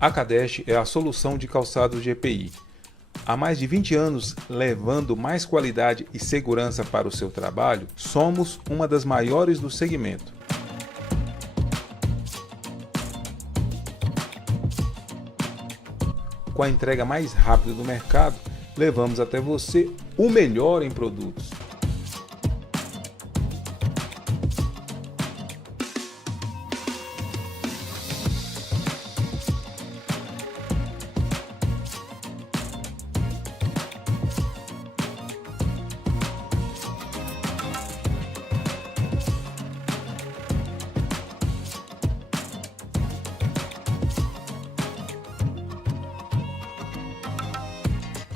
A Cadesh é a solução de calçados de EPI. Há mais de 20 anos levando mais qualidade e segurança para o seu trabalho, somos uma das maiores do segmento. Com a entrega mais rápida do mercado, levamos até você o melhor em produtos.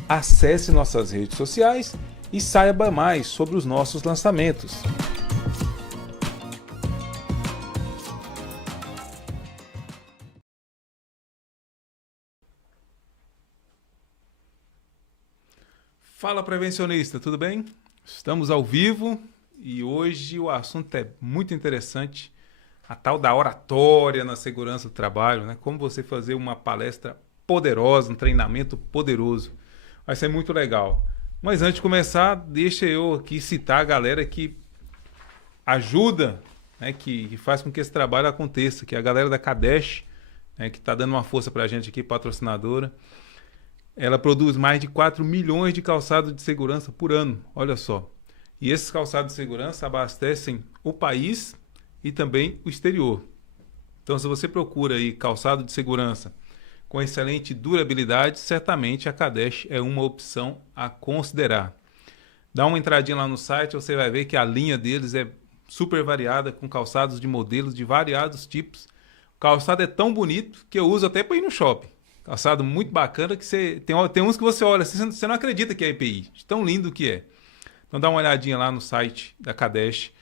Acesse nossas redes sociais e saiba mais sobre os nossos lançamentos. Fala, prevencionista, tudo bem? Estamos ao vivo e hoje o assunto é muito interessante, a tal da oratória na segurança do trabalho, né? Como você fazer uma palestra poderosa, um treinamento poderoso. Vai ser muito legal. Mas antes de começar, deixa eu aqui citar a galera que ajuda, né, que faz com que esse trabalho aconteça, que é a galera da Cadesh, né, que está dando uma força para a gente aqui, patrocinadora. Ela produz mais de 4 milhões de calçados de segurança por ano, olha só. E esses calçados de segurança abastecem o país e também o exterior. Então, se você procura aí calçado de segurança com excelente durabilidade, certamente a Cadesh é uma opção a considerar. Dá uma entradinha lá no site, você vai ver que a linha deles é super variada, com calçados de modelos de variados tipos. O calçado é tão bonito que eu uso até para ir no shopping. Calçado muito bacana que tem uns que você olha, você não acredita que é EPI, de tão lindo que é. Então dá uma olhadinha lá no site da Cadesh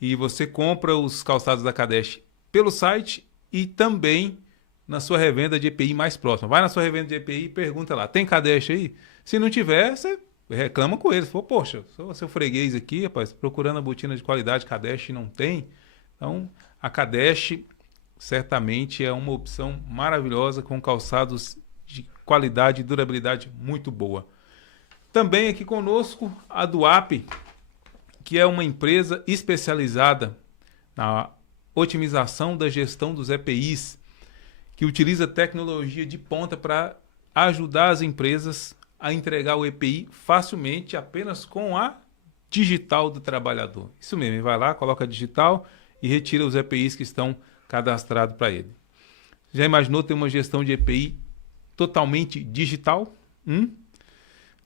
e você compra os calçados da Cadesh pelo site e também na sua revenda de EPI mais próxima. Vai na sua revenda de EPI e pergunta lá, tem Cadesh aí? Se não tiver, você reclama com eles. Fala, poxa, sou seu freguês aqui, rapaz, procurando a botina de qualidade Cadesh e não tem. Então, a Cadesh certamente é uma opção maravilhosa com calçados de qualidade e durabilidade muito boa. Também aqui conosco a Duap, que é uma empresa especializada na otimização da gestão dos EPIs, que utiliza tecnologia de ponta para ajudar as empresas a entregar o EPI facilmente apenas com a digital do trabalhador. Isso mesmo, ele vai lá, coloca a digital e retira os EPIs que estão cadastrados para ele. Já imaginou ter uma gestão de EPI totalmente digital?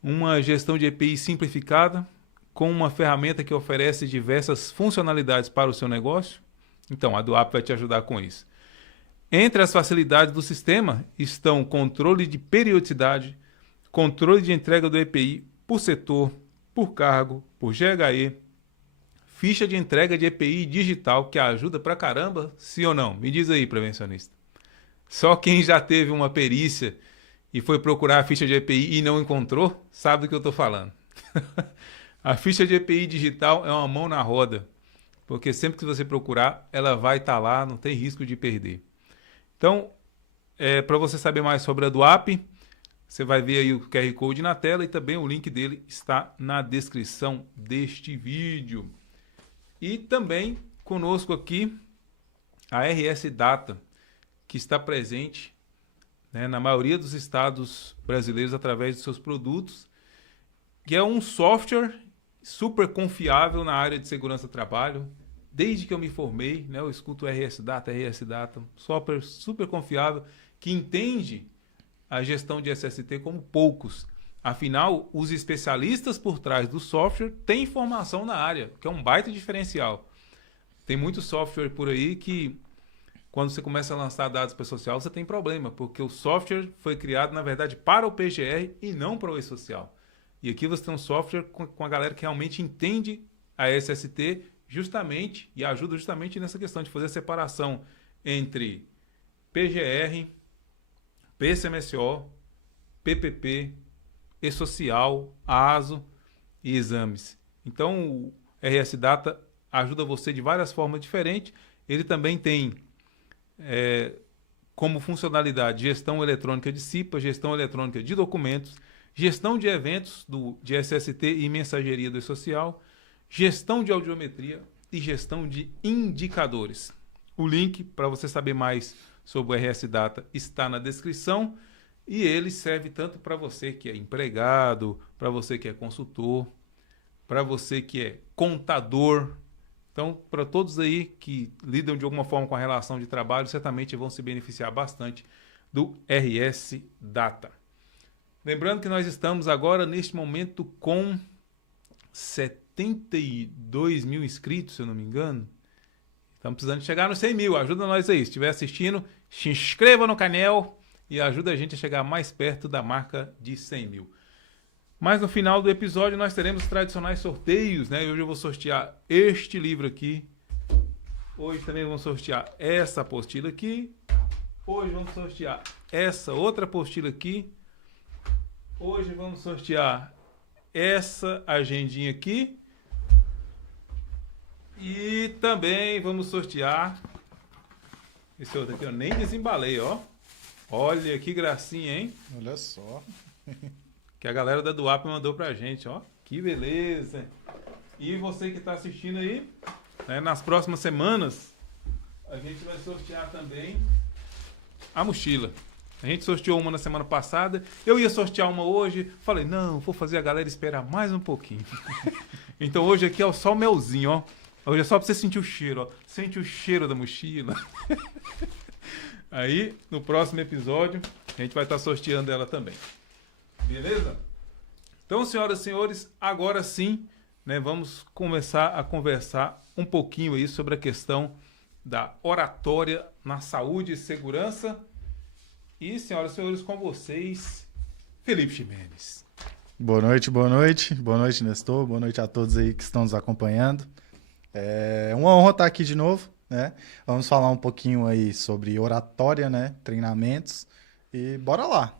Uma gestão de EPI simplificada, com uma ferramenta que oferece diversas funcionalidades para o seu negócio? Então, a Duap vai te ajudar com isso. Entre as facilidades do sistema estão controle de periodicidade, controle de entrega do EPI por setor, por cargo, por GHE, ficha de entrega de EPI digital, que ajuda pra caramba, sim ou não? Me diz aí, prevencionista. Só quem já teve uma perícia e foi procurar a ficha de EPI e não encontrou, sabe do que eu estou falando. A ficha de EPI digital é uma mão na roda, porque sempre que você procurar, ela vai estar lá, não tem risco de perder. Então, para você saber mais sobre a Duap, você vai ver aí o QR Code na tela e também o link dele está na descrição deste vídeo. E também conosco aqui a RS Data, que está presente, né, na maioria dos estados brasileiros através de seus produtos, que é um software super confiável na área de segurança do trabalho. Desde que eu me formei, né, eu escuto RS Data, software super confiável, que entende a gestão de SST como poucos. Afinal, os especialistas por trás do software têm informação na área, que é um baita diferencial. Tem muito software por aí que, quando você começa a lançar dados para o social, você tem problema, porque o software foi criado, na verdade, para o PGR e não para o e-social. E aqui você tem um software com a galera que realmente entende a SST justamente e ajuda justamente nessa questão de fazer a separação entre PGR, PCMSO, PPP, e-social, ASO e exames. Então, o RS Data ajuda você de várias formas diferentes. Ele também tem como funcionalidade gestão eletrônica de CIPA, gestão eletrônica de documentos, gestão de eventos de SST e mensageria do e-social, gestão de audiometria e gestão de indicadores. O link para você saber mais sobre o RS Data está na descrição e ele serve tanto para você que é empregado, para você que é consultor, para você que é contador. Então, para todos aí que lidam de alguma forma com a relação de trabalho, certamente vão se beneficiar bastante do RS Data. Lembrando que nós estamos agora, neste momento, com 72 mil inscritos, se eu não me engano. Estamos precisando chegar nos 100 mil. Ajuda nós aí. Se estiver assistindo, se inscreva no canal e ajuda a gente a chegar mais perto da marca de 100 mil. Mas no final do episódio nós teremos os tradicionais sorteios, né? Hoje eu vou sortear este livro aqui. Hoje também vamos sortear essa apostila aqui. Hoje vamos sortear essa outra apostila aqui. Hoje vamos sortear essa agendinha aqui. E também vamos sortear esse outro aqui, eu nem desembalei, ó. Olha que gracinha, hein? Olha só. Que a galera da Duap mandou pra gente, ó. Que beleza. E você que está assistindo aí, né, nas próximas semanas, a gente vai sortear também a mochila. A gente sorteou uma na semana passada. Eu ia sortear uma hoje. Falei, não, vou fazer a galera esperar mais um pouquinho. Então hoje aqui é só o melzinho, ó. Hoje é só pra você sentir o cheiro, ó. Sente o cheiro da mochila. Aí, no próximo episódio, a gente vai estar sorteando ela também. Beleza? Então, senhoras e senhores, agora sim, né, vamos começar a conversar um pouquinho aí sobre a questão da oratória na saúde e segurança. E, senhoras e senhores, com vocês, Felipe Ximenes. Boa noite, boa noite. Boa noite, Nestor. Boa noite a todos aí que estão nos acompanhando. É uma honra estar aqui de novo, né? Vamos falar um pouquinho aí sobre oratória, né? Treinamentos. E bora lá.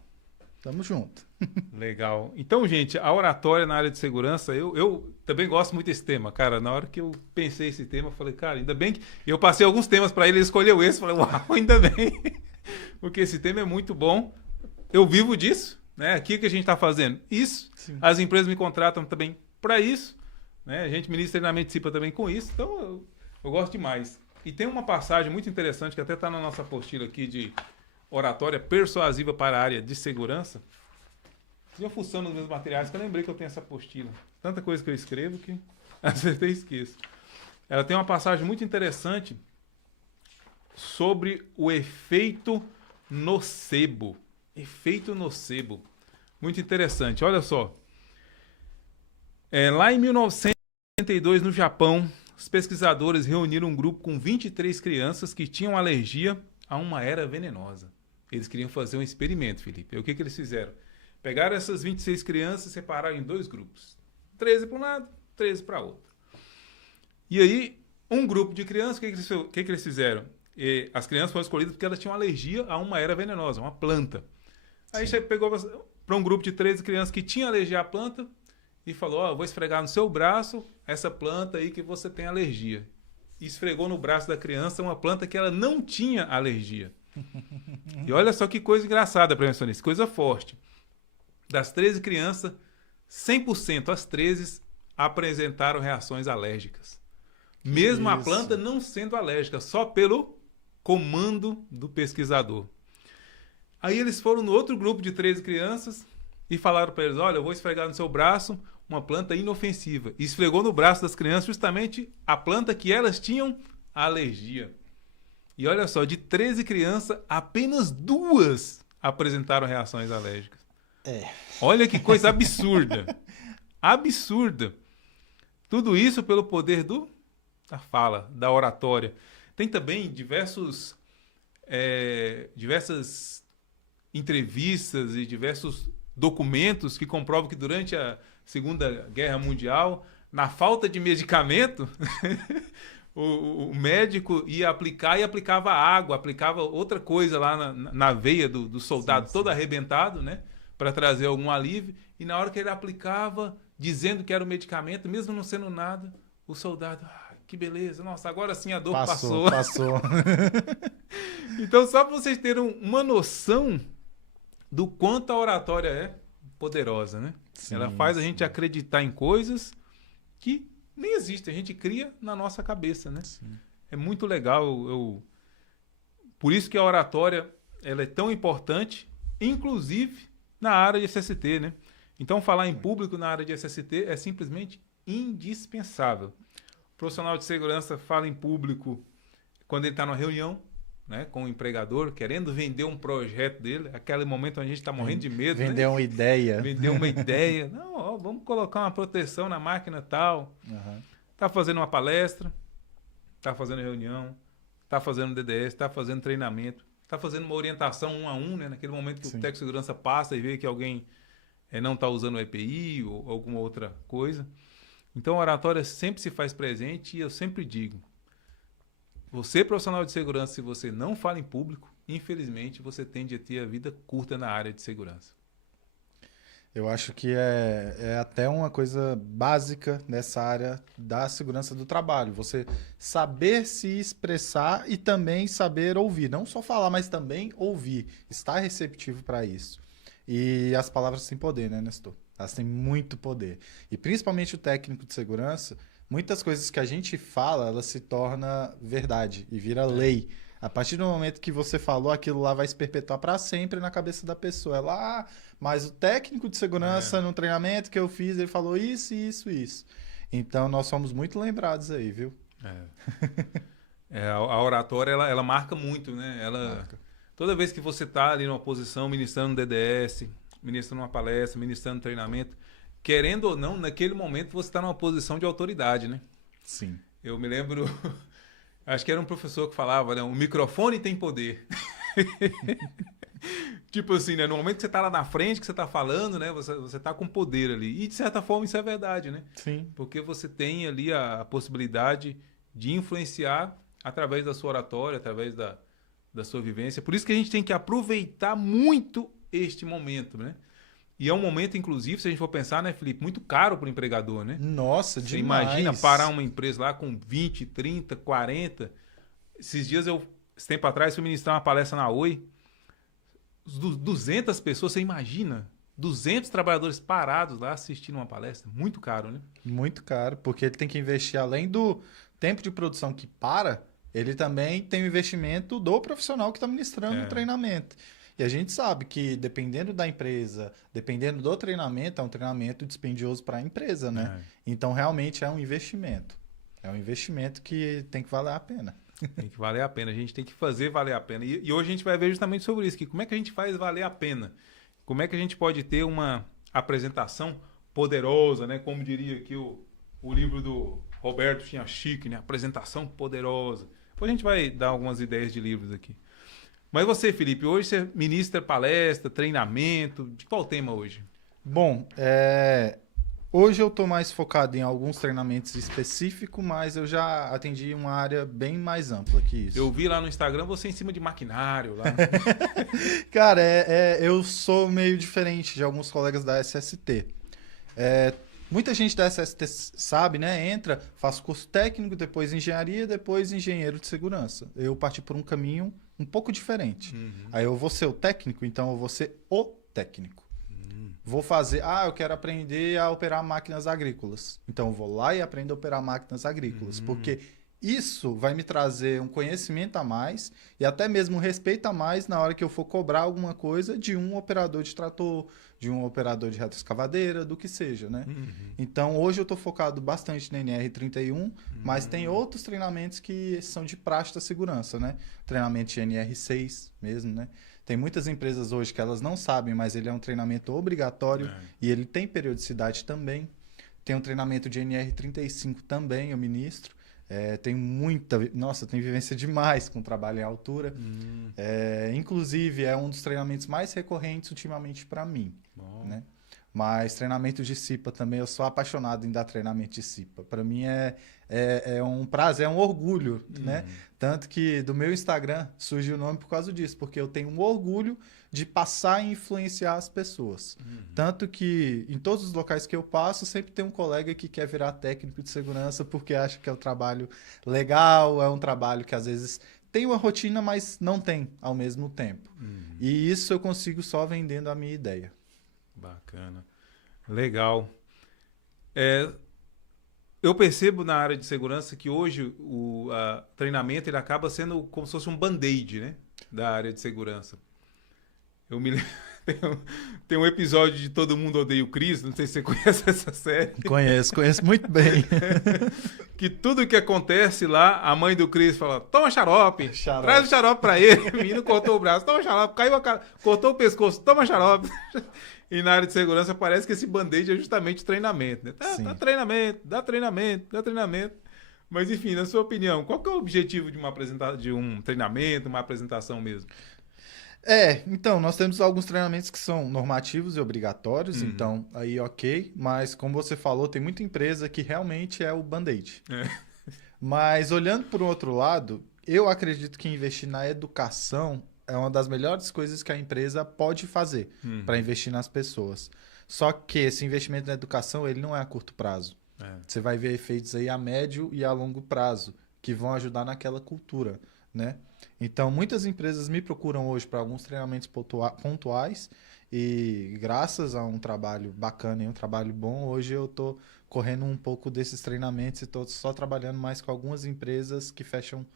Tamo junto. Legal. Então, gente, a oratória na área de segurança, eu também gosto muito desse tema, cara. Na hora que eu pensei esse tema, eu falei, cara, ainda bem que... Eu passei alguns temas para ele escolheu esse. Falei, uau, ainda bem. Porque esse tema é muito bom. Eu vivo disso, né? Aqui que a gente está fazendo isso. Sim. As empresas me contratam também para isso. Né? A gente ministra treinamento de CIPA também com isso, então eu gosto demais. E tem uma passagem muito interessante que até está na nossa apostila aqui de oratória persuasiva para a área de segurança. Eu fuçando nos meus materiais, que eu lembrei que eu tenho essa apostila. Tanta coisa que eu escrevo que às vezes eu esqueço. Ela tem uma passagem muito interessante sobre o efeito nocebo. Efeito nocebo. Muito interessante, olha só. Lá em 1962, no Japão, os pesquisadores reuniram um grupo com 23 crianças que tinham alergia a uma erva venenosa. Eles queriam fazer um experimento, Felipe. E o que que eles fizeram? Pegaram essas 26 crianças e separaram em dois grupos. 13 para um lado, 13 para outro. E aí, um grupo de crianças, o que que eles fizeram? As crianças foram escolhidas porque elas tinham alergia a uma erva venenosa, uma planta. Aí você pegou para um grupo de 13 crianças que tinham alergia à planta, e falou, ó, vou esfregar no seu braço essa planta aí que você tem alergia. E esfregou no braço da criança uma planta que ela não tinha alergia. E olha só que coisa engraçada, prevencionista, coisa forte. Das 13 crianças, 100% as 13 apresentaram reações alérgicas. Mesmo a planta não sendo alérgica, só pelo comando do pesquisador. Aí eles foram no outro grupo de 13 crianças e falaram para eles, olha, eu vou esfregar no seu braço uma planta inofensiva. E esfregou no braço das crianças justamente a planta que elas tinham alergia. E olha só, de 13 crianças, apenas 2 apresentaram reações alérgicas. Olha que coisa absurda. Absurda. Tudo isso pelo poder da fala, da oratória. Tem também diversas entrevistas e diversos documentos que comprovam que durante a Segunda Guerra Mundial, na falta de medicamento, o médico ia aplicar e aplicava água, aplicava outra coisa lá na veia do soldado, sim, todo arrebentado, né, para trazer algum alívio. E na hora que ele aplicava, dizendo que era o medicamento, mesmo não sendo nada, o soldado, que beleza, nossa, agora sim a dor passou. Então, só para vocês terem uma noção do quanto a oratória é poderosa, né? Sim, Ela faz a sim. gente acreditar em coisas que nem existem, a gente cria na nossa cabeça, né? Sim. É muito legal. Por isso que a oratória ela é tão importante, inclusive na área de SST, né? Então, falar em público na área de SST é simplesmente indispensável. O profissional de segurança fala em público quando ele está numa reunião, né, com o empregador, querendo vender um projeto dele, aquele momento onde a gente está morrendo de medo, Vender né? uma ideia. Vender uma ideia. Não, ó, vamos colocar uma proteção na máquina tal. Aham. Tá fazendo uma palestra, tá fazendo reunião, tá fazendo DDS, tá fazendo treinamento, tá fazendo uma orientação 1 a 1, né? Naquele momento que Sim. o técnico de segurança passa e vê que alguém não está usando o EPI ou alguma outra coisa. Então, a oratória sempre se faz presente e eu sempre digo, você, profissional de segurança, se você não fala em público, infelizmente, você tende a ter a vida curta na área de segurança. Eu acho que é até uma coisa básica nessa área da segurança do trabalho. Você saber se expressar e também saber ouvir. Não só falar, mas também ouvir. Estar receptivo para isso. E as palavras têm poder, né, Nestor? Elas têm muito poder. E principalmente o técnico de segurança, muitas coisas que a gente fala, ela se torna verdade e vira lei. A partir do momento que você falou, aquilo lá vai se perpetuar para sempre na cabeça da pessoa. Ela, mas o técnico de segurança no treinamento que eu fiz, ele falou isso, isso, isso. Então, nós somos muito lembrados aí, viu? A oratória, ela marca muito, né? Toda vez que você está ali numa posição, ministrando um DDS, ministrando uma palestra, ministrando um treinamento, querendo ou não, naquele momento você está numa posição de autoridade, né? Sim. Eu me lembro, acho que era um professor que falava, né? O microfone tem poder. Tipo assim, né? No momento que você está lá na frente, que você está falando, né? Você está com poder ali. E de certa forma isso é verdade, né? Sim. Porque você tem ali a possibilidade de influenciar através da sua oratória, através da sua vivência. Por isso que a gente tem que aproveitar muito este momento, né? E é um momento, inclusive, se a gente for pensar, né, Felipe, muito caro para o empregador, né? Nossa, Você demais. imagina parar uma empresa lá com 20, 30, 40. Esse tempo atrás, fui ministrar uma palestra na Oi. 200 pessoas, você imagina? 200 trabalhadores parados lá assistindo uma palestra. Muito caro, né? Muito caro, porque ele tem que investir, além do tempo de produção que para, ele também tem o investimento do profissional que está ministrando o treinamento. E a gente sabe que, dependendo da empresa, dependendo do treinamento, é um treinamento dispendioso para a empresa, né? Então, realmente, é um investimento. É um investimento que tem que valer a pena. Tem que valer a pena. A gente tem que fazer valer a pena. E hoje a gente vai ver justamente sobre isso. Que como é que a gente faz valer a pena? Como é que a gente pode ter uma apresentação poderosa, né? Como diria aqui o livro do Roberto Chianchique, né? Apresentação poderosa. Depois a gente vai dar algumas ideias de livros aqui. Mas você, Felipe, hoje você ministra palestra, treinamento. De qual tema hoje? Bom, hoje eu estou mais focado em alguns treinamentos específicos, mas eu já atendi uma área bem mais ampla que isso. Eu vi lá no Instagram você em cima de maquinário lá. Cara, eu sou meio diferente de alguns colegas da SST. Muita gente da SST sabe, né? Entra, faz curso técnico, depois engenharia, depois engenheiro de segurança. Eu parti por um caminho um pouco diferente. Aí eu vou ser o técnico, então eu vou ser o técnico. Vou fazer, eu quero aprender a operar máquinas agrícolas. Então eu vou lá e aprendo a operar máquinas agrícolas, porque isso vai me trazer um conhecimento a mais e até mesmo um respeito a mais na hora que eu for cobrar alguma coisa de um operador de trator, de um operador de retroescavadeira, do que seja, né? Então hoje eu estou focado bastante na NR31, mas tem outros treinamentos que são de praxe da segurança, né? Treinamento de NR6 mesmo, né? Tem muitas empresas hoje que elas não sabem, mas ele é um treinamento obrigatório e ele tem periodicidade também. Tem um treinamento de NR35 também, eu ministro. Tem tem vivência demais com trabalho em altura. Inclusive, é um dos treinamentos mais recorrentes ultimamente para mim. Né? Mas treinamento de CIPA também, eu sou apaixonado em dar treinamento de CIPA. Para mim é um prazer, é um orgulho, né? Tanto que do meu Instagram surgiu o nome por causa disso, porque eu tenho um orgulho de passar e influenciar as pessoas. Tanto que em todos os locais que eu passo, sempre tem um colega que quer virar técnico de segurança porque acha que é um trabalho legal, é um trabalho que às vezes tem uma rotina, mas não tem ao mesmo tempo. E isso eu consigo só vendendo a minha ideia. Bacana. Legal. Eu percebo na área de segurança que hoje o treinamento ele acaba sendo como se fosse um band-aid, né? Da área de segurança. Eu me lembro, tem um episódio de Todo Mundo Odeia o Chris, não sei se você conhece essa série. Conheço muito bem. Que tudo que acontece lá, a mãe do Chris fala, toma xarope, traz o xarope pra ele. O menino cortou o braço, toma xarope, caiu a cara, cortou o pescoço, toma xarope. E na área de segurança parece que esse band-aid é justamente treinamento, né? Dá treinamento, dá treinamento, dá treinamento. Mas enfim, na sua opinião, qual que é o objetivo de um treinamento, uma apresentação mesmo? Então, nós temos alguns treinamentos que são normativos e obrigatórios, então aí ok, mas como você falou, tem muita empresa que realmente é o band-aid. Mas olhando por um outro lado, eu acredito que investir na educação é uma das melhores coisas que a empresa pode fazer para investir nas pessoas. Só que esse investimento na educação, ele não é a curto prazo. Você vai ver efeitos aí a médio e a longo prazo, que vão ajudar naquela cultura, né? Então, muitas empresas me procuram hoje para alguns treinamentos pontuais e graças a um trabalho bacana e um trabalho bom, hoje eu estou correndo um pouco desses treinamentos e estou só trabalhando mais com algumas empresas que fecham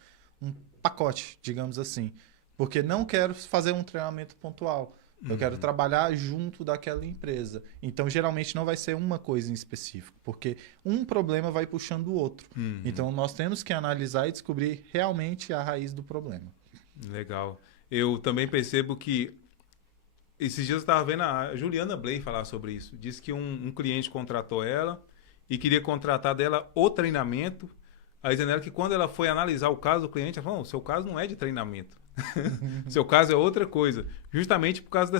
um pacote, digamos assim. Porque não quero fazer um treinamento pontual. Eu quero trabalhar junto daquela empresa. Então, geralmente, não vai ser uma coisa em específico, porque um problema vai puxando o outro. Então, nós temos que analisar e descobrir realmente a raiz do problema. Legal. Eu também percebo que esses dias eu estava vendo a Juliana Bley falar sobre isso. Disse que um cliente contratou ela e queria contratar dela o treinamento. Aí dizendo ela que quando ela foi analisar o caso do cliente, ela falou, o seu caso não é de treinamento. Seu caso é outra coisa. Justamente por causa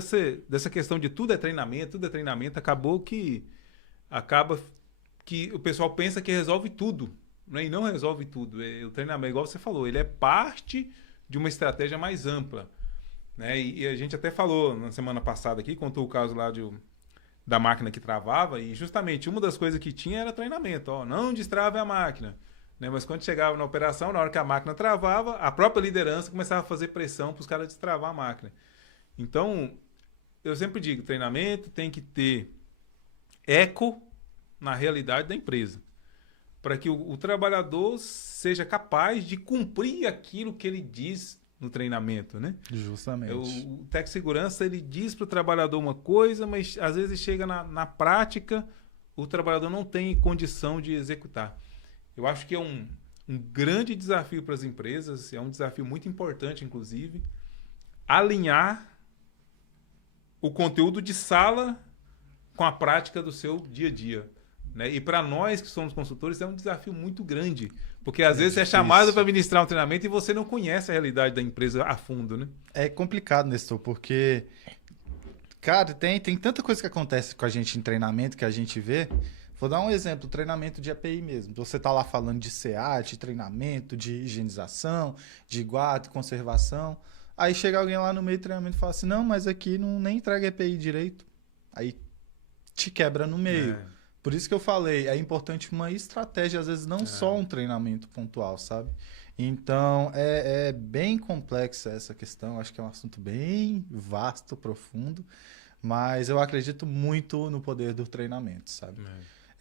dessa questão de tudo é treinamento, acaba que o pessoal pensa que resolve tudo, né? E não resolve tudo. O treinamento, igual você falou, ele é parte de uma estratégia mais ampla, né? E a gente até falou na semana passada aqui, contou o caso lá da máquina que travava, e justamente uma das coisas que tinha era treinamento. Ó, não destrave a máquina. Né? Mas quando chegava na operação, na hora que a máquina travava, a própria liderança começava a fazer pressão para os caras destravar a máquina. Então, eu sempre digo, treinamento tem que ter eco na realidade da empresa, para que o trabalhador seja capaz de cumprir aquilo que ele diz no treinamento, né? Justamente. O Tec Segurança, ele diz para o trabalhador uma coisa, mas às vezes chega na prática, o trabalhador não tem condição de executar. Eu acho que é um grande desafio para as empresas, é um desafio muito importante, inclusive, alinhar o conteúdo de sala com a prática do seu dia a dia. Né? E para nós que somos consultores é um desafio muito grande, porque às vezes você é chamado para ministrar um treinamento e você não conhece a realidade da empresa a fundo. Né? É complicado, Nestor, porque, cara, tem tanta coisa que acontece com a gente em treinamento que a gente vê. Vou dar um exemplo, treinamento de API mesmo. Você está lá falando de CA, de treinamento, de higienização, de guarda, conservação. Aí chega alguém lá no meio do treinamento e fala assim, não, mas aqui não nem entrega API direito. Aí te quebra no meio. Por isso que eu falei, é importante uma estratégia, às vezes não só um treinamento pontual, sabe? Então, é bem complexa essa questão. Acho que é um assunto bem vasto, profundo. Mas eu acredito muito no poder do treinamento, sabe?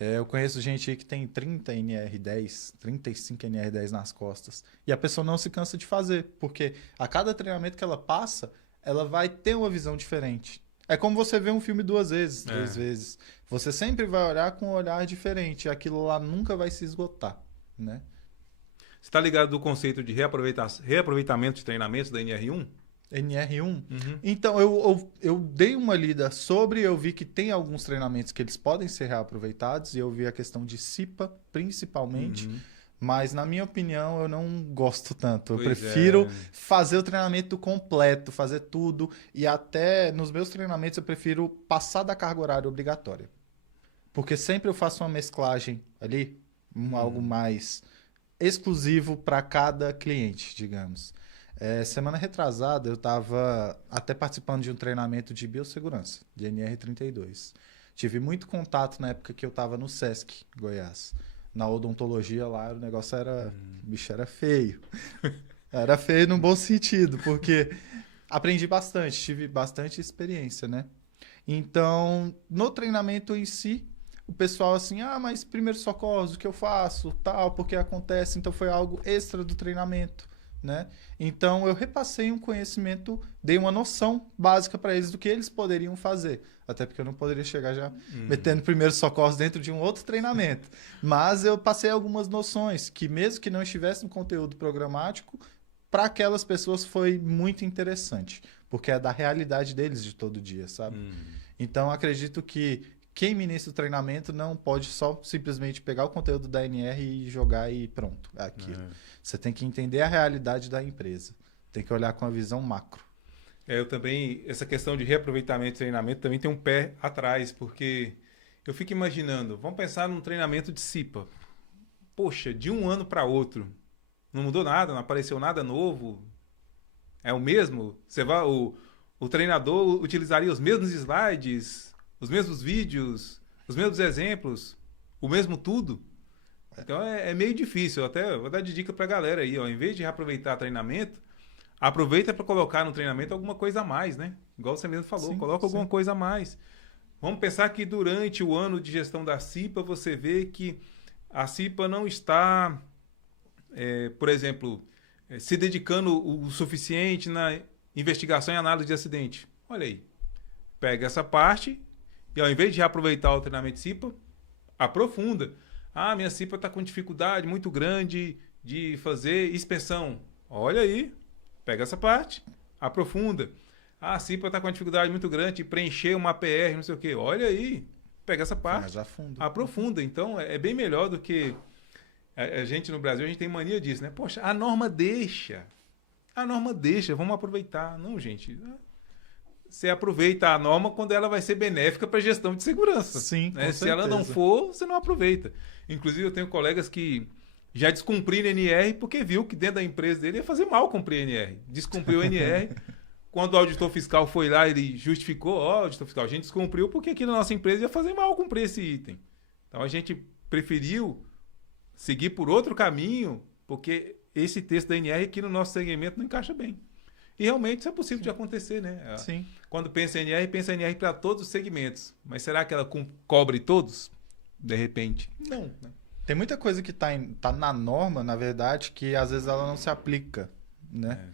Eu conheço gente aí que tem 30 NR10, 35 NR10 nas costas. E a pessoa não se cansa de fazer, porque a cada treinamento que ela passa, ela vai ter uma visão diferente. É como você vê um filme 2 vezes, 3 vezes. Você sempre vai olhar com um olhar diferente. E aquilo lá nunca vai se esgotar, né? Você está ligado do conceito de reaproveitamento de treinamentos da NR1? NR1? Então, eu dei uma lida sobre, eu vi que tem alguns treinamentos que eles podem ser reaproveitados, e eu vi a questão de CIPA, principalmente, mas na minha opinião eu não gosto tanto. Eu prefiro fazer o treinamento completo, fazer tudo, e até nos meus treinamentos eu prefiro passar da carga horária obrigatória. Porque sempre eu faço uma mesclagem ali, algo mais exclusivo para cada cliente, digamos. Semana retrasada eu estava até participando de um treinamento de biossegurança, de NR32. Tive muito contato na época que eu estava no Sesc, Goiás. Na odontologia lá, o negócio era... O bicho era feio. Era feio no bom sentido, porque aprendi bastante, tive bastante experiência, né? Então, no treinamento em si, o pessoal assim, mas primeiros socorros, o que eu faço, tal, porque acontece, então foi algo extra do treinamento, né? Então, eu repassei um conhecimento, dei uma noção básica para eles do que eles poderiam fazer, até porque eu não poderia chegar já metendo primeiros socorros dentro de um outro treinamento, mas eu passei algumas noções que mesmo que não estivesse no conteúdo programático, para aquelas pessoas foi muito interessante, porque é da realidade deles de todo dia, sabe? Então, acredito que quem ministra o treinamento não pode só simplesmente pegar o conteúdo da NR e jogar e pronto, é aquilo. Você tem que entender a realidade da empresa, tem que olhar com a visão macro. Eu também, essa questão de reaproveitamento e treinamento também tem um pé atrás, porque eu fico imaginando, vamos pensar num treinamento de CIPA. Poxa, de um ano para outro, não mudou nada, não apareceu nada novo, é o mesmo? O treinador utilizaria os mesmos slides, os mesmos vídeos, os mesmos exemplos, o mesmo tudo? Então é meio difícil. Eu até vou dar de dica para a galera aí, ó, em vez de reaproveitar treinamento, aproveita para colocar no treinamento alguma coisa a mais, né? Igual você mesmo falou, coloca alguma coisa a mais. Vamos pensar que durante o ano de gestão da CIPA, você vê que a CIPA não está, por exemplo, se dedicando o suficiente na investigação e análise de acidente. Olha aí, pega essa parte e ao invés de reaproveitar o treinamento CIPA, aprofunda. Minha CIPA está com dificuldade muito grande de fazer inspeção. Olha aí, pega essa parte, aprofunda. A CIPA está com uma dificuldade muito grande de preencher uma APR, não sei o quê. Olha aí, pega essa parte, aprofunda. Então, é bem melhor do que... A gente no Brasil, a gente tem mania disso, né? Poxa, a norma deixa, vamos aproveitar. Não, gente, você aproveita a norma quando ela vai ser benéfica para a gestão de segurança. Sim, né? Com Se certeza. ela não for, você não aproveita. Inclusive, eu tenho colegas que já descumpriram NR porque viu que dentro da empresa dele ia fazer mal cumprir NR. Descumpriu o NR. Quando o auditor fiscal foi lá, ele justificou, auditor fiscal, a gente descumpriu porque aqui na nossa empresa ia fazer mal cumprir esse item. Então, a gente preferiu seguir por outro caminho, porque esse texto da NR aqui no nosso segmento não encaixa bem. E realmente isso é possível de acontecer, né? Sim. Quando pensa em NR para todos os segmentos. Mas será que ela cobre todos? De repente? Não, né? Tem muita coisa que tá na norma, na verdade, que às vezes ela não se aplica, né?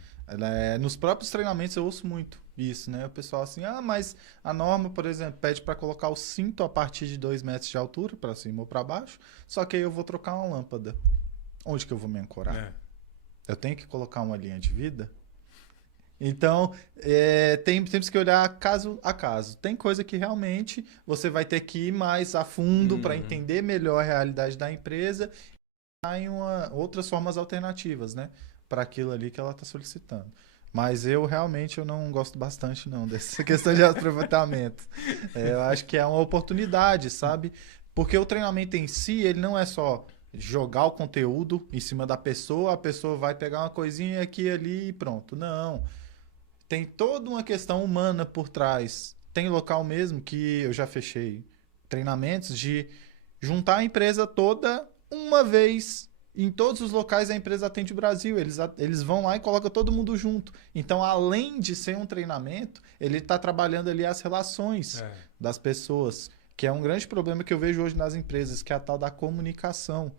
Nos próprios treinamentos eu ouço muito isso, né? O pessoal assim, mas a norma, por exemplo, pede para colocar o cinto a partir de 2 metros de altura, para cima ou para baixo, só que aí eu vou trocar uma lâmpada. Onde que eu vou me ancorar? Eu tenho que colocar uma linha de vida? Então, temos que olhar caso a caso. Tem coisa que realmente você vai ter que ir mais a fundo para entender melhor a realidade da empresa e em outras formas alternativas, né? Para aquilo ali que ela está solicitando. Mas eu não gosto bastante não dessa questão de aproveitamento. Eu acho que é uma oportunidade, sabe? Porque o treinamento em si, ele não é só jogar o conteúdo em cima da pessoa, a pessoa vai pegar uma coisinha aqui e ali e pronto. Não. Tem toda uma questão humana por trás. Tem local mesmo que eu já fechei treinamentos de juntar a empresa toda uma vez. Em todos os locais a empresa atende o Brasil. Eles vão lá e colocam todo mundo junto. Então, além de ser um treinamento, ele está trabalhando ali as relações das pessoas, que é um grande problema que eu vejo hoje nas empresas, que é a tal da comunicação.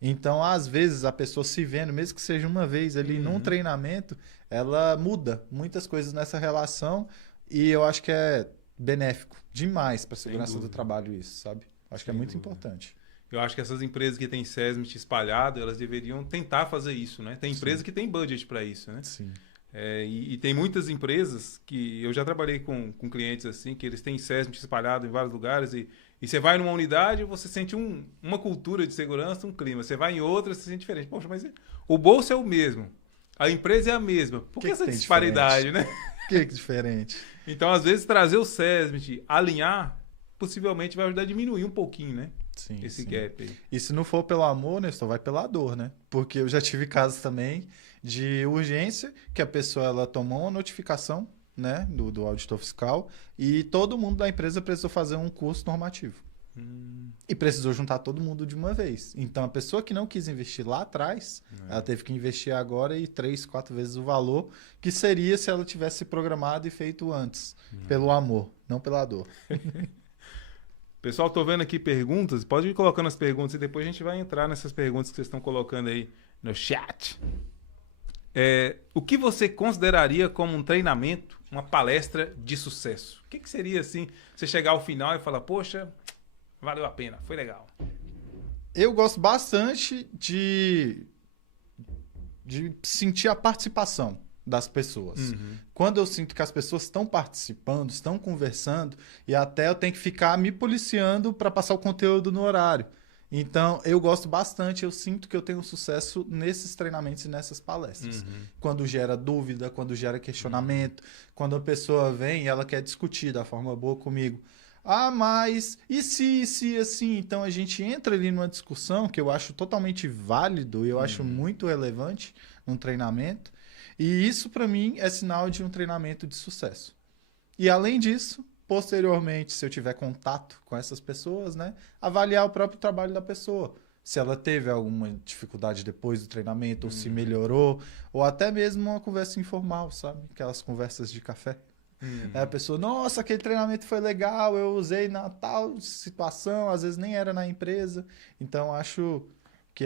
Então, às vezes, a pessoa se vendo, mesmo que seja uma vez ali num treinamento, ela muda muitas coisas nessa relação e eu acho que é benéfico demais para a segurança do trabalho isso, sabe? Acho que é muito importante. Eu acho que essas empresas que têm SESMIT espalhado, elas deveriam tentar fazer isso, né? Tem empresa que tem budget para isso, né? Sim. E tem muitas empresas que eu já trabalhei com clientes assim, que eles têm SESMIT espalhado em vários lugares e você vai numa unidade, você sente uma cultura de segurança, um clima. Você vai em outra, você sente diferente. Poxa, mas o bolso é o mesmo. A empresa é a mesma. Por que essa disparidade, diferente? né? Que é diferente? Então, às vezes, trazer o SESMIT, alinhar, possivelmente vai ajudar a diminuir um pouquinho, né? Sim, esse gap aí. E se não for pelo amor, Nestor, vai pela dor, né? Porque eu já tive casos também de urgência, que a pessoa ela tomou uma notificação, né, do auditor fiscal e todo mundo da empresa precisou fazer um curso normativo. E precisou juntar todo mundo de uma vez. Então, a pessoa que não quis investir lá atrás, ela teve que investir agora e 3, 4 vezes o valor, que seria se ela tivesse programado e feito antes. Pelo amor, não pela dor. Pessoal, tô vendo aqui perguntas. Pode ir colocando as perguntas e depois a gente vai entrar nessas perguntas que vocês estão colocando aí no chat. O que você consideraria como um treinamento, uma palestra de sucesso? O que seria assim, você chegar ao final e falar, poxa, valeu a pena, foi legal? Eu gosto bastante de sentir a participação das pessoas. Quando eu sinto que as pessoas estão participando, estão conversando, e até eu tenho que ficar me policiando para passar o conteúdo no horário. Então, eu gosto bastante, eu sinto que eu tenho sucesso nesses treinamentos e nessas palestras. Quando gera dúvida, quando gera questionamento, quando a pessoa vem e ela quer discutir da forma boa comigo. Ah, mas e se assim? Então, a gente entra ali numa discussão que eu acho totalmente válido e eu acho muito relevante num treinamento. E isso, para mim, é sinal de um treinamento de sucesso. E, além disso, posteriormente, se eu tiver contato com essas pessoas, né, avaliar o próprio trabalho da pessoa. Se ela teve alguma dificuldade depois do treinamento, ou se melhorou, ou até mesmo uma conversa informal, sabe? Aquelas conversas de café. Aí a pessoa, nossa, aquele treinamento foi legal, eu usei na tal situação, às vezes nem era na empresa. Então, acho que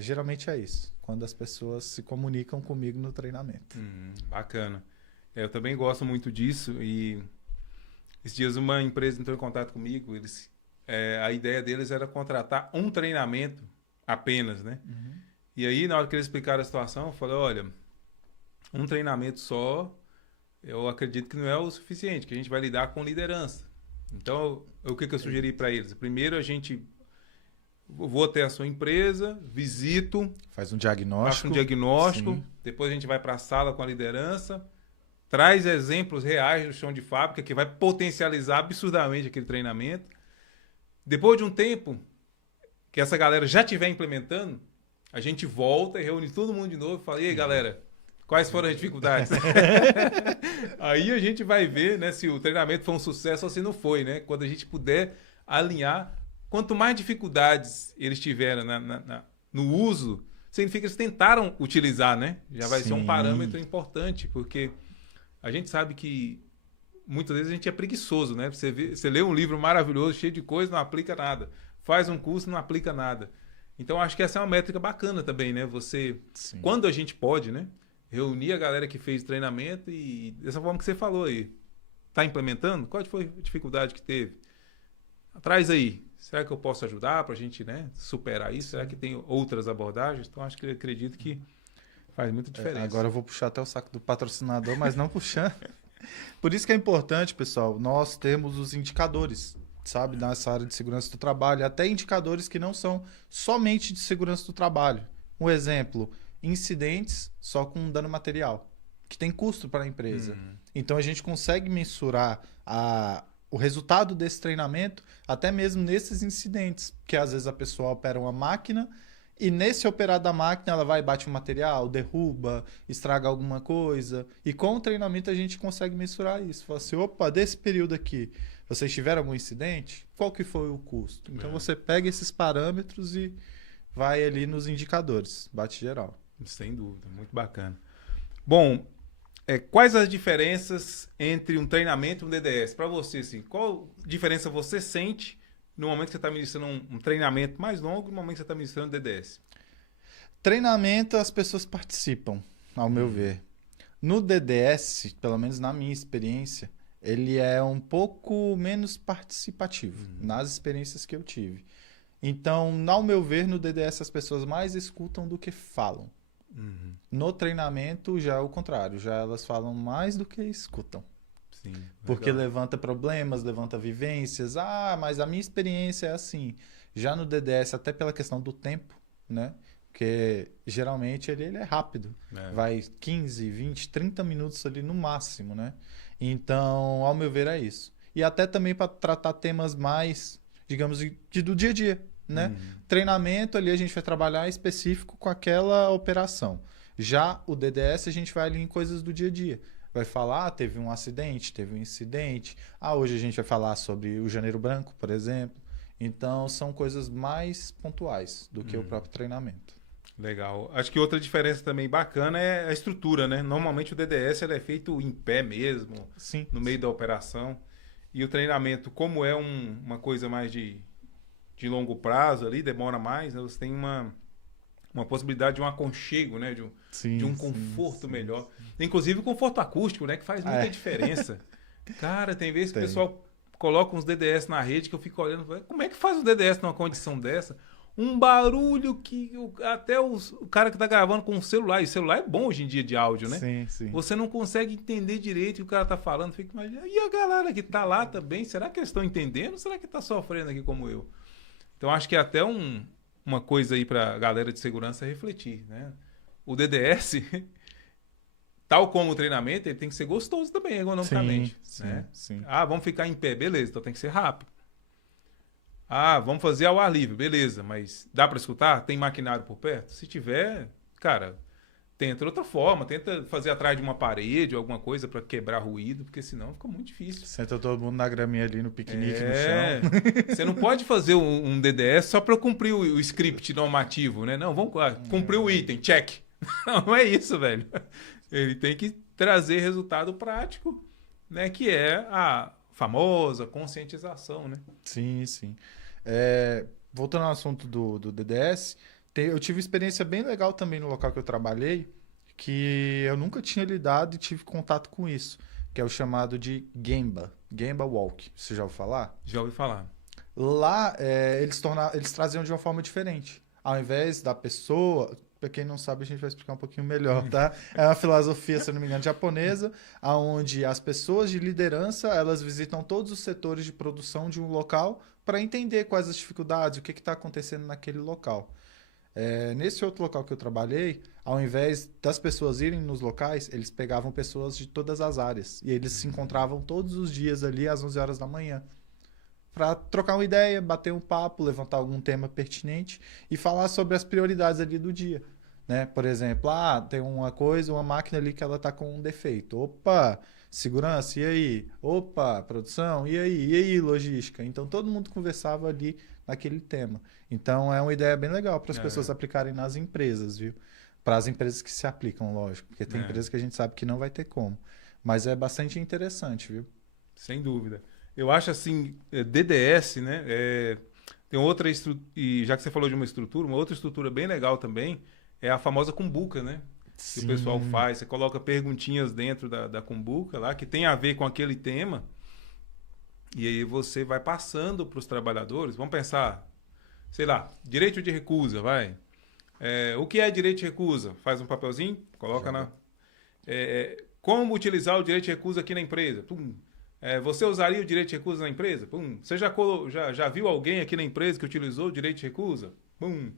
geralmente é isso, quando as pessoas se comunicam comigo no treinamento. Bacana. Eu também gosto muito disso e esses dias uma empresa entrou em contato comigo, a ideia deles era contratar um treinamento apenas, né? E aí, na hora que eles explicaram a situação, eu falei, olha, um treinamento só, eu acredito que não é o suficiente, que a gente vai lidar com liderança. Então, o que eu sugeri para eles? Primeiro, vou até a sua empresa, visito, Faz um diagnóstico. Sim. Depois a gente vai para a sala com a liderança, traz exemplos reais do chão de fábrica que vai potencializar absurdamente aquele treinamento. Depois de um tempo que essa galera já estiver implementando, a gente volta e reúne todo mundo de novo e fala, e aí, galera, quais foram as dificuldades? Aí a gente vai ver, né, se o treinamento foi um sucesso ou se não foi, né? Quando a gente puder alinhar, quanto mais dificuldades eles tiveram no uso, significa que eles tentaram utilizar, né? Já vai ser um parâmetro importante, porque a gente sabe que muitas vezes a gente é preguiçoso, né? Você lê um livro maravilhoso, cheio de coisa, não aplica nada. Faz um curso, não aplica nada. Então, acho que essa é uma métrica bacana também, né? Quando a gente pode, né? Reunir a galera que fez treinamento e dessa forma que você falou aí. Tá implementando? Qual foi a dificuldade que teve? Traz aí. Será que eu posso ajudar para a gente, né, superar isso? Será que tem outras abordagens? Então, acredito que faz muita diferença. Agora eu vou puxar até o saco do patrocinador, mas não puxando. Por isso que é importante, pessoal, nós temos os indicadores, sabe, nessa área de segurança do trabalho, até indicadores que não são somente de segurança do trabalho. Um exemplo, incidentes só com dano material, que tem custo para a empresa. Então, a gente consegue mensurar o resultado desse treinamento até mesmo nesses incidentes, que às vezes a pessoa opera uma máquina e nesse operar da máquina ela vai, bate um material, derruba, estraga alguma coisa, e com o treinamento a gente consegue mensurar isso. Fala assim, opa, desse período aqui, vocês tiveram algum incidente? Qual que foi o custo? Então você pega esses parâmetros e vai ali nos indicadores, bate geral. Sem dúvida, muito bacana. Bom, quais as diferenças entre um treinamento e um DDS? Para você, assim, qual diferença você sente no momento que você está ministrando um treinamento mais longo e no momento que você está ministrando DDS? Treinamento, as pessoas participam, ao meu ver. No DDS, pelo menos na minha experiência, ele é um pouco menos participativo, nas experiências que eu tive. Então, ao meu ver, no DDS as pessoas mais escutam do que falam. No treinamento já é o contrário, já elas falam mais do que escutam. Sim, porque levanta problemas, levanta vivências. Ah, mas a minha experiência é assim. Já no DDS, até pela questão do tempo, né? Porque geralmente ele é rápido. Vai 15, 20, 30 minutos ali no máximo, né? Então, ao meu ver, é isso. E até também para tratar temas mais, digamos, do dia a dia, né? Treinamento ali a gente vai trabalhar específico com aquela operação. Já o DDS a gente vai ali em coisas do dia a dia. Vai falar, teve um acidente, teve um incidente. Hoje a gente vai falar sobre o Janeiro Branco, por exemplo. Então, são coisas mais pontuais do que o próprio treinamento. Legal. Acho que outra diferença também bacana é a estrutura, né? Normalmente o DDS ele é feito em pé mesmo, Sim. no meio da operação. E o treinamento, como é uma coisa mais de longo prazo ali, demora mais, né? Você tem uma possibilidade de um aconchego, né? De um conforto melhor. Inclusive o conforto acústico, né? Que faz muita diferença. Cara, tem vezes que o pessoal coloca uns DDS na rede que eu fico olhando, como é que faz o DDS numa condição dessa? Um barulho que até o cara que tá gravando com o celular, e o celular é bom hoje em dia de áudio, né? Sim, sim. Você não consegue entender direito o que o cara tá falando, fica imaginando. E a galera que tá lá também, será que eles estão entendendo ou será que tá sofrendo aqui como eu? Então acho que é até uma coisa aí pra galera de segurança refletir, né? O DDS, tal como o treinamento, ele tem que ser gostoso também, ergonomicamente. Sim, né? sim. Ah, vamos ficar em pé, beleza, então tem que ser rápido. Ah, vamos fazer ao ar livre, beleza, mas dá para escutar? Tem maquinário por perto? Se tiver, cara, tenta outra forma, tenta fazer atrás de uma parede ou alguma coisa para quebrar ruído, porque senão fica muito difícil. Senta todo mundo na graminha ali no piquenique no chão. Você não pode fazer um DDS só para cumprir o script normativo, né? Não, vamos cumprir o item, check. Não é isso, velho. Ele tem que trazer resultado prático, né? Que é a famosa conscientização, né? Sim, sim. Voltando ao assunto do DDS, eu tive uma experiência bem legal também no local que eu trabalhei, que eu nunca tinha lidado e tive contato com isso, que é o chamado de Gemba Walk. Você já ouviu falar? Já ouvi falar. Lá, eles traziam de uma forma diferente. Ao invés da pessoa... Para quem não sabe, a gente vai explicar um pouquinho melhor, tá? É uma filosofia, se não me engano, japonesa, onde as pessoas de liderança, elas visitam todos os setores de produção de um local para entender quais as dificuldades, o que está acontecendo naquele local. Nesse outro local que eu trabalhei, ao invés das pessoas irem nos locais, eles pegavam pessoas de todas as áreas. E eles se encontravam todos os dias ali às 11 horas da manhã. Para trocar uma ideia, bater um papo, levantar algum tema pertinente e falar sobre as prioridades ali do dia. Né? Por exemplo, tem uma máquina ali que ela está com um defeito. Opa, segurança, e aí? Opa, produção, e aí? E aí, logística? Então, todo mundo conversava ali naquele tema. Então, é uma ideia bem legal para as pessoas aplicarem nas empresas, viu? Para as empresas que se aplicam, lógico. Porque tem empresas que a gente sabe que não vai ter como. Mas é bastante interessante, viu? Sem dúvida. Eu acho assim, DDS, né? Tem outra estrutura, e já que você falou de uma outra estrutura bem legal também é a famosa cumbuca, né? Sim. Que o pessoal faz. Você coloca perguntinhas dentro da cumbuca lá, que tem a ver com aquele tema, e aí você vai passando para os trabalhadores. Vamos pensar, sei lá, direito de recusa, vai. O que é direito de recusa? Faz um papelzinho, coloca na... como utilizar o direito de recusa aqui na empresa? Pum. Você usaria o direito de recusa na empresa? Pum. Você já viu alguém aqui na empresa que utilizou o direito de recusa? Pum.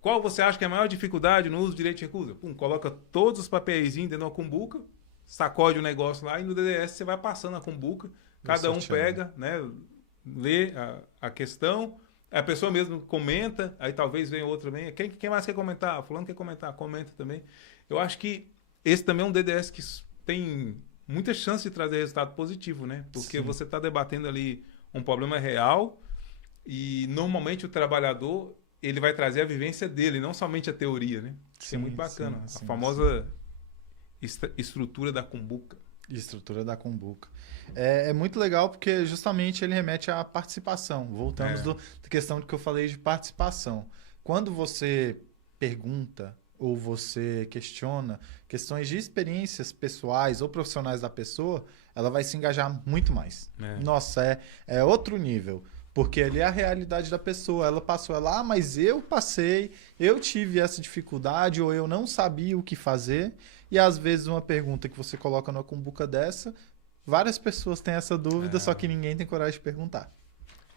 Qual você acha que é a maior dificuldade no uso do direito de recusa? Pum, coloca todos os papeizinhos dentro da cumbuca, sacode o negócio lá e no DDS você vai passando a cumbuca, cada um pega, né, lê a questão, a pessoa mesmo comenta, aí talvez venha outra, quem mais quer comentar? Fulano quer comentar, comenta também. Eu acho que esse também é um DDS que tem muita chance de trazer resultado positivo, né? Porque você está debatendo ali um problema real e normalmente o trabalhador ele vai trazer a vivência dele, não somente a teoria, né? Isso é muito bacana. A famosa estrutura da cumbuca. Estrutura da cumbuca. É muito legal porque justamente ele remete à participação. Voltamos da questão que eu falei de participação. Quando você pergunta ou você questiona questões de experiências pessoais ou profissionais da pessoa, ela vai se engajar muito mais. Nossa, é outro nível. Porque ali é a realidade da pessoa. Ela passou, mas eu passei, eu tive essa dificuldade ou eu não sabia o que fazer. E às vezes uma pergunta que você coloca numa cumbuca dessa, várias pessoas têm essa dúvida, só que ninguém tem coragem de perguntar.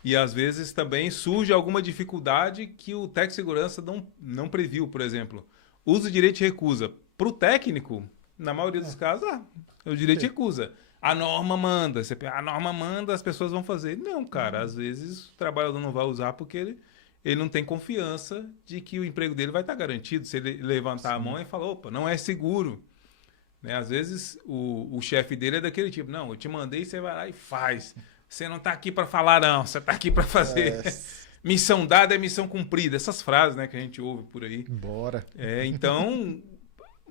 E às vezes também surge alguma dificuldade que o técnico de segurança não previu, por exemplo. Uso de direito de recusa. Para o técnico, na maioria dos casos, é o direito de recusa. A norma manda. A norma manda, as pessoas vão fazer. Não, cara. Às vezes o trabalhador não vai usar porque ele não tem confiança de que o emprego dele vai estar garantido. Se ele levantar a mão e falar, opa, não é seguro. Né? Às vezes o chefe dele é daquele tipo, não, eu te mandei, você vai lá e faz. Você não tá aqui para falar, não. Você tá aqui para fazer. Missão dada é missão cumprida. Essas frases, né, que a gente ouve por aí. Bora. Então,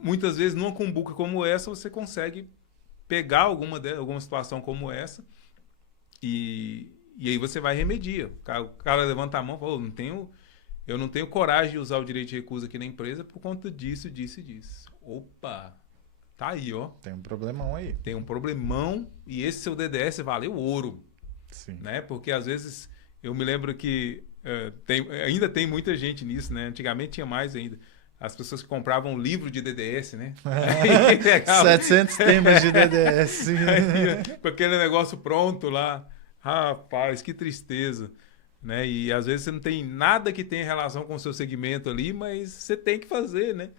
muitas vezes, numa cumbuca como essa, você consegue pegar alguma situação como essa e aí você vai e remedia. O cara levanta a mão e fala, eu não tenho coragem de usar o direito de recusa aqui na empresa por conta disso, disso e disso. Opa! Tá aí, ó. Tem um problemão aí. Tem um problemão e esse seu DDS valeu ouro. Sim. Né? Porque às vezes eu me lembro que ainda tem muita gente nisso, né? Antigamente tinha mais ainda. As pessoas que compravam um livro de DDS, né? 700 temas de DDS. Com aquele negócio pronto lá. Rapaz, que tristeza. Né? E às vezes você não tem nada que tenha relação com o seu segmento ali, mas você tem que fazer, né?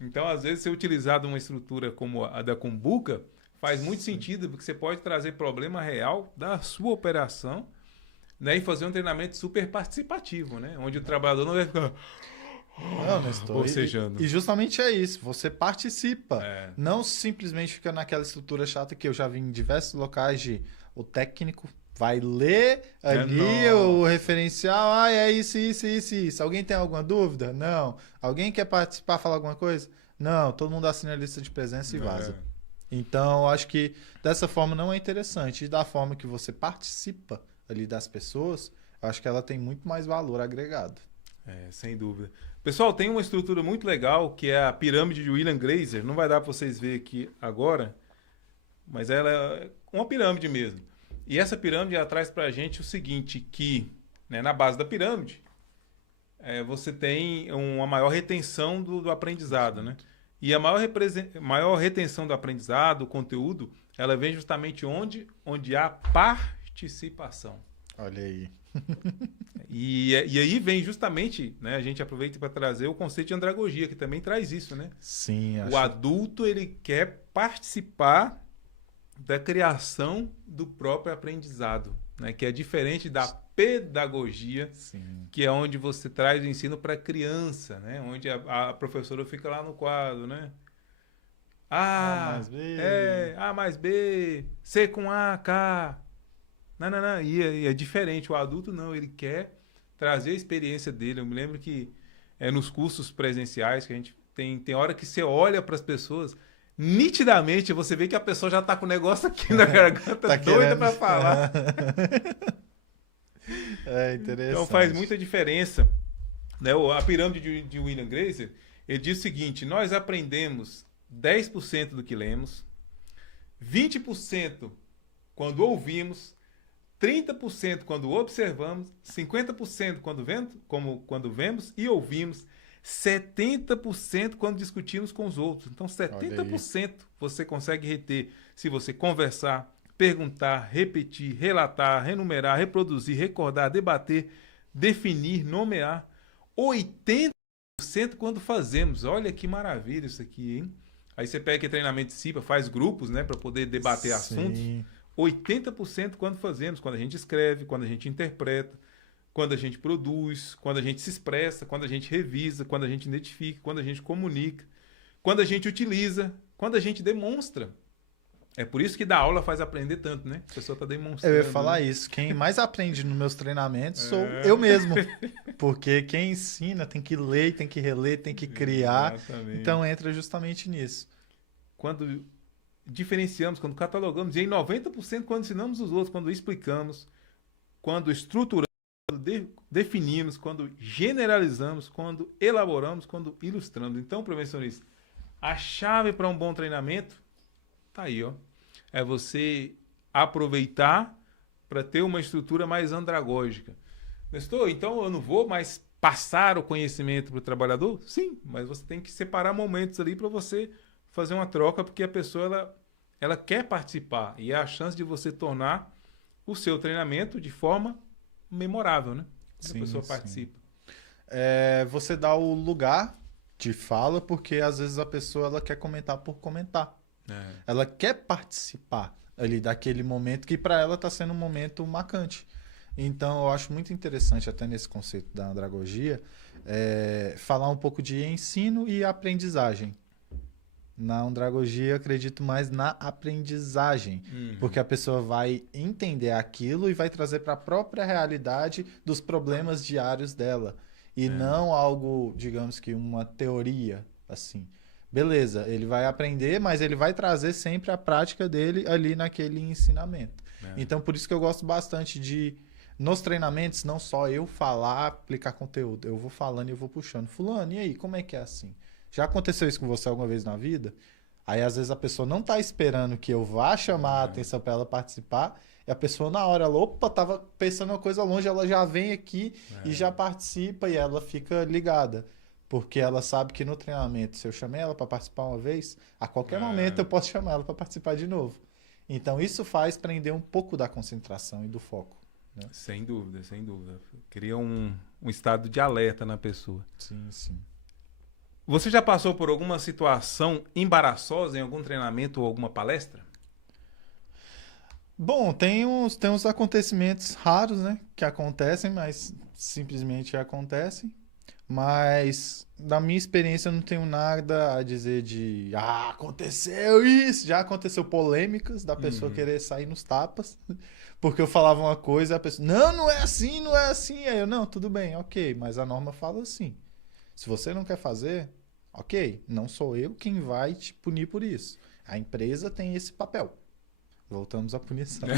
Então, às vezes, ser utilizado uma estrutura como a da Cumbuca faz muito sentido, porque você pode trazer problema real da sua operação, né? E fazer um treinamento super participativo, né? Onde o trabalhador não vai ficar bocejando. E justamente é isso, você participa. Não simplesmente fica naquela estrutura chata que eu já vi em diversos locais de o técnico vai ler ali o referencial, é isso. Alguém tem alguma dúvida? Não. Alguém quer participar, falar alguma coisa? Não, todo mundo assina a lista de presença e vaza. Então, eu acho que dessa forma não é interessante. E da forma que você participa ali das pessoas, eu acho que ela tem muito mais valor agregado. Sem dúvida. Pessoal, tem uma estrutura muito legal, que é a pirâmide de William Glaser. Não vai dar para vocês verem aqui agora, mas ela é uma pirâmide mesmo. E essa pirâmide traz para a gente o seguinte, que, né, na base da pirâmide, você tem uma maior retenção do aprendizado, né? E a maior retenção do aprendizado, do conteúdo, ela vem justamente onde há participação. Olha aí. E aí vem justamente, né, a gente aproveita para trazer o conceito de andragogia, que também traz isso, né? Sim. O adulto, ele quer participar da criação do próprio aprendizado, né? Que é diferente da pedagogia, Sim. Que é onde você traz o ensino para a criança, né? Onde a professora fica lá no quadro, né? A mais B, A mais B, C com A, K. Não. E é diferente. O adulto não, ele quer trazer a experiência dele. Eu me lembro que nos cursos presenciais que a gente tem hora que você olha para as pessoas, nitidamente você vê que a pessoa já está com o negócio aqui na garganta, tá doida para falar. É interessante. Então faz muita diferença. Né? A pirâmide de William Glaser, ele diz o seguinte: nós aprendemos 10% do que lemos, 20% quando ouvimos, 30% quando observamos, 50% quando vemos e ouvimos, 70% quando discutimos com os outros. Então, 70% você consegue reter se você conversar, perguntar, repetir, relatar, renumerar, reproduzir, recordar, debater, definir, nomear. 80% quando fazemos. Olha que maravilha isso aqui, hein? Aí você pega aqui treinamento de CIPA, faz grupos, né, para poder debater assuntos. 80% quando fazemos, quando a gente escreve, quando a gente interpreta, quando a gente produz, quando a gente se expressa, quando a gente revisa, quando a gente identifica, quando a gente comunica, quando a gente utiliza, quando a gente demonstra. É por isso que dar aula faz aprender tanto, né? A pessoa está demonstrando. Eu ia falar isso. Quem mais aprende nos meus treinamentos sou eu mesmo. Porque quem ensina tem que ler, tem que reler, tem que criar. Exatamente. Então entra justamente nisso. Quando diferenciamos, quando catalogamos, e em 90% quando ensinamos os outros, quando explicamos, quando estruturamos, quando definimos, quando generalizamos, quando elaboramos, quando ilustramos. Então, prevencionista, a chave para um bom treinamento tá aí, ó. É você aproveitar para ter uma estrutura mais andragógica. Nestor, então eu não vou mais passar o conhecimento para o trabalhador? Sim, mas você tem que separar momentos ali para você fazer uma troca, porque a pessoa ela quer participar e é a chance de você tornar o seu treinamento de forma memorável, né? Sim, a pessoa participa. Você dá o lugar de fala, porque às vezes a pessoa ela quer comentar por comentar. Ela quer participar ali daquele momento que para ela está sendo um momento marcante. Então eu acho muito interessante até nesse conceito da andragogia falar um pouco de ensino e aprendizagem. Na andragogia, eu acredito mais na aprendizagem, porque a pessoa vai entender aquilo e vai trazer para a própria realidade dos problemas diários dela, e não algo, digamos que uma teoria, assim. Beleza, ele vai aprender, mas ele vai trazer sempre a prática dele ali naquele ensinamento. Então, por isso que eu gosto bastante de, nos treinamentos, não só eu falar, aplicar conteúdo. Eu vou falando e eu vou puxando. Fulano, e aí, como é que é assim? Já aconteceu isso com você alguma vez na vida? Aí, às vezes, a pessoa não tá esperando que eu vá chamar a atenção para ela participar, e a pessoa, na hora, ela, opa, tava pensando uma coisa longe, ela já vem aqui e já participa e ela fica ligada. Porque ela sabe que no treinamento, se eu chamei ela para participar uma vez, a qualquer momento eu posso chamar ela para participar de novo. Então, isso faz prender um pouco da concentração e do foco. Né? Sem dúvida, sem dúvida. Cria um estado de alerta na pessoa. Sim, sim. Você já passou por alguma situação embaraçosa em algum treinamento ou alguma palestra? Bom, tem uns acontecimentos raros, né? Que acontecem, mas simplesmente acontecem. Mas, da minha experiência, eu não tenho nada a dizer de aconteceu isso. Já aconteceu polêmicas da pessoa querer sair nos tapas. Porque eu falava uma coisa e a pessoa, não é assim, não é assim. Aí eu, não, tudo bem, ok, mas a norma fala assim. Se você não quer fazer, ok, não sou eu quem vai te punir por isso. A empresa tem esse papel. Voltamos à punição.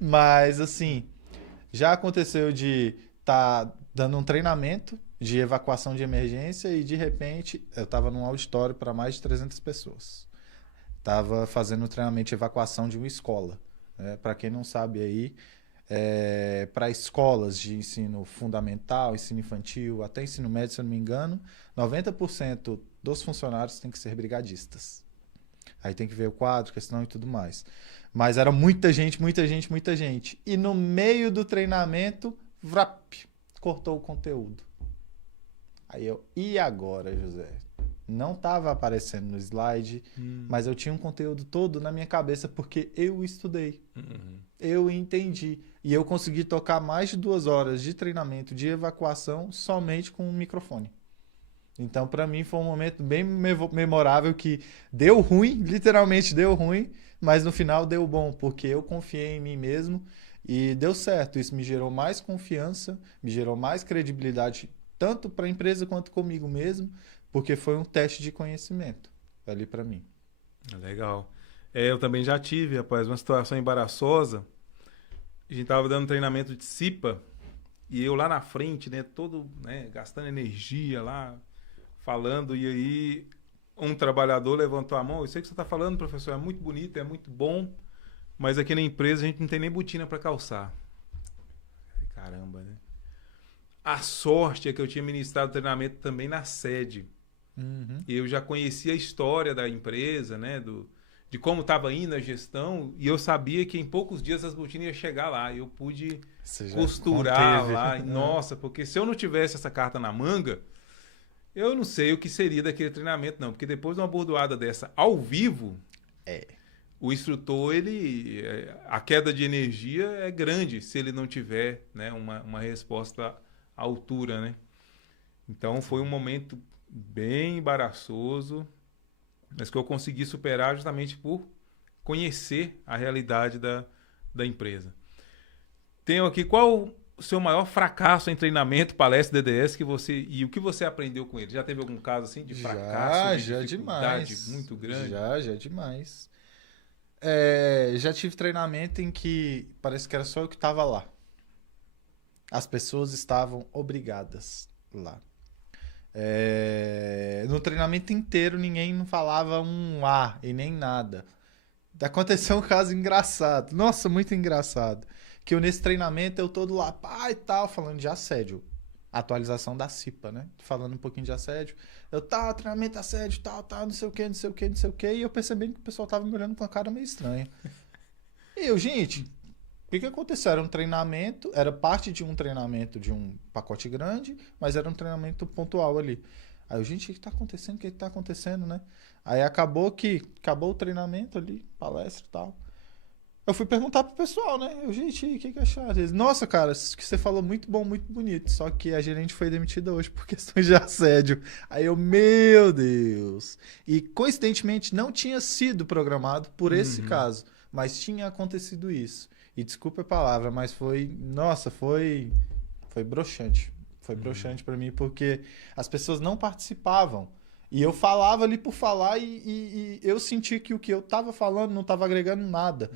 Mas, assim, já aconteceu de estar dando um treinamento de evacuação de emergência e, de repente, eu estava num auditório para mais de 300 pessoas. Estava fazendo um treinamento de evacuação de uma escola. Para quem não sabe aí, para escolas de ensino fundamental, ensino infantil, até ensino médio, se eu não me engano, 90% dos funcionários têm que ser brigadistas. Aí tem que ver o quadro, questão e tudo mais. Mas era muita gente, muita gente, muita gente. E no meio do treinamento, vrap, cortou o conteúdo. Aí eu, e agora, José? Não estava aparecendo no slide, mas eu tinha um conteúdo todo na minha cabeça porque eu estudei. Eu entendi. E eu consegui tocar mais de 2 horas de treinamento de evacuação somente com um microfone. Então, para mim, foi um momento bem memorável que deu ruim, literalmente deu ruim, mas no final deu bom, porque eu confiei em mim mesmo e deu certo. Isso me gerou mais confiança, me gerou mais credibilidade, tanto para a empresa quanto comigo mesmo, porque foi um teste de conhecimento ali para mim. Legal. Eu também já tive, rapaz, uma situação embaraçosa. A gente tava dando treinamento de CIPA e eu lá na frente, né, todo, né, gastando energia lá, falando, e aí um trabalhador levantou a mão, eu sei o que você está falando, professor, é muito bonito, é muito bom, mas aqui na empresa a gente não tem nem botina para calçar. Caramba, né? A sorte é que eu tinha ministrado treinamento também na sede. Eu já conhecia a história da empresa, né, de como estava indo a gestão, e eu sabia que em poucos dias as botinas iam chegar lá. Eu pude costurar conteve. Lá. E, nossa, porque se eu não tivesse essa carta na manga, eu não sei o que seria daquele treinamento, não. Porque depois de uma bordoada dessa ao vivo, o instrutor, a queda de energia é grande se ele não tiver, né, uma resposta à altura, né? Então foi um momento bem embaraçoso, mas que eu consegui superar justamente por conhecer a realidade da empresa. Tenho aqui, qual o seu maior fracasso em treinamento, palestra, DDS, e o que você aprendeu com ele? Já teve algum caso assim de fracasso, de dificuldade demais. Muito grande? Já demais. Já tive treinamento em que parece que era só eu que estava lá. As pessoas estavam obrigadas lá. No treinamento inteiro ninguém não falava um A e nem nada. Aconteceu um caso engraçado. Nossa, muito engraçado. Que eu nesse treinamento eu todo lá, pá e tal, falando de assédio. Atualização da CIPA, né? Falando um pouquinho de assédio. Eu, treinamento assédio, tal, não sei o que, não sei o que, não sei o que. E eu percebendo que o pessoal tava me olhando com uma cara meio estranha. E eu, gente, o que aconteceu? Era um treinamento, era parte de um treinamento de um pacote grande, mas era um treinamento pontual ali. Aí eu, gente, o que tá acontecendo? O que tá acontecendo, né? Aí acabou o treinamento ali, palestra e tal. eu fui perguntar pro pessoal, né? Gente, o que acharam? Eles, nossa, cara, isso que você falou muito bom, muito bonito. Só que a gerente foi demitida hoje por questões de assédio. Aí eu, meu Deus. E coincidentemente não tinha sido programado por esse caso, mas tinha acontecido isso. E desculpa a palavra, mas foi broxante. Foi broxante pra mim porque as pessoas não participavam. E eu falava ali por falar e eu senti que o que eu tava falando não tava agregando nada.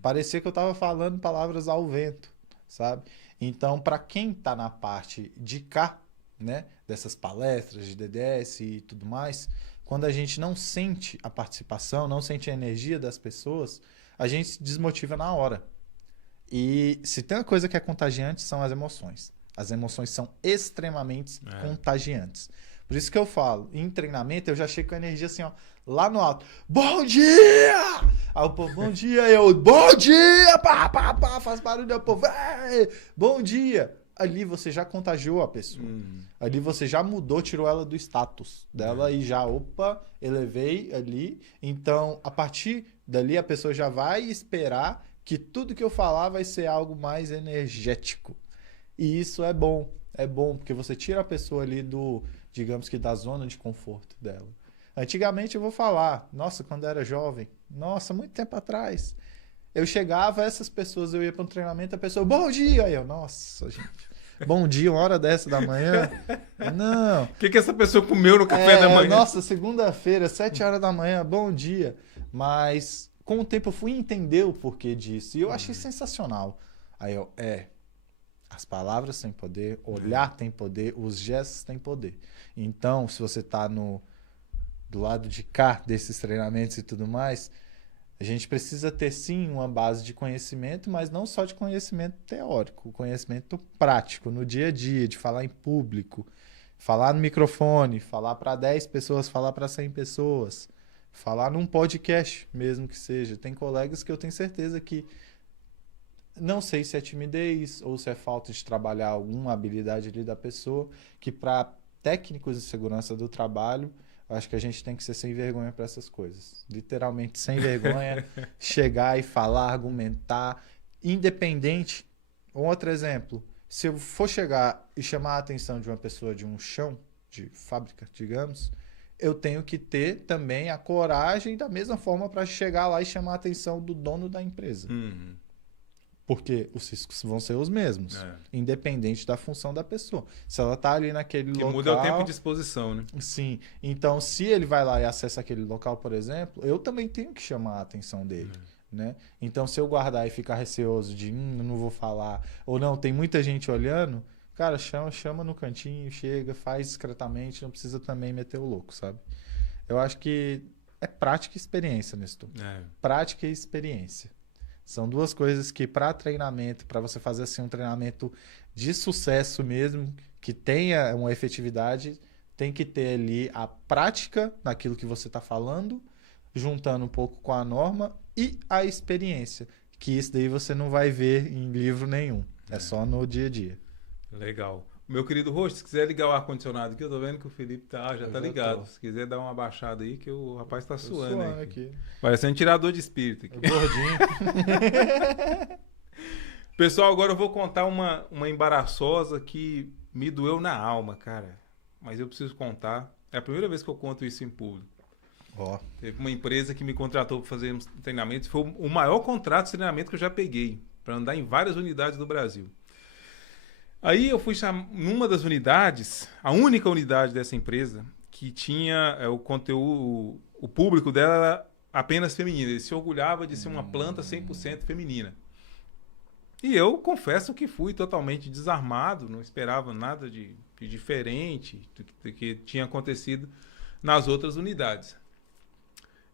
Parecia que eu tava falando palavras ao vento, sabe? Então, para quem tá na parte de cá, né, dessas palestras de DDS e tudo mais, quando a gente não sente a participação, não sente a energia das pessoas, a gente se desmotiva na hora. E se tem uma coisa que é contagiante, são as emoções. As emoções são extremamente contagiantes. Por isso que eu falo, em treinamento eu já chego com a energia assim, ó, lá no alto. Bom dia! Aí o povo, bom dia, eu, bom dia! Pá, pá, pá, faz barulho, o povo, bom dia! Ali você já contagiou a pessoa. Ali você já mudou, tirou ela do status dela e já, opa, elevei ali. Então, a partir dali, a pessoa já vai esperar que tudo que eu falar vai ser algo mais energético. E isso é bom, porque você tira a pessoa ali do, digamos que da zona de conforto dela. Antigamente eu vou falar, nossa, quando eu era jovem, nossa, muito tempo atrás, eu chegava, essas pessoas, eu ia para um treinamento, a pessoa, bom dia, aí eu, nossa, gente, bom dia, 1h10 da manhã, não. O que essa pessoa comeu no café da manhã? Nossa, segunda-feira, 7h da manhã, bom dia, mas com o tempo eu fui entender o porquê disso, e eu achei sensacional. Aí eu, as palavras têm poder, olhar tem poder, os gestos têm poder. Então, se você está do lado de cá desses treinamentos e tudo mais, a gente precisa ter sim uma base de conhecimento, mas não só de conhecimento teórico, conhecimento prático, no dia a dia, de falar em público, falar no microfone, falar para 10 pessoas, falar para 100 pessoas, falar num podcast mesmo que seja. Tem colegas que eu tenho certeza que não sei se é timidez ou se é falta de trabalhar alguma habilidade ali da pessoa, que para técnicos de segurança do trabalho, acho que a gente tem que ser sem vergonha para essas coisas. Literalmente sem vergonha, chegar e falar, argumentar, independente. Um outro exemplo, se eu for chegar e chamar a atenção de uma pessoa de um chão, de fábrica, digamos, eu tenho que ter também a coragem da mesma forma para chegar lá e chamar a atenção do dono da empresa. Porque os riscos vão ser os mesmos, independente da função da pessoa. Se ela está ali naquele local... Que muda o tempo de exposição, né? Sim. Então, se ele vai lá e acessa aquele local, por exemplo, eu também tenho que chamar a atenção dele. Né? Então, se eu guardar e ficar receoso de não vou falar, ou não, tem muita gente olhando, cara, chama no cantinho, chega, faz discretamente, não precisa também meter o louco, sabe? Eu acho que é prática e experiência, Nestor. Prática e experiência. São duas coisas que para treinamento, para você fazer assim um treinamento de sucesso mesmo, que tenha uma efetividade, tem que ter ali a prática naquilo que você está falando, juntando um pouco com a norma e a experiência, que isso daí você não vai ver em livro nenhum, é só no dia a dia. Legal. Meu querido Roxo, se quiser ligar o ar-condicionado aqui, eu tô vendo que o Felipe já tá ligado. Se quiser dar uma baixada aí, que o rapaz tá suando aqui. Parece um tirador de espírito aqui. Gordinho. Pessoal, agora eu vou contar uma embaraçosa que me doeu na alma, cara. Mas eu preciso contar. É a primeira vez que eu conto isso em público. Teve uma empresa que me contratou para fazer um treinamento. Foi o maior contrato de treinamento que eu já peguei, para andar em várias unidades do Brasil. Aí eu fui numa das unidades, a única unidade dessa empresa, que tinha o conteúdo, o público dela era apenas feminino. Ele se orgulhava de ser uma planta 100% feminina. E eu confesso que fui totalmente desarmado, não esperava nada de diferente do que tinha acontecido nas outras unidades.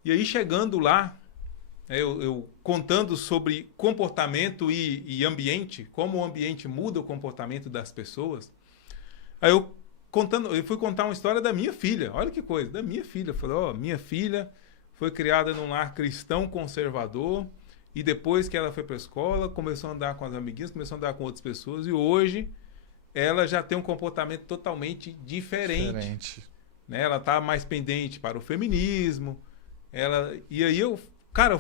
E aí chegando lá, eu contando sobre comportamento e ambiente, como o ambiente muda o comportamento das pessoas. Aí eu fui contar uma história da minha filha. Olha que coisa, da minha filha. Falei, minha filha foi criada num lar cristão conservador e depois que ela foi para a escola, começou a andar com as amiguinhas, começou a andar com outras pessoas e hoje ela já tem um comportamento totalmente diferente. Né? Ela está mais pendente para o feminismo. E aí eu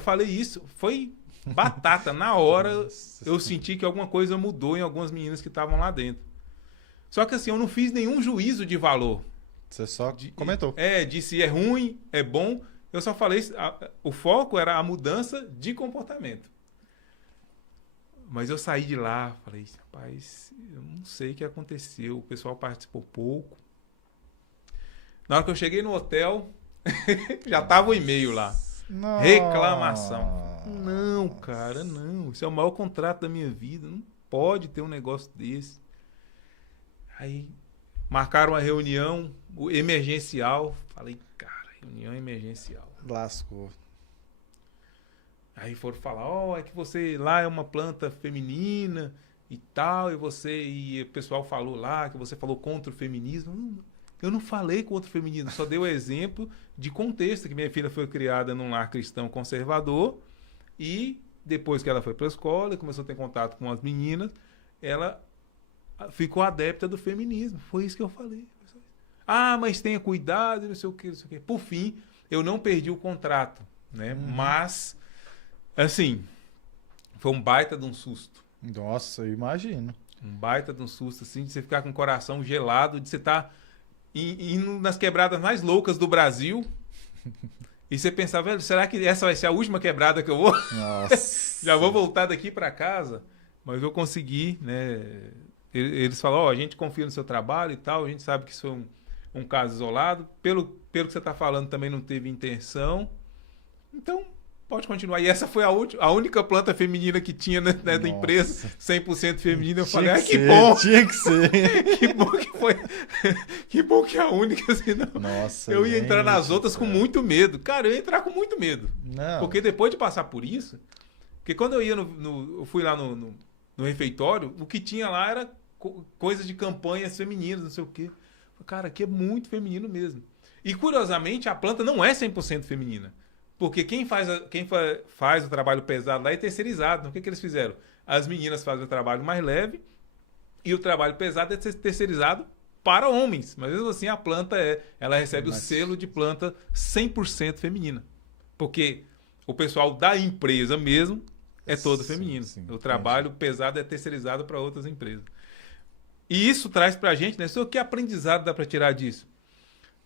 falei isso, foi Batata. Na hora, Nossa eu senti que alguma coisa mudou em algumas meninas que estavam lá dentro. Só que assim, eu não fiz nenhum juízo de valor. Você só comentou. De se é ruim, é bom. Eu só falei, o foco era a mudança de comportamento. Mas eu saí de lá, falei, rapaz, eu não sei o que aconteceu. O pessoal participou pouco. Na hora que eu cheguei no hotel, já tava o e-mail lá. Nossa. Reclamação. Não, cara, não. Isso é o maior contrato da minha vida. Não pode ter um negócio desse. Aí marcaram uma reunião emergencial. Falei, cara, reunião emergencial. Lascou. Aí foram falar, é que você lá é uma planta feminina e tal, e o pessoal falou lá que você falou contra o feminismo. Eu não falei contra o feminismo, só dei o exemplo de contexto, que minha filha foi criada num lar cristão conservador e depois que ela foi para a escola e começou a ter contato com as meninas, ela ficou adepta do feminismo. Foi isso que eu falei. Mas tenha cuidado, não sei o que, não sei o que. Por fim, eu não perdi o contrato, né? Mas, assim, foi um baita de um susto. Nossa, eu imagino. Um baita de um susto, assim, de você ficar com o coração gelado, de você estar indo nas quebradas mais loucas do Brasil e você pensar, velho, será que essa vai ser a última quebrada que eu vou? Nossa. Já vou voltar daqui para casa? Mas eu consegui, né? Eles falam, a gente confia no seu trabalho e tal, a gente sabe que isso é um caso isolado. Pelo que você está falando, também não teve intenção. Então, pode continuar. E essa foi a única planta feminina que tinha da empresa, 100% feminina. Eu falei, que bom! Tinha que ser. Que bom que foi. Que bom que é a única, senão. Nossa, eu ia entrar nas outras com muito medo. Cara, eu ia entrar com muito medo. Não. Porque depois de passar por isso, porque quando eu ia eu fui lá no refeitório, o que tinha lá era coisas de campanhas femininas, não sei o quê. Cara, aqui é muito feminino mesmo. E curiosamente, a planta não é 100% feminina. Porque quem faz o trabalho pesado lá é terceirizado. Então, o que eles fizeram? As meninas fazem o trabalho mais leve e o trabalho pesado é terceirizado para homens. Mas mesmo assim, a planta ela recebe o selo de planta 100% feminina. Porque o pessoal da empresa mesmo é todo feminino. Sim, o trabalho pesado é terceirizado para outras empresas. E isso traz para a gente, né? Que aprendizado dá para tirar disso?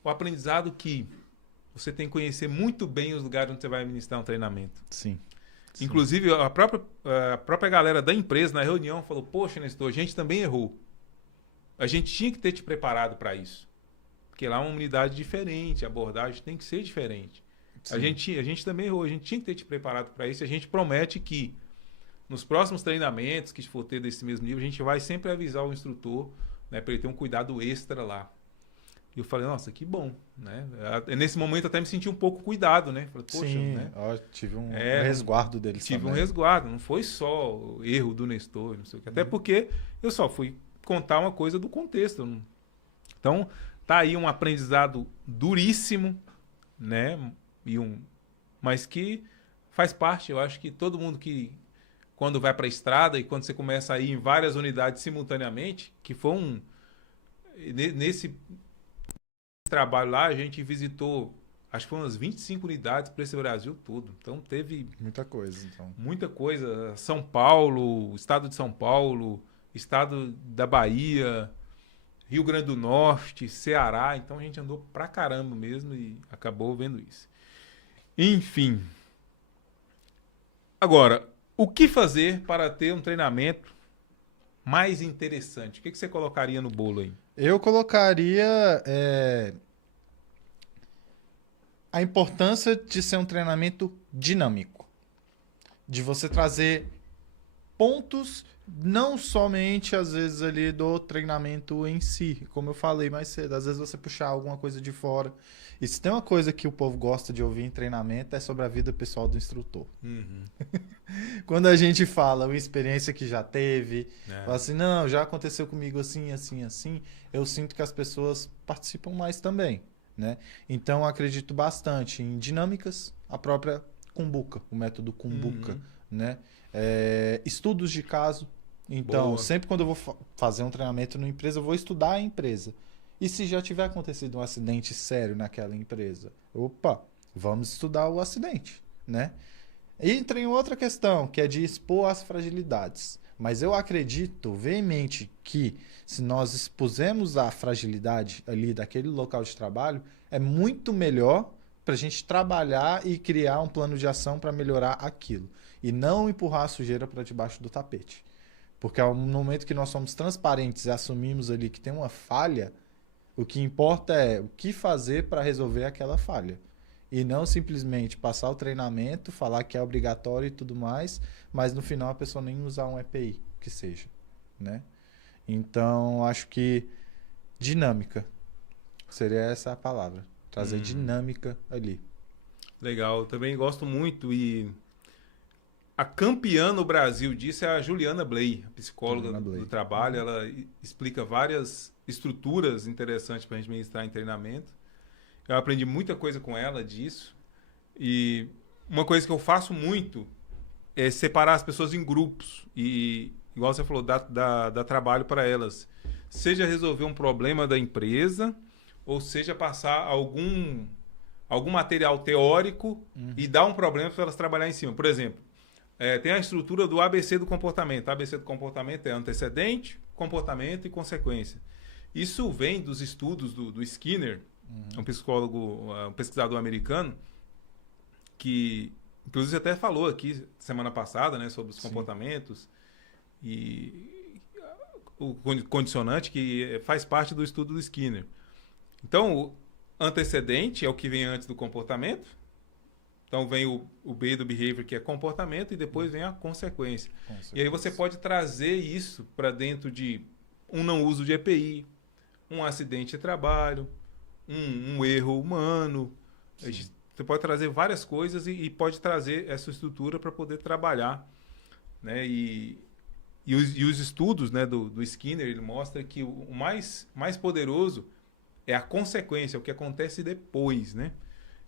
O aprendizado que você tem que conhecer muito bem os lugares onde você vai ministrar um treinamento. Sim. Inclusive, a própria galera da empresa, na reunião, falou, poxa, Nestor, a gente também errou. A gente tinha que ter te preparado para isso. Porque lá é uma unidade diferente, a abordagem tem que ser diferente. A gente também errou, a gente tinha que ter te preparado para isso. A gente promete que nos próximos treinamentos que for ter desse mesmo nível, a gente vai sempre avisar o instrutor, né, para ele ter um cuidado extra lá. E eu falei, nossa, que bom, né? Nesse momento até me senti um pouco cuidado, né? Falei, poxa, sim, né? tive um resguardo deles tive também. Um resguardo, não foi só o erro do Nestor, não sei o que. Até porque eu só fui contar uma coisa do contexto. Então, tá aí um aprendizado duríssimo, né? Mas que faz parte. Eu acho que todo mundo que, quando vai para a estrada e quando você começa a ir em várias unidades simultaneamente, que foi nesse trabalho lá, a gente visitou, acho que foram umas 25 unidades para esse Brasil todo. Então teve muita coisa, então. Muita coisa. São Paulo, estado de São Paulo, estado da Bahia, Rio Grande do Norte, Ceará. Então a gente andou pra caramba mesmo e acabou vendo isso. Enfim. Agora, o que fazer para ter um treinamento mais interessante? O que você colocaria no bolo aí? Eu colocaria a importância de ser um treinamento dinâmico. De você trazer pontos, não somente, às vezes, ali do treinamento em si. Como eu falei mais cedo, às vezes você puxar alguma coisa de fora. E se tem uma coisa que o povo gosta de ouvir em treinamento, é sobre a vida pessoal do instrutor. Uhum. Quando a gente fala a experiência que já teve, fala assim, não, já aconteceu comigo assim, assim, assim, eu sinto que as pessoas participam mais também, né? Então, eu acredito bastante em dinâmicas, a própria Kumbuka, o método Kumbuka, né? Estudos de caso. Então, sempre quando eu vou fazer um treinamento numa empresa, eu vou estudar a empresa. E se já tiver acontecido um acidente sério naquela empresa? Opa, vamos estudar o acidente, né? Entra em outra questão, que é de expor as fragilidades. Mas eu acredito veemente que se nós expusermos a fragilidade ali daquele local de trabalho, é muito melhor para a gente trabalhar e criar um plano de ação para melhorar aquilo. E não empurrar a sujeira para debaixo do tapete. Porque ao momento que nós somos transparentes e assumimos ali que tem uma falha, o que importa é o que fazer para resolver aquela falha. E não simplesmente passar o treinamento, falar que é obrigatório e tudo mais, mas no final a pessoa nem usar um EPI, que seja, né? Então, acho que dinâmica seria essa a palavra. Trazer dinâmica ali. Legal, eu também gosto muito e a campeã no Brasil disso é a Juliana Bley, a psicóloga Juliana Bley. do trabalho. Ela explica várias estruturas interessantes para a gente ministrar em treinamento. Eu aprendi muita coisa com ela disso. E uma coisa que eu faço muito é separar as pessoas em grupos. E, igual você falou, dar trabalho para elas. Seja resolver um problema da empresa, ou seja passar algum material teórico e dar um problema para elas trabalhar em cima. Por exemplo, tem a estrutura do ABC do comportamento. O ABC do comportamento é antecedente, comportamento e consequência. Isso vem dos estudos do Skinner, um psicólogo, um pesquisador americano, que inclusive até falou aqui semana passada, né, sobre os comportamentos e o condicionante que faz parte do estudo do Skinner. Então, o antecedente é o que vem antes do comportamento. Então, vem o B do behavior, que é comportamento, e depois vem a consequência. E aí você pode trazer isso para dentro de um não uso de EPI, um acidente de trabalho, um erro humano. Você pode trazer várias coisas e pode trazer essa estrutura para poder trabalhar, né? E os estudos, né, do Skinner, ele mostra que o mais poderoso é a consequência, o que acontece depois, né?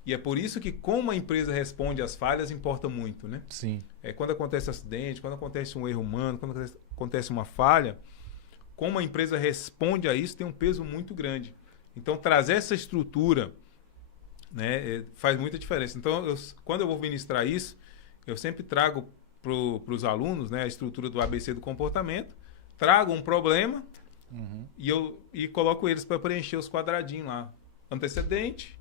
E é por isso que como a empresa responde às falhas importa muito, né? Sim. Quando acontece acidente, quando acontece um erro humano, quando acontece uma falha, como a empresa responde a isso tem um peso muito grande. Então, trazer essa estrutura, né, faz muita diferença. Então, quando eu vou ministrar isso, eu sempre trago para os alunos, né, a estrutura do ABC do comportamento, trago um problema e coloco eles para preencher os quadradinhos lá. Antecedente.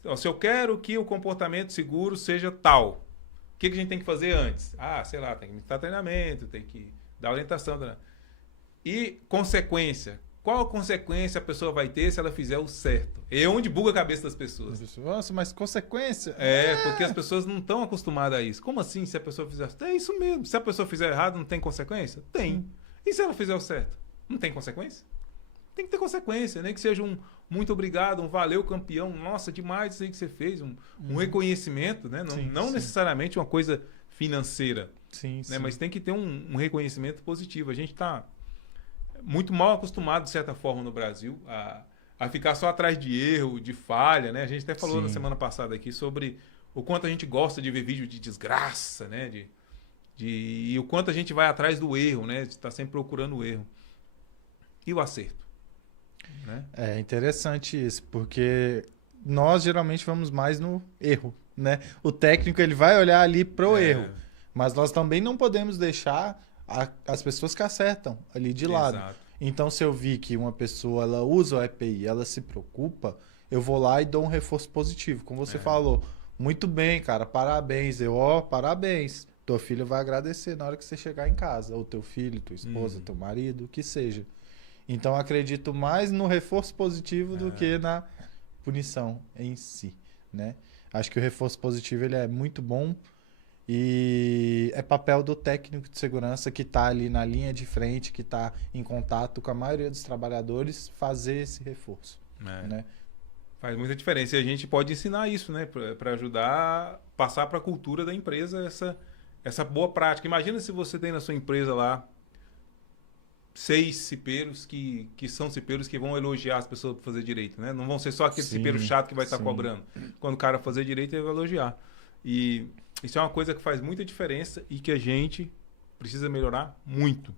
Então, se eu quero que o comportamento seguro seja tal, o que a gente tem que fazer antes? Sei lá, tem que dar treinamento, tem que dar orientação. E consequência. Qual a consequência a pessoa vai ter se ela fizer o certo? É onde buga a cabeça das pessoas. Nossa, mas consequência? Porque as pessoas não estão acostumadas a isso. Como assim se a pessoa fizer... É isso mesmo. Se a pessoa fizer errado, não tem consequência? Tem. E se ela fizer o certo? Não tem consequência? Tem que ter consequência. Nem que seja um muito obrigado, um valeu campeão, nossa, demais isso aí que você fez. Um reconhecimento, né? Não necessariamente uma coisa financeira. Né? Mas tem que ter um reconhecimento positivo. A gente está muito mal acostumado, de certa forma, no Brasil, a ficar só atrás de erro, de falha, né? A gente até falou na semana passada aqui sobre o quanto a gente gosta de ver vídeo de desgraça, né? E o quanto a gente vai atrás do erro, né? Está sempre procurando o erro. E o acerto? Né? É interessante isso, porque nós geralmente vamos mais no erro, né? O técnico ele vai olhar ali pro erro, mas nós também não podemos deixar as pessoas que acertam ali de lado. Exato. Então, se eu vi que uma pessoa ela usa o EPI, ela se preocupa, eu vou lá e dou um reforço positivo. Como você falou, muito bem, cara, parabéns. Parabéns. Tua filha vai agradecer na hora que você chegar em casa. Ou teu filho, tua esposa, teu marido, o que seja. Então, eu acredito mais no reforço positivo do que na punição em si, né? Acho que o reforço positivo ele é muito bom. E é papel do técnico de segurança que está ali na linha de frente, que está em contato com a maioria dos trabalhadores, fazer esse reforço. Né? Faz muita diferença. E a gente pode ensinar isso, né? Para ajudar a passar para a cultura da empresa essa boa prática. Imagina se você tem na sua empresa lá 6 cipeiros que são cipeiros que vão elogiar as pessoas por fazer direito. Né? Não vão ser só aquele cipeiro chato que vai estar cobrando. Quando o cara fazer direito, ele vai elogiar. E isso é uma coisa que faz muita diferença e que a gente precisa melhorar muito.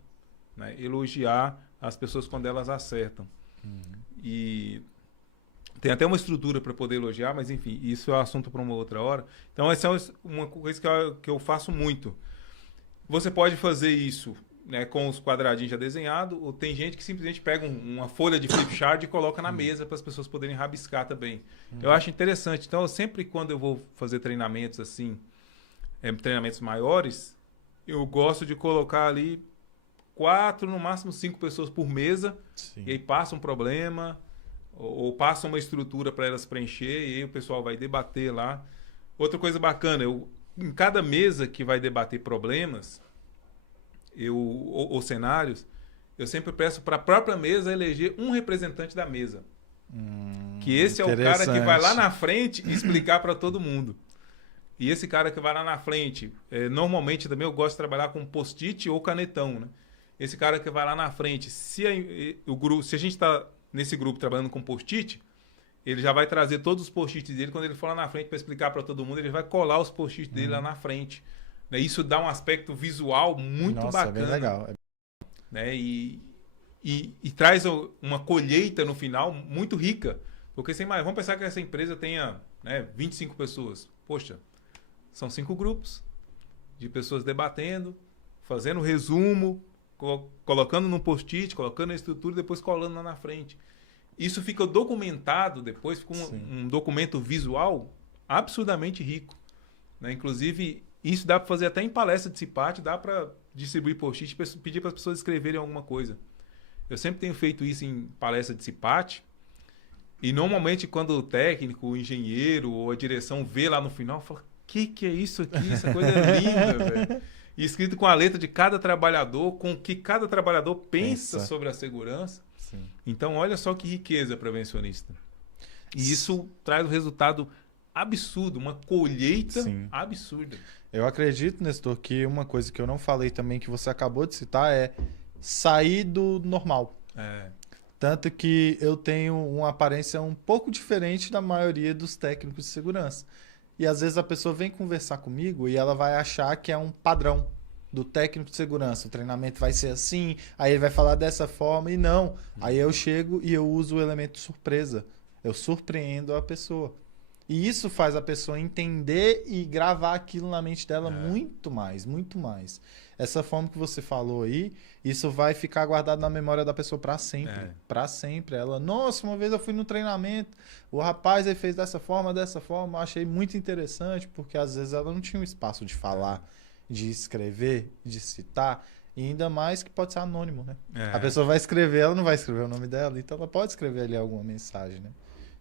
Né? Elogiar as pessoas quando elas acertam. E Tem até uma estrutura para poder elogiar, mas enfim, isso é assunto para uma outra hora. Então, essa é uma coisa que eu faço muito. Você pode fazer isso, né, com os quadradinhos já desenhados, ou tem gente que simplesmente pega uma folha de flip chart e coloca na mesa para as pessoas poderem rabiscar também. Eu acho interessante. Então, sempre quando eu vou fazer treinamentos assim, treinamentos maiores, eu gosto de colocar ali 4, no máximo 5 pessoas por mesa, Sim. e aí passa um problema, ou passa uma estrutura para elas preencher, e aí o pessoal vai debater lá. Outra coisa bacana, em cada mesa que vai debater problemas ou cenários, eu sempre peço para a própria mesa eleger um representante da mesa. Que esse é o cara que vai lá na frente e explicar para todo mundo. E esse cara que vai lá na frente, normalmente também eu gosto de trabalhar com post-it ou canetão, né? Esse cara que vai lá na frente, se a gente está nesse grupo trabalhando com post-it, ele já vai trazer todos os post-its dele. Quando ele for lá na frente para explicar para todo mundo, ele vai colar os post-its dele lá na frente. Né? Isso dá um aspecto visual muito bacana. É bem legal. Né? E traz uma colheita no final muito rica. Porque vamos pensar que essa empresa tenha, né, 25 pessoas. Poxa, são 5 grupos de pessoas debatendo, fazendo resumo, colocando no post-it, colocando na estrutura e depois colando lá na frente. Isso fica documentado depois, fica um documento visual absurdamente rico. Né? Inclusive, isso dá para fazer até em palestra de CIPAT, dá para distribuir post-it e pedir para as pessoas escreverem alguma coisa. Eu sempre tenho feito isso em palestra de CIPAT, e normalmente quando o técnico, o engenheiro ou a direção vê lá no final, fala: que é isso aqui? Essa coisa é linda, velho. E escrito com a letra de cada trabalhador, com o que cada trabalhador pensa sobre a segurança. Sim. Então, olha só que riqueza prevencionista. E isso traz um resultado absurdo, uma colheita absurda. Eu acredito, Nestor, que uma coisa que eu não falei também, que você acabou de citar, é sair do normal. Tanto que eu tenho uma aparência um pouco diferente da maioria dos técnicos de segurança. E às vezes a pessoa vem conversar comigo e ela vai achar que é um padrão do técnico de segurança. O treinamento vai ser assim, aí ele vai falar dessa forma, e não. Aí eu chego e eu uso o elemento surpresa. Eu surpreendo a pessoa. E isso faz a pessoa entender e gravar aquilo na mente dela muito mais, muito mais. Essa forma que você falou aí, isso vai ficar guardado na memória da pessoa para sempre. Para sempre. Ela, nossa, uma vez eu fui no treinamento, o rapaz aí fez dessa forma, eu achei muito interessante, porque às vezes ela não tinha um espaço de falar, de escrever, de citar, e ainda mais que pode ser anônimo, né? A pessoa vai escrever, ela não vai escrever o nome dela, então ela pode escrever ali alguma mensagem, né?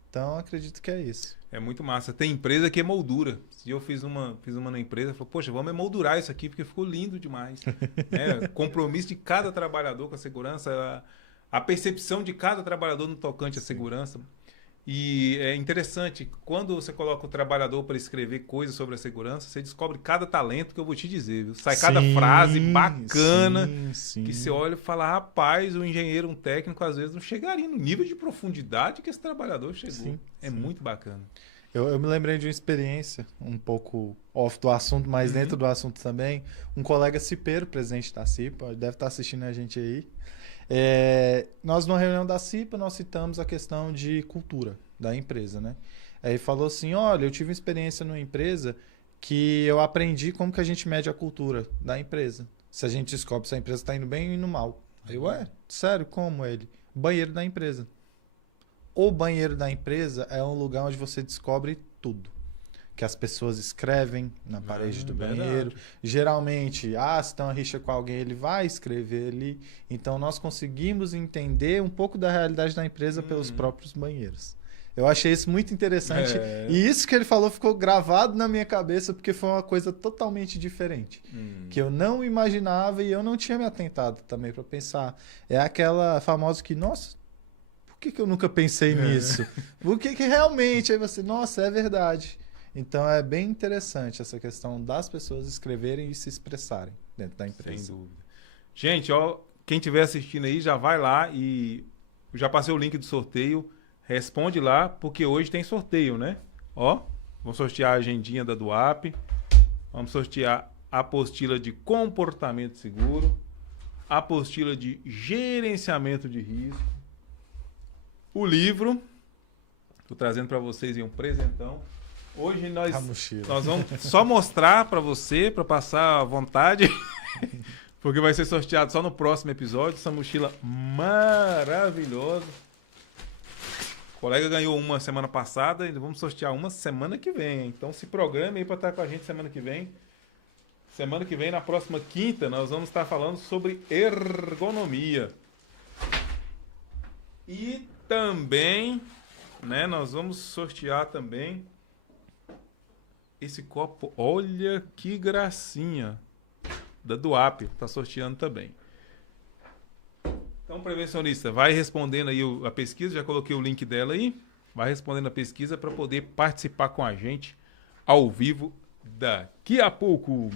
Então, acredito que é isso. É muito massa. Tem empresa que é moldura. Se eu fiz uma na empresa, falei: poxa, vamos emoldurar isso aqui, porque ficou lindo demais. Compromisso de cada trabalhador com a segurança, a percepção de cada trabalhador no tocante à segurança. E é interessante, quando você coloca o trabalhador para escrever coisas sobre a segurança, você descobre cada talento que eu vou te dizer. Viu? Sai cada frase bacana que você olha e fala: rapaz, o engenheiro, um técnico, às vezes não chegaria no nível de profundidade que esse trabalhador chegou. Muito bacana. Eu me lembrei de uma experiência um pouco off do assunto, mas dentro do assunto também. Um colega cipeiro, presidente da CIPA, deve estar assistindo a gente aí. Nós, numa reunião da CIPA, nós citamos a questão de cultura da empresa, né? Aí falou assim: olha, eu tive uma experiência numa empresa que eu aprendi como que a gente mede a cultura da empresa. Se a gente descobre se a empresa está indo bem ou indo mal. Aí, sério, como ele? Banheiro da empresa. O banheiro da empresa é um lugar onde você descobre tudo. Que as pessoas escrevem na parede do banheiro. Geralmente, se tem uma rixa com alguém, ele vai escrever ali. Então, nós conseguimos entender um pouco da realidade da empresa pelos próprios banheiros. Eu achei isso muito interessante. E isso que ele falou ficou gravado na minha cabeça, porque foi uma coisa totalmente diferente. Que eu não imaginava e eu não tinha me atentado também para pensar. É aquela famosa que, nossa, por que eu nunca pensei nisso? Por que realmente? Aí você, nossa, é verdade. Então, é bem interessante essa questão das pessoas escreverem e se expressarem dentro da empresa. Sem dúvida. Gente, quem estiver assistindo aí, já vai lá e já passei o link do sorteio. Responde lá, porque hoje tem sorteio, né? Vamos sortear a agendinha da DUAP. Vamos sortear a apostila de comportamento seguro. A apostila de gerenciamento de risco. O livro Tô trazendo para vocês aí um presentão. Hoje nós mochila. vamos só mostrar para você, para passar à vontade, porque vai ser sorteado só no próximo episódio. Essa mochila maravilhosa. O colega ganhou uma semana passada, ainda vamos sortear uma semana que vem. Então se programe aí para estar com a gente semana que vem. Semana que vem, na próxima quinta, nós vamos estar falando sobre ergonomia. E também, né, nós vamos sortear também esse copo. Olha que gracinha. Da Duap, tá sorteando também. Então, prevencionista, vai respondendo aí a pesquisa, já coloquei o link dela aí. Vai respondendo a pesquisa para poder participar com a gente ao vivo daqui a pouco.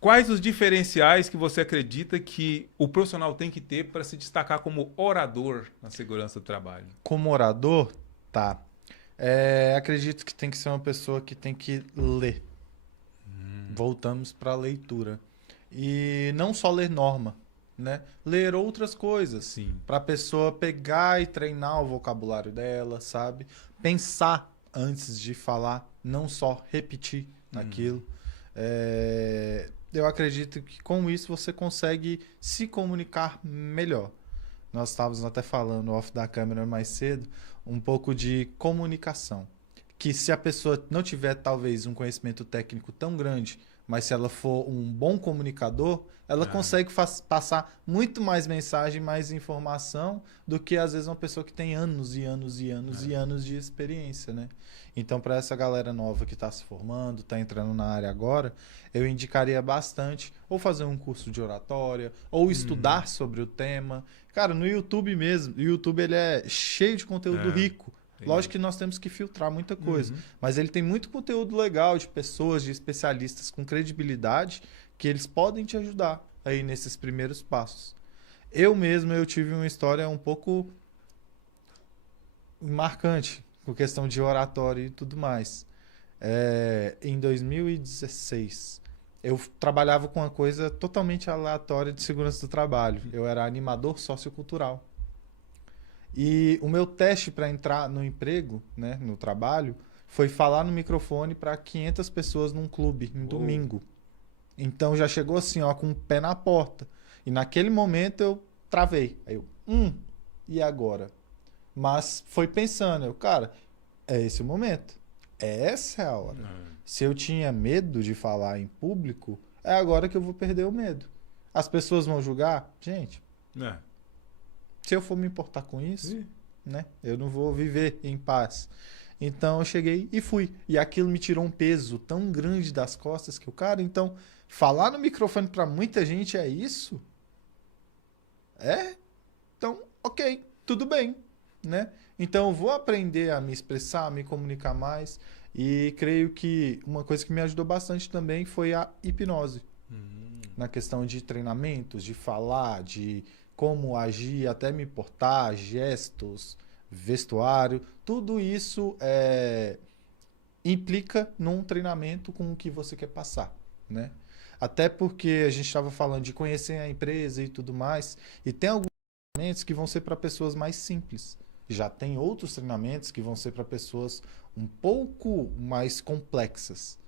Quais os diferenciais que você acredita que o profissional tem que ter para se destacar como orador na segurança do trabalho? Como orador, tá. Acredito que tem que ser uma pessoa que tem que ler. Voltamos para a leitura. E não só ler norma, né? Ler outras coisas. Sim. Para a pessoa pegar e treinar o vocabulário dela, sabe? Pensar antes de falar, não só repetir naquilo. Eu acredito que com isso você consegue se comunicar melhor. Nós estávamos até falando off da câmera mais cedo, um pouco de comunicação. Que se a pessoa não tiver talvez um conhecimento técnico tão grande, mas se ela for um bom comunicador, ela consegue passar muito mais mensagem, mais informação do que às vezes uma pessoa que tem anos e anos e anos e anos de experiência, né? Então, para essa galera nova que está se formando, está entrando na área agora, eu indicaria bastante ou fazer um curso de oratória, ou estudar sobre o tema. Cara, no YouTube mesmo, o YouTube ele é cheio de conteúdo rico. Lógico que nós temos que filtrar muita coisa, mas ele tem muito conteúdo legal de pessoas, de especialistas com credibilidade, que eles podem te ajudar aí nesses primeiros passos. Eu tive uma história um pouco marcante com questão de oratória e tudo mais. Em 2016, eu trabalhava com uma coisa totalmente aleatória de segurança do trabalho. Eu era animador sociocultural. E o meu teste para entrar no emprego, né, no trabalho, foi falar no microfone para 500 pessoas num clube, em domingo. Então já chegou assim, ó, com o pé na porta. E naquele momento eu travei. Aí eu, e agora? Mas foi pensando, cara, é esse o momento. Essa é a hora. Se eu tinha medo de falar em público, é agora que eu vou perder o medo. As pessoas vão julgar? Gente, se eu for me importar com isso, né, eu não vou viver em paz. Então eu cheguei e fui. E aquilo me tirou um peso tão grande das costas que o cara, então, falar no microfone para muita gente é isso? Então, ok, tudo bem, né? Então eu vou aprender a me expressar, a me comunicar mais. E creio que uma coisa que me ajudou bastante também foi a hipnose. Na questão de treinamentos, de falar, de como agir, até me portar, gestos, vestuário, tudo isso implica num treinamento com o que você quer passar, né? Até porque a gente estava falando de conhecer a empresa e tudo mais, e tem alguns treinamentos que vão ser para pessoas mais simples. Já tem outros treinamentos que vão ser para pessoas um pouco mais complexas.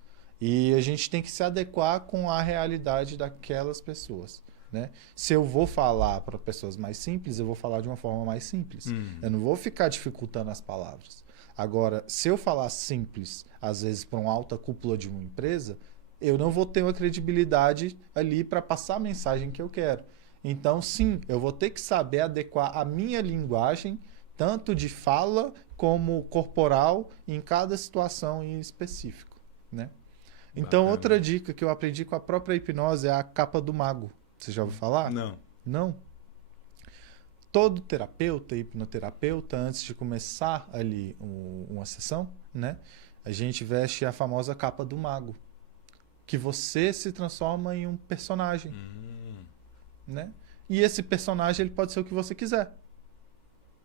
E a gente tem que se adequar com a realidade daquelas pessoas, né? Se eu vou falar para pessoas mais simples, eu vou falar de uma forma mais simples. Eu não vou ficar dificultando as palavras. Agora, se eu falar simples, às vezes para uma alta cúpula de uma empresa, eu não vou ter uma credibilidade ali para passar a mensagem que eu quero. Então, sim, eu vou ter que saber adequar a minha linguagem, tanto de fala como corporal, em cada situação em específico, né? Então, Bacana. outra dica que eu aprendi com a própria hipnose é a capa do mago. Você já ouviu falar? Não. Não? Todo terapeuta, hipnoterapeuta, antes de começar ali uma sessão, né, a gente veste a famosa capa do mago, que você se transforma em um personagem, né? E esse personagem ele pode ser o que você quiser.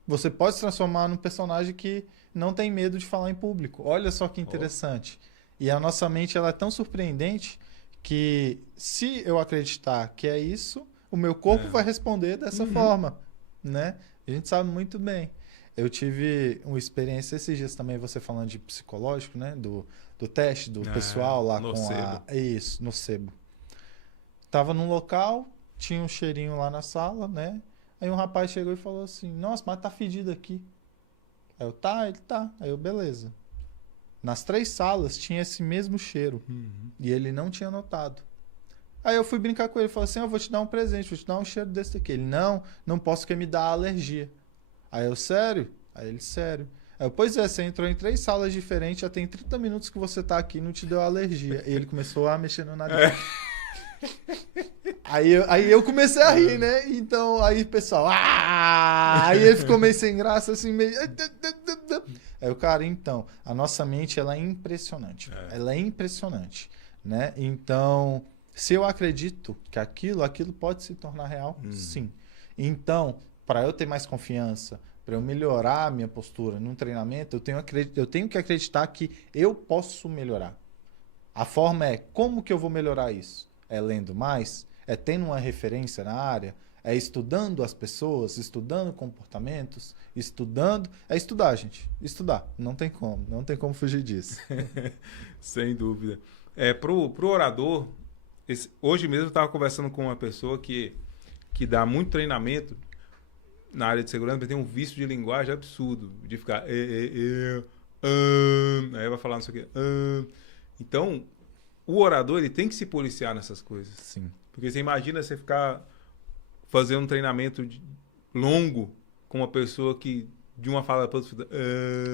Você pode se transformar num personagem que não tem medo de falar em público. Olha só que interessante. E a nossa mente ela é tão surpreendente que se eu acreditar que é isso, o meu corpo vai responder dessa forma, né? A gente sabe muito bem. Eu tive uma experiência esses dias também, você falando de psicológico, né? Do teste do pessoal lá nocebo. Isso, nocebo. Tava num local, tinha um cheirinho lá na sala, né? Aí um rapaz chegou e falou assim, nossa, mas tá fedido aqui. Aí eu, tá, ele tá. Aí eu, beleza. Nas 3 salas tinha esse mesmo cheiro. E ele não tinha notado. Aí eu fui brincar com ele, falei assim, eu vou te dar um presente, vou te dar um cheiro desse daqui. Ele, não posso porque me dá alergia. Aí eu, sério? Aí ele, sério. Aí eu, pois é, você entrou em 3 salas diferentes, já tem 30 minutos que você tá aqui e não te deu alergia. E ele começou a mexer no nariz. Aí eu comecei a rir, né? Então, aí o pessoal, aí ele ficou meio sem graça, assim, meio... Aí o cara, então, a nossa mente, ela é impressionante. Ela é impressionante, né? Então, se eu acredito que aquilo pode se tornar real, sim. Então, para eu ter mais confiança, para eu melhorar a minha postura num treinamento, eu tenho que acreditar que eu posso melhorar. A forma é, como que eu vou melhorar isso? É lendo mais? É tendo uma referência na área? É estudando as pessoas? Estudando comportamentos? É estudar, gente. Estudar. Não tem como fugir disso. Sem dúvida. Pro orador, hoje mesmo eu estava conversando com uma pessoa que dá muito treinamento na área de segurança, mas tem um vício de linguagem absurdo, de ficar aí vai falar não sei o quê. Então, o orador ele tem que se policiar nessas coisas. Sim. Porque você imagina você ficar fazendo um treinamento longo com uma pessoa que de uma fala para outra...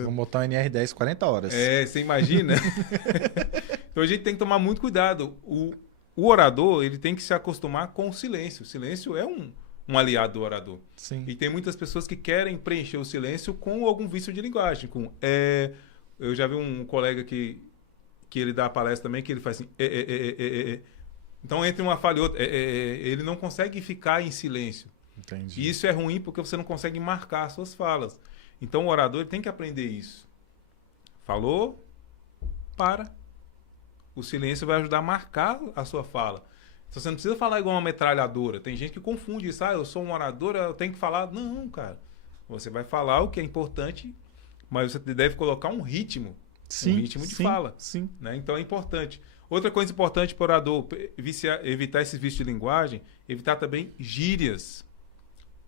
Vou botar um NR10 40 horas. Você imagina? Então a gente tem que tomar muito cuidado. O orador ele tem que se acostumar com o silêncio. O silêncio é um aliado do orador. Sim. E tem muitas pessoas que querem preencher o silêncio com algum vício de linguagem. Eu já vi um colega que ele dá palestra também, que ele faz assim... Então, entre uma fala e outra, ele não consegue ficar em silêncio. Entendi. E isso é ruim porque você não consegue marcar suas falas. Então, o orador ele tem que aprender isso. Falou, para. O silêncio vai ajudar a marcar a sua fala. Então, você não precisa falar igual uma metralhadora. Tem gente que confunde isso. Eu sou um orador, eu tenho que falar. Não, cara. Você vai falar o que é importante, mas você deve colocar um ritmo. Sim, um ritmo de fala. Sim. Né? Então, é importante. Outra coisa importante para o orador, evitar esses vícios de linguagem, evitar também gírias,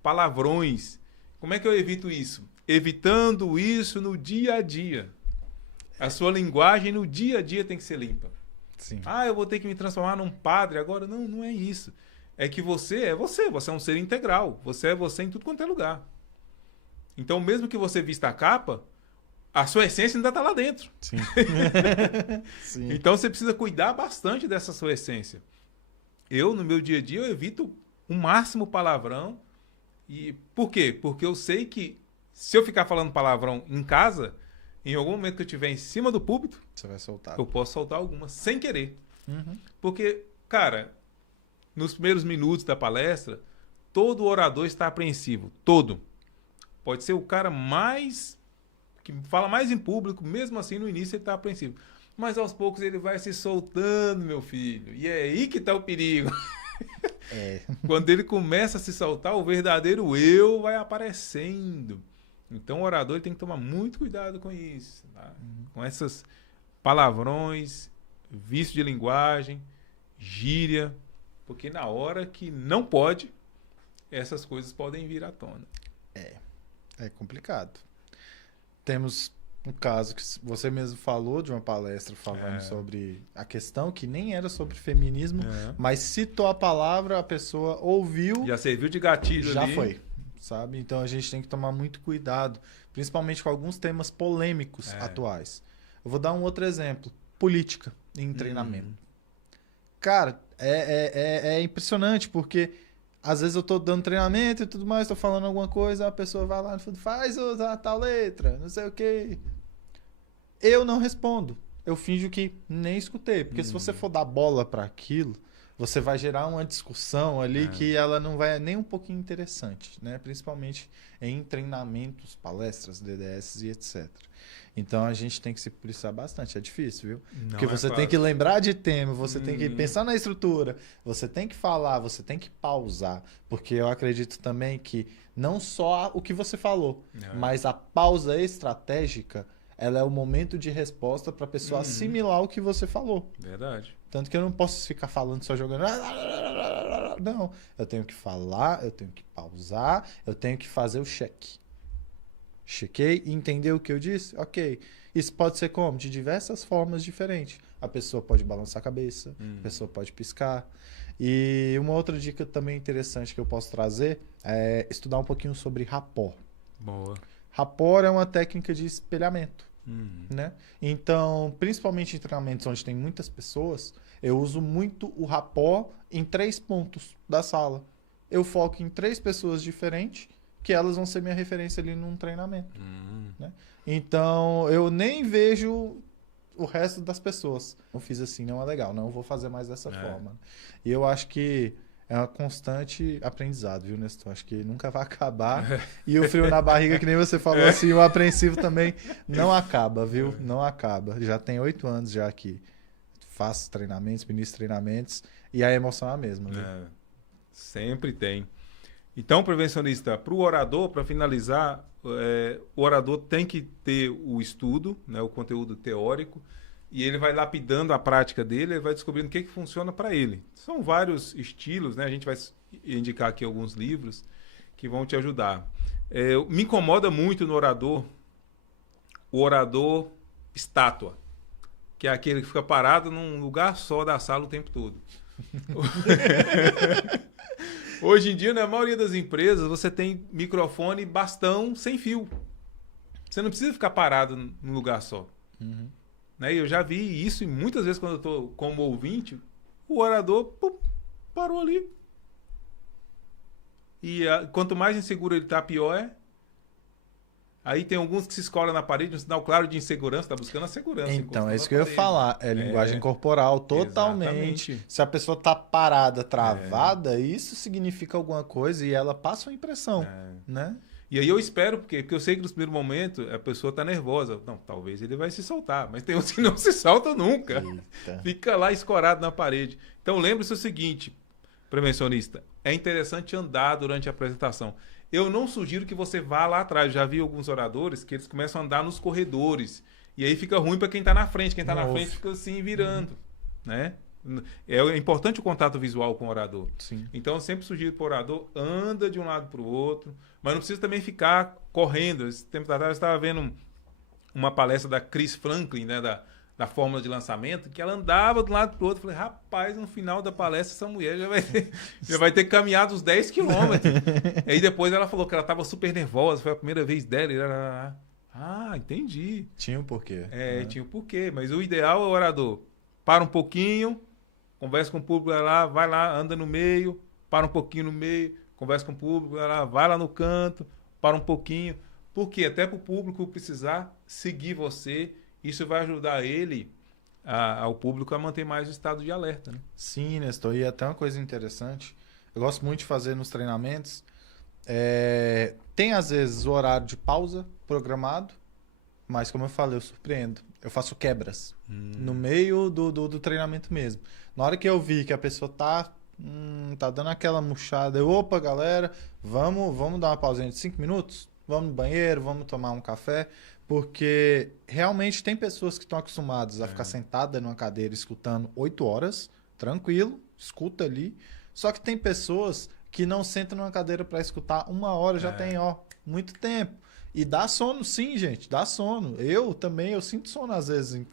palavrões. Como é que eu evito isso? Evitando isso no dia a dia. A sua linguagem no dia a dia tem que ser limpa. Sim. Eu vou ter que me transformar num padre agora. Não, não é isso. É que você é você. Você é um ser integral. Você é você em tudo quanto é lugar. Então, mesmo que você vista a capa, a sua essência ainda está lá dentro. Sim. Sim. Então você precisa cuidar bastante dessa sua essência. Eu, no meu dia a dia, eu evito o máximo palavrão. E por quê? Porque eu sei que se eu ficar falando palavrão em casa, em algum momento que eu estiver em cima do púlpito, você vai soltar. Eu posso soltar algumas sem querer. Uhum. Porque, cara, nos primeiros minutos da palestra, todo orador está apreensivo. Todo. Pode ser o cara que fala mais em público, mesmo assim no início ele está apreensivo. Mas aos poucos ele vai se soltando, meu filho. E é aí que está o perigo. Quando ele começa a se soltar, o verdadeiro eu vai aparecendo. Então o orador ele tem que tomar muito cuidado com isso. Tá? Com essas palavrões, vício de linguagem, gíria. Porque na hora que não pode, essas coisas podem vir à tona. É complicado. Temos um caso que você mesmo falou de uma palestra falando sobre a questão que nem era sobre feminismo, mas citou a palavra, a pessoa ouviu. Já serviu de gatilho já ali. Já foi, sabe? Então a gente tem que tomar muito cuidado, principalmente com alguns temas polêmicos atuais. Eu vou dar um outro exemplo. Política em treinamento. Cara, é impressionante porque às vezes eu tô dando treinamento e tudo mais, tô falando alguma coisa, a pessoa vai lá e faz a tal letra, não sei o quê. Eu não respondo. Eu finjo que nem escutei. Porque se você for dar bola para aquilo, você vai gerar uma discussão ali que ela não vai nem um pouquinho interessante, né? Principalmente em treinamentos, palestras, DDS e etc. Então a gente tem que se policiar bastante, é difícil, viu? Porque você tem que lembrar de tema, você tem que pensar na estrutura, você tem que falar, você tem que pausar, porque eu acredito também que não só o que você falou, mas a pausa estratégica, ela é o momento de resposta para a pessoa assimilar o que você falou. Verdade. Tanto que eu não posso ficar falando só jogando. Não, eu tenho que falar, eu tenho que pausar, eu tenho que fazer o check. Chequei e entendeu o que eu disse? Ok. Isso pode ser como? De diversas formas diferentes. A pessoa pode balançar a cabeça, a pessoa pode piscar. E uma outra dica também interessante que eu posso trazer é estudar um pouquinho sobre rapport. Boa. Rapport é uma técnica de espelhamento. Né? Então, principalmente em treinamentos onde tem muitas pessoas, eu uso muito o rapport em 3 pontos da sala. Eu foco em 3 pessoas diferentes, que elas vão ser minha referência ali num treinamento. Né? Então, eu nem vejo o resto das pessoas. Não fiz assim, não é legal, não vou fazer mais dessa forma. E eu acho que é uma constante aprendizado, viu, Nestor? Acho que nunca vai acabar. E o frio na barriga, que nem você falou assim, o apreensivo também não acaba, viu? Não acaba. Já tem 8 anos já que faço treinamentos, ministro treinamentos, e a emoção é a mesma, viu? Sempre tem. Então, prevencionista, para o orador, para finalizar, o orador tem que ter o estudo, né, o conteúdo teórico, e ele vai lapidando a prática dele, ele vai descobrindo o que funciona para ele. São vários estilos, né? A gente vai indicar aqui alguns livros que vão te ajudar. Me incomoda muito no orador, o orador estátua, que é aquele que fica parado num lugar só da sala o tempo todo. Hoje em dia, na maioria das empresas, você tem microfone e bastão sem fio. Você não precisa ficar parado num lugar só. Né? Eu já vi isso e muitas vezes quando eu estou como ouvinte, o orador parou ali. E quanto mais inseguro ele está, pior é. Aí tem alguns que se escoram na parede, um sinal claro de insegurança, está buscando a segurança. Então, é isso que eu ia falar. É linguagem corporal, totalmente. Exatamente. Se a pessoa está parada, travada, isso significa alguma coisa e ela passa uma impressão, né? E aí eu espero, porque eu sei que nos primeiros momentos a pessoa está nervosa. Não, talvez ele vai se soltar, mas tem uns que não se soltam nunca. Eita. Fica lá escorado na parede. Então lembre-se o seguinte, prevencionista, é interessante andar durante a apresentação. Eu não sugiro que você vá lá atrás. Já vi alguns oradores que eles começam a andar nos corredores. E aí fica ruim para quem está na frente. Quem está na frente fica assim, virando. Né? É importante o contato visual com o orador. Sim. Então eu sempre sugiro para o orador, anda de um lado para o outro. Mas não precisa também ficar correndo. Esse tempo atrás eu estava vendo uma palestra da Chris Franklin, né, da fórmula de lançamento, que ela andava de um lado para o outro. Falei, rapaz, no final da palestra essa mulher já vai ter caminhado uns 10 quilômetros. Aí depois ela falou que ela estava super nervosa, foi a primeira vez dela. Entendi. Tinha um porquê. Tinha um porquê. Mas o ideal é o orador. Para um pouquinho, conversa com o público, vai lá, anda no meio, para um pouquinho no meio, conversa com o público, vai lá no canto, para um pouquinho. Porque até para o público precisar seguir você, isso vai ajudar ele, ao público, a manter mais o estado de alerta. Né? Sim, Nestor. E até uma coisa interessante, eu gosto muito de fazer nos treinamentos, tem às vezes o horário de pausa programado, mas como eu falei, eu surpreendo. Eu faço quebras no meio do treinamento mesmo. Na hora que eu vi que a pessoa tá dando aquela murchada, opa, galera, vamos dar uma pausinha de 5 minutos? Vamos no banheiro, vamos tomar um café, porque realmente tem pessoas que estão acostumadas a ficar sentada numa cadeira escutando 8 horas, tranquilo, escuta ali, só que tem pessoas que não sentam numa cadeira para escutar 1 hora, já tem, muito tempo. E dá sono sim, gente, dá sono. Eu também, eu sinto sono às vezes,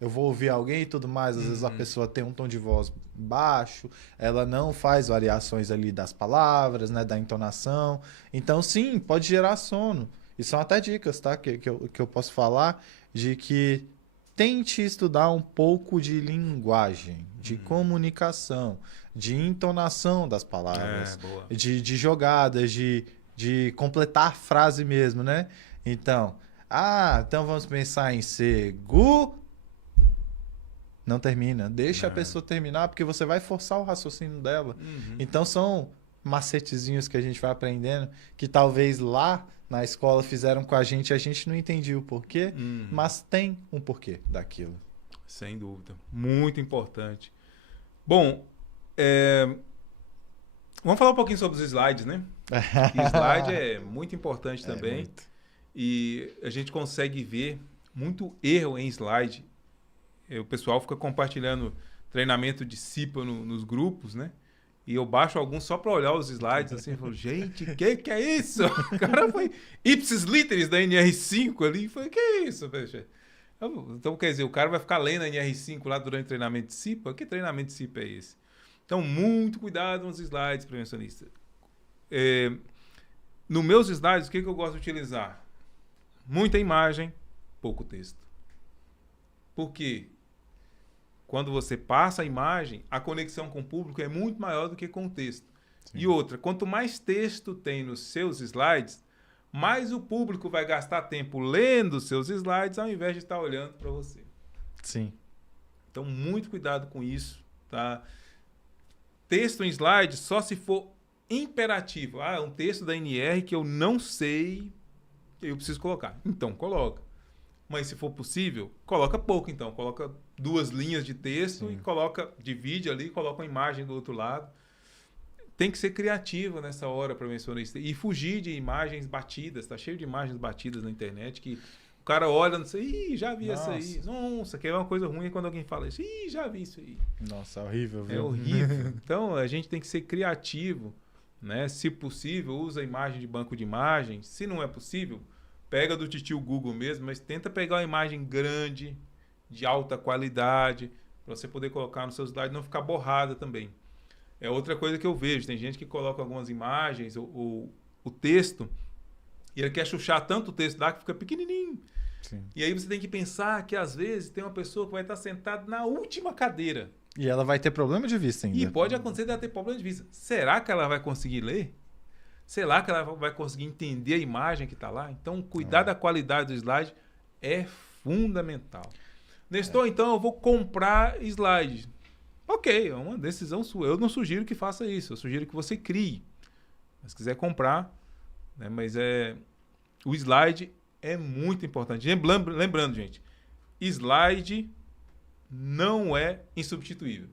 eu vou ouvir alguém e tudo mais, às vezes a pessoa tem um tom de voz baixo, ela não faz variações ali das palavras, né, da entonação. Então, sim, pode gerar sono. E são até dicas, tá, que eu posso falar, de que tente estudar um pouco de linguagem, de comunicação, de entonação das palavras, de jogadas, de completar a frase mesmo, né? Então, então vamos pensar em Não termina. Deixa a pessoa terminar, porque você vai forçar o raciocínio dela. Então são macetezinhos que a gente vai aprendendo, que talvez lá na escola fizeram com a gente não entendia o porquê, mas tem um porquê daquilo. Sem dúvida. Muito importante. Bom, vamos falar um pouquinho sobre os slides, né? Slide é muito importante também. Muito. E a gente consegue ver muito erro em slide. O pessoal fica compartilhando treinamento de CIPA nos grupos, né? E eu baixo alguns só para olhar os slides, assim, eu falo, gente, que é isso? O cara foi ipsis literis da NR5 ali, foi, que é isso, veja? Então, quer dizer, o cara vai ficar lendo a NR5 lá durante o treinamento de CIPA? Que treinamento de CIPA é esse? Então, muito cuidado nos slides, prevencionista. Nos meus slides, o que eu gosto de utilizar? Muita imagem, pouco texto. Por quê? Quando você passa a imagem, a conexão com o público é muito maior do que com o texto. Sim. E outra, quanto mais texto tem nos seus slides, mais o público vai gastar tempo lendo os seus slides ao invés de estar olhando para você. Sim. Então, muito cuidado com isso, tá? Texto em slide só se for imperativo. Um texto da NR que eu não sei, eu preciso colocar. Então, coloca. Mas se for possível, coloca pouco, então. Coloca 2 linhas de texto. Sim. E divide ali, coloca uma imagem do outro lado. Tem que ser criativo nessa hora, prevencionista. E fugir de imagens batidas. Tá cheio de imagens batidas na internet que o cara olha e diz, já vi essa aí. Nossa, que é uma coisa ruim quando alguém fala isso. Já vi isso aí. Nossa, é horrível, viu? É horrível. Então, a gente tem que ser criativo, né? Se possível, usa a imagem de banco de imagens. Se não é possível, pega do titio Google mesmo, mas tenta pegar uma imagem grande, de alta qualidade, para você poder colocar no seu slide e não ficar borrada também. É outra coisa que eu vejo. Tem gente que coloca algumas imagens, o texto, e ele quer chuchar tanto o texto lá que fica pequenininho. Sim. E aí você tem que pensar que, às vezes, tem uma pessoa que vai estar sentada na última cadeira. E ela vai ter problema de vista ainda. E pode acontecer dela ter problema de vista. Será que ela vai conseguir ler? Será que ela vai conseguir entender a imagem que está lá? Então, cuidar da qualidade do slide é fundamental. Nestor, então, eu vou comprar slide. Ok, é uma decisão sua. Eu não sugiro que faça isso. Eu sugiro que você crie. Mas se quiser comprar, né? Mas o slide é muito importante. Lembrando, gente, slide não é insubstituível.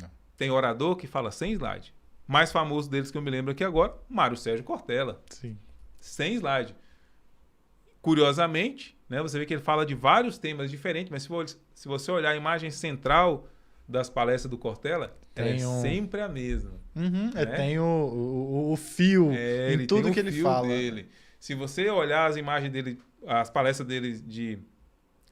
Não. Tem orador que fala sem slide. Mais famoso deles que eu me lembro aqui agora, Mário Sérgio Cortella. Sim. Sem slide. Curiosamente, né, você vê que ele fala de vários temas diferentes, mas se você olhar a imagem central das palestras do Cortella, ela sempre a mesma. Né? Tem o fio em tudo que ele fala. Dele. Se você olhar as imagens dele, as palestras dele de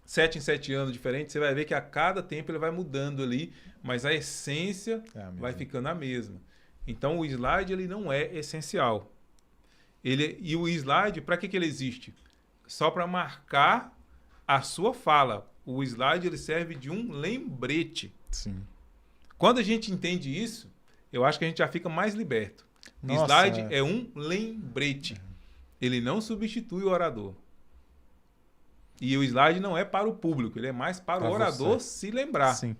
7 em 7 anos diferentes, você vai ver que a cada tempo ele vai mudando ali, mas a essência vai ficando a mesma. Então, o slide ele não é essencial. E o slide, para que ele existe? Só para marcar a sua fala. O slide ele serve de um lembrete. Sim. Quando a gente entende isso, eu acho que a gente já fica mais liberto. Nossa, slide é um lembrete. Ele não substitui o orador. E o slide não é para o público, ele é mais para o orador se lembrar. Sim.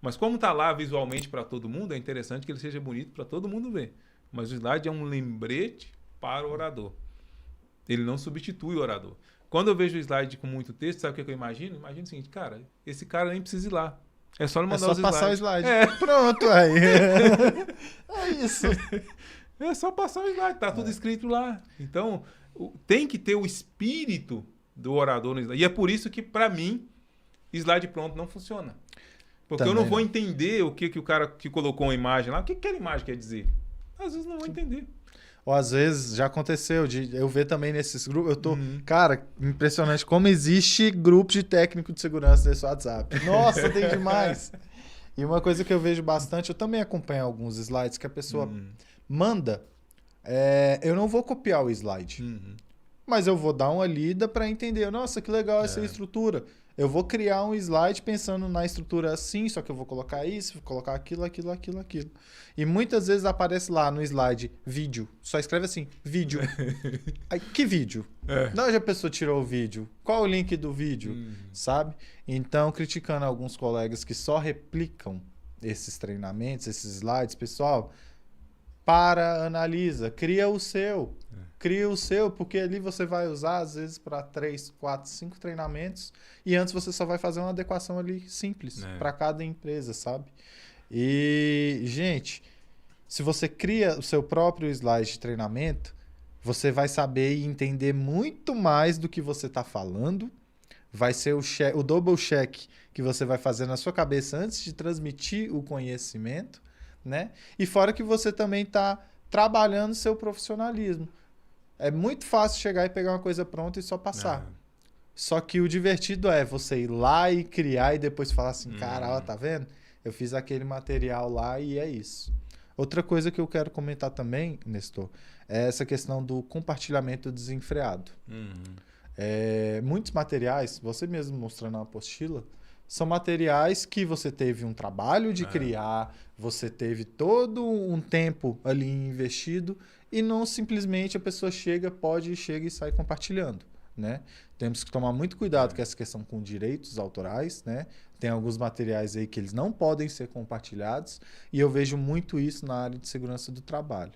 Mas como está lá visualmente para todo mundo, é interessante que ele seja bonito para todo mundo ver. Mas o slide é um lembrete para o orador. Ele não substitui o orador. Quando eu vejo o slide com muito texto, sabe o que eu imagino? Imagino o seguinte, cara, esse cara nem precisa ir lá. É só ele mandar os slides. É só passar o slide. Pronto, aí. É isso. É só passar o slide, tá tudo escrito lá. Então, tem que ter o espírito do orador no slide. E é por isso que, para mim, slide pronto não funciona. Porque também eu não vou entender o que o cara que colocou uma imagem lá, o que aquela imagem quer dizer. Às vezes não vou entender. Ou às vezes já aconteceu de eu ver também nesses grupos, eu tô, cara, impressionante como existe grupo de técnico de segurança nesse WhatsApp. Nossa, tem demais. E uma coisa que eu vejo bastante, eu também acompanho alguns slides que a pessoa manda, eu não vou copiar o slide. mas eu vou dar uma lida para entender. Nossa, que legal essa estrutura. Eu vou criar um slide pensando na estrutura assim, só que eu vou colocar isso, vou colocar aquilo. E muitas vezes aparece lá no slide vídeo. Só escreve assim, vídeo. Aí, que vídeo? De onde a pessoa tirou o vídeo? Qual o link do vídeo? Sabe? Então, criticando alguns colegas que só replicam esses treinamentos, esses slides, pessoal, analisa, cria o seu. Cria o seu, porque ali você vai usar, às vezes, para 3, 4, 5 treinamentos, e antes você só vai fazer uma adequação ali simples para cada empresa, sabe? E, gente, se você cria o seu próprio slide de treinamento, você vai saber e entender muito mais do que você está falando. Vai ser o double check que você vai fazer na sua cabeça antes de transmitir o conhecimento, né? E fora que você também está trabalhando seu profissionalismo. É muito fácil chegar e pegar uma coisa pronta e só passar. Só que o divertido é você ir lá e criar e depois falar assim, cara, ó, tá vendo? Eu fiz aquele material lá e é isso. Outra coisa que eu quero comentar também, Nestor, é essa questão do compartilhamento desenfreado. Muitos materiais, você mesmo mostrando na apostila, são materiais que você teve um trabalho de criar, você teve todo um tempo ali investido e não simplesmente a pessoa chega e sai compartilhando, né? Temos que tomar muito cuidado com essa questão com direitos autorais, né? Tem alguns materiais aí que eles não podem ser compartilhados e eu vejo muito isso na área de segurança do trabalho.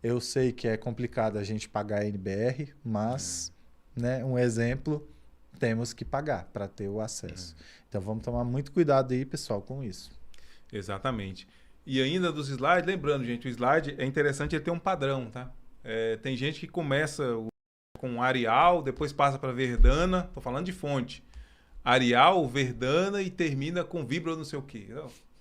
Eu sei que é complicado a gente pagar a NBR, mas, né, um exemplo, temos que pagar para ter o acesso. Então vamos tomar muito cuidado aí, pessoal, com isso. Exatamente. E ainda dos slides, lembrando, gente, o slide é interessante ele ter um padrão, tá? Tem gente que começa com Arial, depois passa para Verdana, tô falando de fonte. Arial, Verdana e termina com Vibra não sei o quê.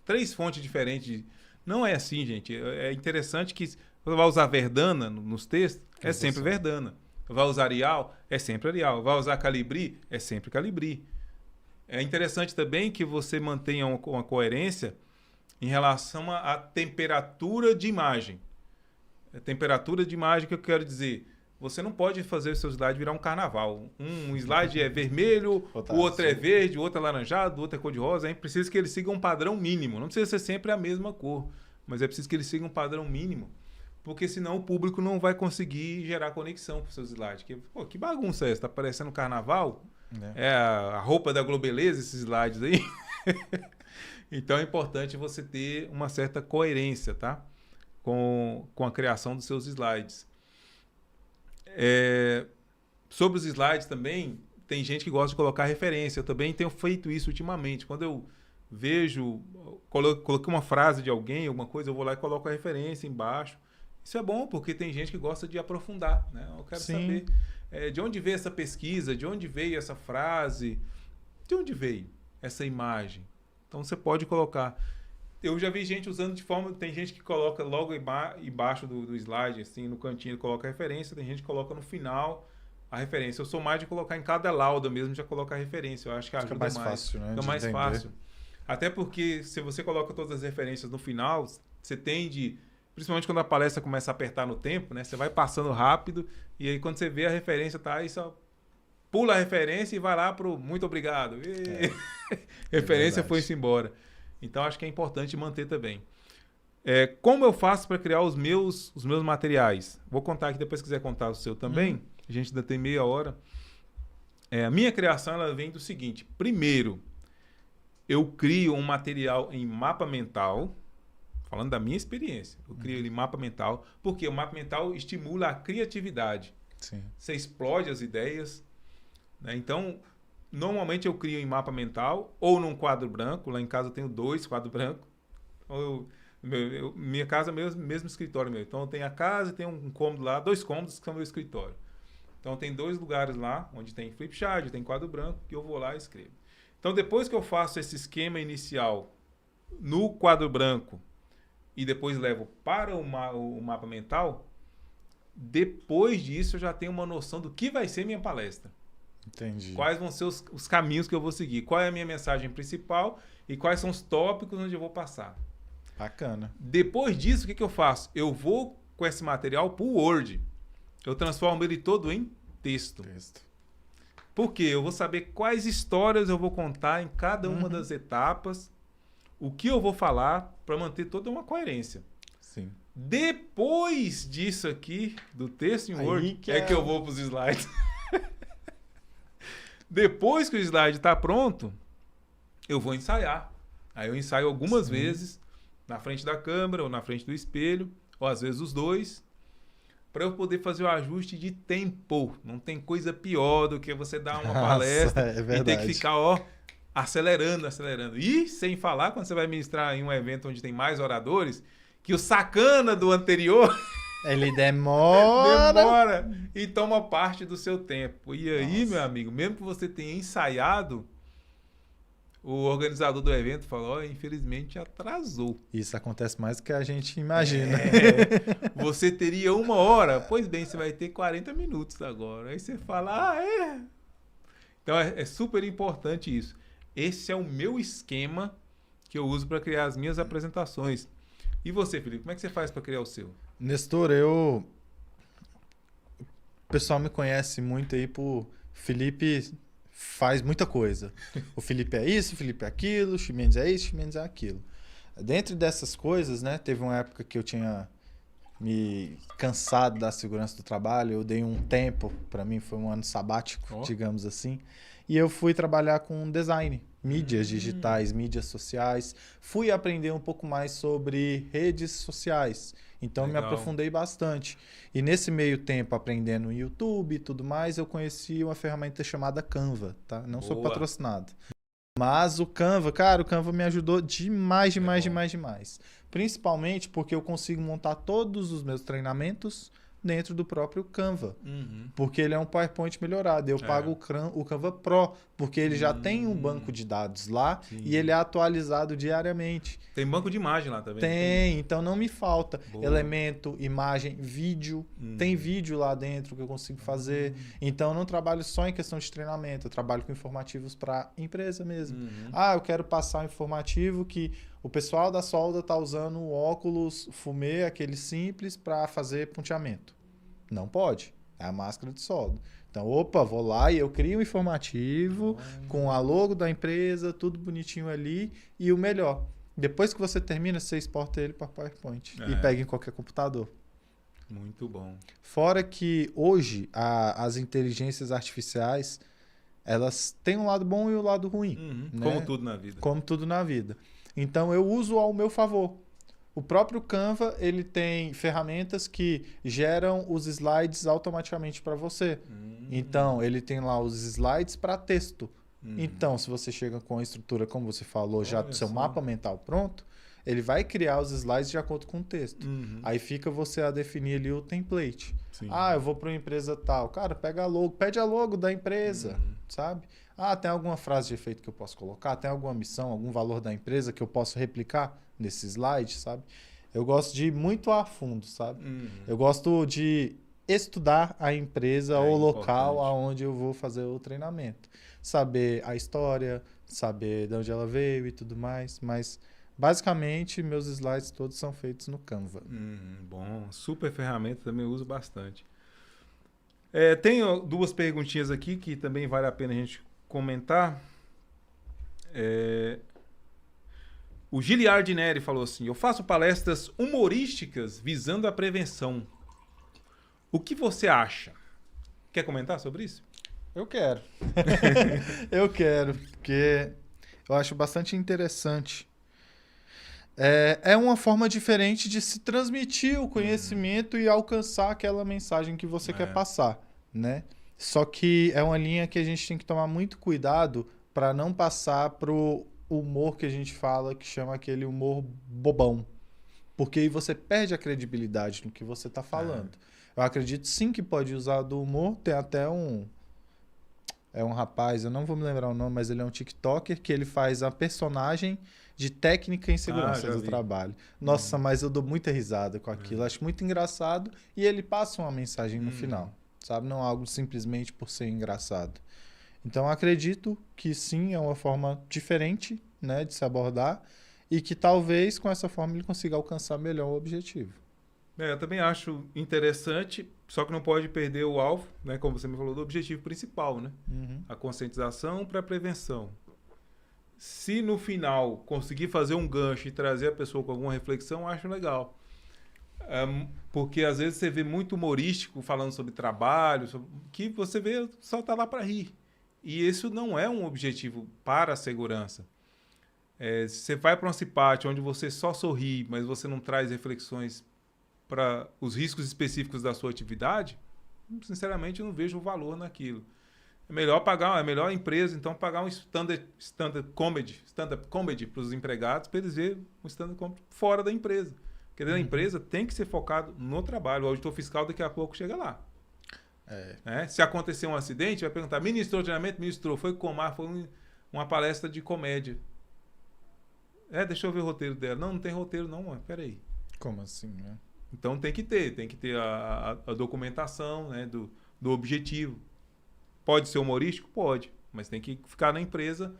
3 fontes diferentes. Não é assim, gente. É interessante que você vai usar Verdana nos textos, é sempre Verdana. Vai usar Arial, é sempre Arial. Vai usar Calibri, é sempre Calibri. É interessante também que você mantenha uma coerência em relação à temperatura de imagem. A temperatura de imagem que eu quero dizer, você não pode fazer o seu slide virar um carnaval. Um slide é vermelho, o outro é verde, o outro é laranjado, o outro é cor-de-rosa. É preciso que ele siga um padrão mínimo. Não precisa ser sempre a mesma cor, mas é preciso que ele siga um padrão mínimo, porque senão o público não vai conseguir gerar conexão com os seus slides. Que bagunça é essa? Tá parecendo um carnaval? É a roupa da Globeleza, esses slides aí. Então é importante você ter uma certa coerência, tá? Com a criação dos seus slides. Sobre os slides também, tem gente que gosta de colocar referência. Eu também tenho feito isso ultimamente. Quando eu vejo, coloquei uma frase de alguém, alguma coisa, eu vou lá e coloco a referência embaixo. Isso é bom, porque tem gente que gosta de aprofundar, né? Eu quero saber de onde veio essa pesquisa, de onde veio essa frase, de onde veio essa imagem. Então você pode colocar. Eu já vi gente usando de forma... Tem gente que coloca logo embaixo do slide, assim, no cantinho, coloca a referência. Tem gente que coloca no final a referência. Eu sou mais de colocar em cada lauda mesmo, já colocar a referência. Eu acho que ajuda mais. Fica mais fácil, né? Fica mais fácil. Até porque se você coloca todas as referências no final, você tende... Principalmente quando a palestra começa a apertar no tempo, né? Você vai passando rápido e aí quando você vê a referência, tá aí só... Pula a referência e vai lá pro muito obrigado. Referência foi-se embora. Então, acho que é importante manter também. Como eu faço para criar os meus materiais? Vou contar aqui, depois se quiser contar o seu também. A gente ainda tem meia hora. A minha criação ela vem do seguinte. Primeiro, eu crio um material em mapa mental, falando da minha experiência. Eu crio ele em mapa mental, porque o mapa mental estimula a criatividade. Sim. Você explode as ideias. Né? Então, normalmente eu crio em mapa mental ou num quadro branco. Lá em casa eu tenho 2 quadros brancos. Minha casa é o mesmo escritório meu. Então, eu tenho a casa e tem um cômodo lá, 2 cômodos que são meu escritório. Então, tem 2 lugares lá, onde tem flipchart, tem quadro branco, que eu vou lá e escrevo. Então, depois que eu faço esse esquema inicial no quadro branco e depois levo para o mapa mental, depois disso eu já tenho uma noção do que vai ser minha palestra. Entendi. Quais vão ser os caminhos que eu vou seguir? Qual é a minha mensagem principal e quais são os tópicos onde eu vou passar? Bacana. Depois disso, o que eu faço? Eu vou com esse material para o Word. Eu transformo ele todo em texto. Por quê? Eu vou saber quais histórias eu vou contar em cada uma das etapas, o que eu vou falar para manter toda uma coerência. Sim. Depois disso aqui, do texto em Word, que eu vou para os slides. Depois que o slide está pronto, eu vou ensaiar. Aí eu ensaio algumas vezes, na frente da câmera ou na frente do espelho, ou às vezes os dois, para eu poder fazer o ajuste de tempo. Não tem coisa pior do que você dar uma palestra e ter que ficar, acelerando. E sem falar, quando você vai ministrar em um evento onde tem mais oradores, que o sacana do anterior... Ele demora e toma parte do seu tempo. E aí, meu amigo, mesmo que você tenha ensaiado, o organizador do evento falou, infelizmente atrasou. Isso acontece mais do que a gente imagina. Você teria 1 hora, pois bem, você vai ter 40 minutos agora. Aí você fala, Então é super importante isso. Esse é o meu esquema que eu uso para criar as minhas apresentações. E você, Felipe, como é que você faz para criar o seu? Nestor, o pessoal me conhece muito aí por Felipe faz muita coisa. O Felipe é isso, o Felipe é aquilo, o Ximenes é isso, o Ximenes é aquilo. Dentro dessas coisas, né, teve uma época que eu tinha me cansado da segurança do trabalho, eu dei um tempo, para mim foi um ano sabático, digamos assim, e eu fui trabalhar com design, mídias digitais, mídias sociais, fui aprender um pouco mais sobre redes sociais. Então, me aprofundei bastante. E nesse meio tempo, aprendendo no YouTube e tudo mais, eu conheci uma ferramenta chamada Canva, tá? Não sou patrocinado. Mas o Canva, cara, o Canva me ajudou demais. Principalmente porque eu consigo montar todos os meus treinamentos dentro do próprio Canva. Porque ele é um PowerPoint melhorado. Eu pago o Canva Pro, porque ele já tem um banco de dados lá e ele é atualizado diariamente. Tem banco de imagem lá também? Tem, então não me falta. Elemento, imagem, vídeo. Tem vídeo lá dentro que eu consigo fazer. Então eu não trabalho só em questão de treinamento, eu trabalho com informativos para empresa mesmo. Eu quero passar um informativo que o pessoal da solda está usando o óculos fumê, aquele simples, para fazer ponteamento. Não pode. É a máscara de solda. Então, vou lá e eu crio um informativo com a logo da empresa, tudo bonitinho ali. E o melhor, depois que você termina, você exporta ele para PowerPoint e pega em qualquer computador. Muito bom. Fora que hoje as inteligências artificiais, elas têm um lado bom e um lado ruim. Né? Como tudo na vida. Como tudo na vida. Então, eu uso ao meu favor. O próprio Canva, ele tem ferramentas que geram os slides automaticamente para você. Então, ele tem lá os slides para texto. Então, se você chega com a estrutura, como você falou, já do seu mapa mental pronto, ele vai criar os slides de acordo com o texto. Aí fica você a definir ali o template. Sim. Eu vou para uma empresa tal. Cara, pega a logo, pede a logo da empresa, sabe? Tem alguma frase de efeito que eu posso colocar? Tem alguma missão, algum valor da empresa que eu posso replicar nesse slide, sabe? Eu gosto de ir muito a fundo, sabe? Eu gosto de estudar a empresa ou o local aonde eu vou fazer o treinamento. Saber a história, saber de onde ela veio e tudo mais. Mas, basicamente, meus slides todos são feitos no Canva. Bom, super ferramenta, também uso bastante. Tem 2 perguntinhas aqui que também vale a pena a gente comentar. O Giliard Neri falou assim: eu faço palestras humorísticas visando a prevenção. O que você acha? Quer comentar sobre isso? Eu quero. Eu quero, porque eu acho bastante interessante. É uma forma diferente de se transmitir o conhecimento e alcançar aquela mensagem que você quer passar, né? Só que é uma linha que a gente tem que tomar muito cuidado para não passar pro humor que a gente fala, que chama aquele humor bobão. Porque aí você perde a credibilidade no que você está falando. Eu acredito sim que pode usar do humor. Tem até um rapaz, eu não vou me lembrar o nome, mas ele é um TikToker que ele faz a personagem de técnica em segurança do trabalho. Nossa, mas eu dou muita risada com aquilo. Acho muito engraçado e ele passa uma mensagem no final, sabe? Não algo simplesmente por ser engraçado. Então, acredito que sim, é uma forma diferente, né, de se abordar e que talvez com essa forma ele consiga alcançar melhor o objetivo. Eu também acho interessante, só que não pode perder o alvo, né? Como você me falou, do objetivo principal, né? Uhum. A conscientização para a prevenção. Se no final conseguir fazer um gancho e trazer a pessoa com alguma reflexão, eu acho legal. Porque às vezes você vê muito humorístico falando sobre trabalho, que você vê só tá lá para rir. E isso não é um objetivo para a segurança. Se você vai para uma CIPAT onde você só sorri, mas você não traz reflexões para os riscos específicos da sua atividade, sinceramente eu não vejo o valor naquilo. É melhor a empresa então pagar um stand-up comedy para os empregados para eles verem um stand-up comedy fora da empresa. Porque dentro da empresa tem que ser focado no trabalho. O auditor fiscal daqui a pouco chega lá. Se acontecer um acidente, vai perguntar: ministrou treinamento? Ministrou. Foi foi uma palestra de comédia. Deixa eu ver o roteiro dela. Não tem roteiro não, mano. Peraí. Como assim, né? Então tem que ter a documentação, né, do objetivo. Pode ser humorístico? Pode, mas tem que ficar na empresa,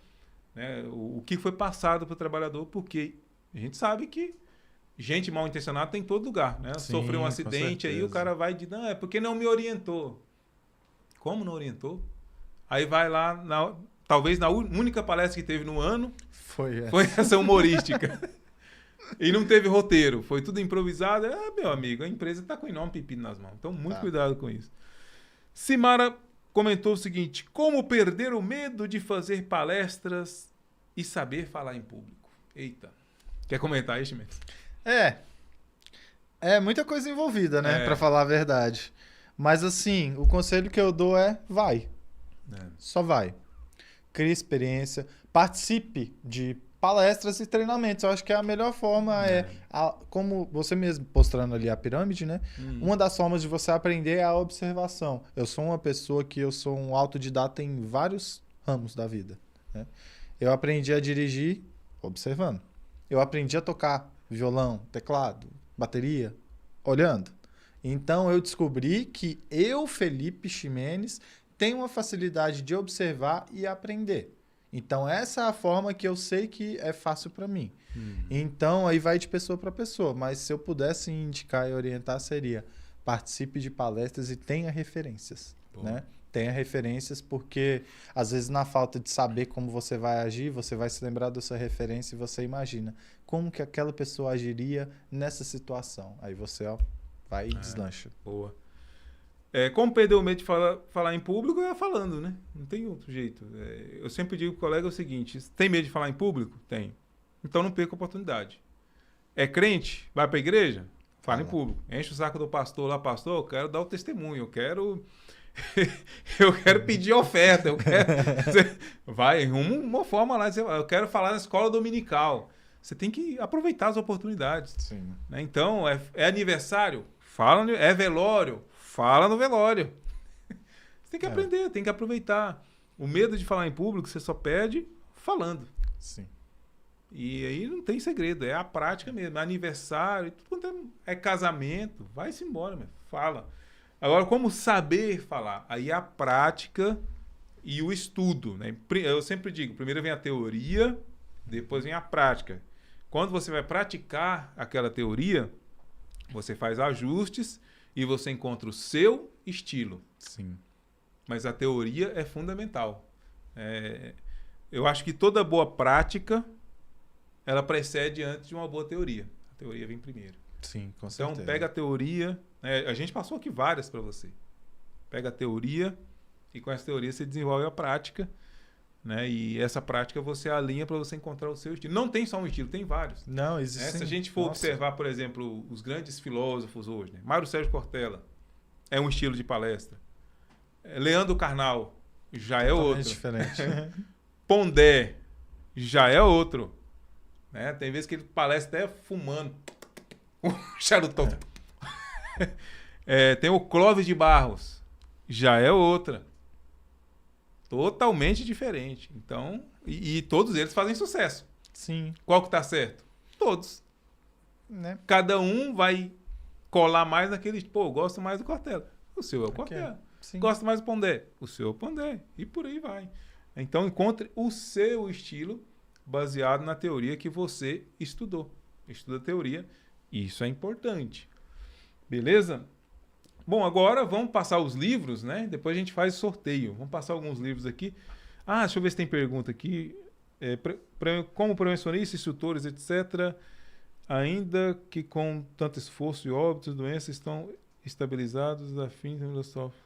né, o que foi passado para o trabalhador, porque a gente sabe que gente mal intencionada tem em todo lugar, né? Sim, sofreu um acidente, aí o cara vai de, não, é porque não me orientou. Como não orientou? Aí vai lá, talvez na única palestra que teve no ano, foi essa humorística. E não teve roteiro, foi tudo improvisado. Meu amigo, a empresa está com um enorme pepino nas mãos. Então, muito cuidado com isso. Simara comentou o seguinte: como perder o medo de fazer palestras e saber falar em público? Eita. Quer comentar isso, Chimenez? É muita coisa envolvida, né? Pra falar a verdade. Mas assim, o conselho que eu dou é vai. Só vai. Crie experiência. Participe de palestras e treinamentos. Eu acho que a melhor forma como você mesmo postando ali a pirâmide, né? Uma das formas de você aprender é a observação. Eu sou uma pessoa que eu sou um autodidata em vários ramos da vida, né? Eu aprendi a dirigir observando. Eu aprendi a tocar violão, teclado, bateria, olhando. Então eu descobri que eu, Felipe Ximenes, tenho uma facilidade de observar e aprender. Então, essa é a forma que eu sei que é fácil para mim. Então, aí vai de pessoa para pessoa. Mas se eu pudesse indicar e orientar, seria: participe de palestras e tenha referências. Né? Tenha referências, porque às vezes na falta de saber como você vai agir, você vai se lembrar da sua referência e você imagina como que aquela pessoa agiria nessa situação. Aí você vai e deslancha. Boa. Como perder o medo de falar em público é falando, né? Não tem outro jeito. Eu sempre digo pro colega o seguinte: tem medo de falar em público? Tem. Então não perca a oportunidade. É crente? Vai pra igreja? Fala em público. Enche o saco do pastor lá: pastor, eu quero dar o testemunho, eu quero pedir oferta, vai, arruma uma forma lá, eu quero falar na escola dominical. Você tem que aproveitar as oportunidades. Sim. Né? Então, é aniversário? Fala. É velório? Fala no velório. Você tem que aprender, tem que aproveitar. O medo de falar em público você só perde falando. Sim. E aí não tem segredo, é a prática mesmo. É aniversário, tudo quanto é casamento, vai-se embora, meu. Fala. Agora, como saber falar? Aí a prática e o estudo. Né? Eu sempre digo, primeiro vem a teoria, depois vem a prática. Quando você vai praticar aquela teoria, você faz ajustes e você encontra o seu estilo. Sim. Mas a teoria é fundamental. Eu acho que toda boa prática, ela precede antes de uma boa teoria. A teoria vem primeiro. Sim, com certeza. Então, pega a teoria. A gente passou aqui várias para você. Pega a teoria e com essa teoria você desenvolve a prática. Né? E essa prática você alinha para você encontrar o seu estilo. Não tem só um estilo, tem vários. Não, existe. Se a gente for observar, por exemplo, os grandes filósofos hoje, né? Mário Sérgio Cortella é um estilo de palestra. Leandro Carnal já é outro. Diferente. Pondé já é outro. Né? Tem vezes que ele palestra até fumando. Charutão. Tem o Clóvis de Barros. Já é outra. Totalmente diferente. Então, e todos eles fazem sucesso. Sim. Qual que tá certo? Todos. Né? Cada um vai colar mais naquele... Pô, eu gosto mais do Cortella. O seu é o Cortella. Gosto mais do Pondé. O seu é o Pondé. E por aí vai. Então, encontre o seu estilo baseado na teoria que você estudou. Estuda a teoria. Isso é importante. Beleza? Bom, agora vamos passar os livros, né? Depois a gente faz o sorteio. Vamos passar alguns livros aqui. Ah, deixa eu ver se tem pergunta aqui. Como prevencionistas, instrutores, etc., ainda que com tanto esforço e óbitos, doenças estão estabilizados a fim de software.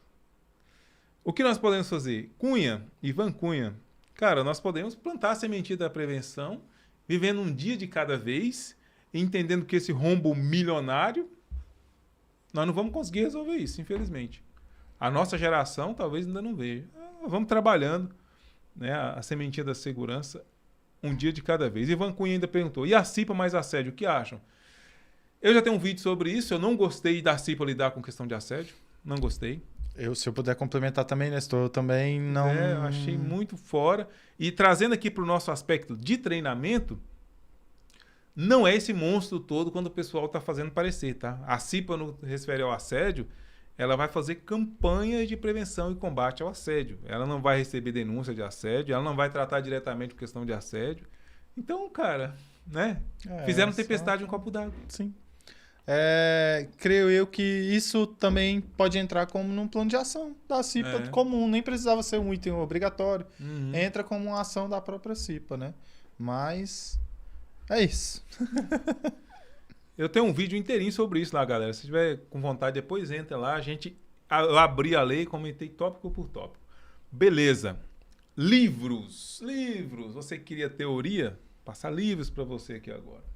O que nós podemos fazer? Cunha, Ivan Cunha. Cara, nós podemos plantar a sementinha da prevenção, vivendo um dia de cada vez, entendendo que esse rombo milionário, nós não vamos conseguir resolver isso, infelizmente. A nossa geração talvez ainda não veja. Vamos trabalhando, né, a sementinha da segurança um dia de cada vez. Ivan Cunha ainda perguntou, e a CIPA mais assédio, o que acham? Eu já tenho um vídeo sobre isso, eu não gostei da CIPA lidar com questão de assédio, não gostei. Se eu puder complementar também, Nestor, eu também não... Eu achei muito fora. E trazendo aqui para o nosso aspecto de treinamento, não é esse monstro todo quando o pessoal está fazendo parecer, tá? A CIPA, no que se refere ao assédio, ela vai fazer campanhas de prevenção e combate ao assédio. Ela não vai receber denúncia de assédio, ela não vai tratar diretamente com questão de assédio. Então, cara, né? Fizeram tempestade em um copo d'água. Sim. Creio eu que isso também pode entrar como num plano de ação da CIPA comum, nem precisava ser um item obrigatório. Entra como uma ação da própria CIPA, né? Mas é isso. Eu tenho um vídeo inteirinho sobre isso lá, galera. Se tiver com vontade, depois entra lá. Eu abri a lei e comentei tópico por tópico. Beleza. Livros. Você queria teoria? Passar livros para você aqui agora.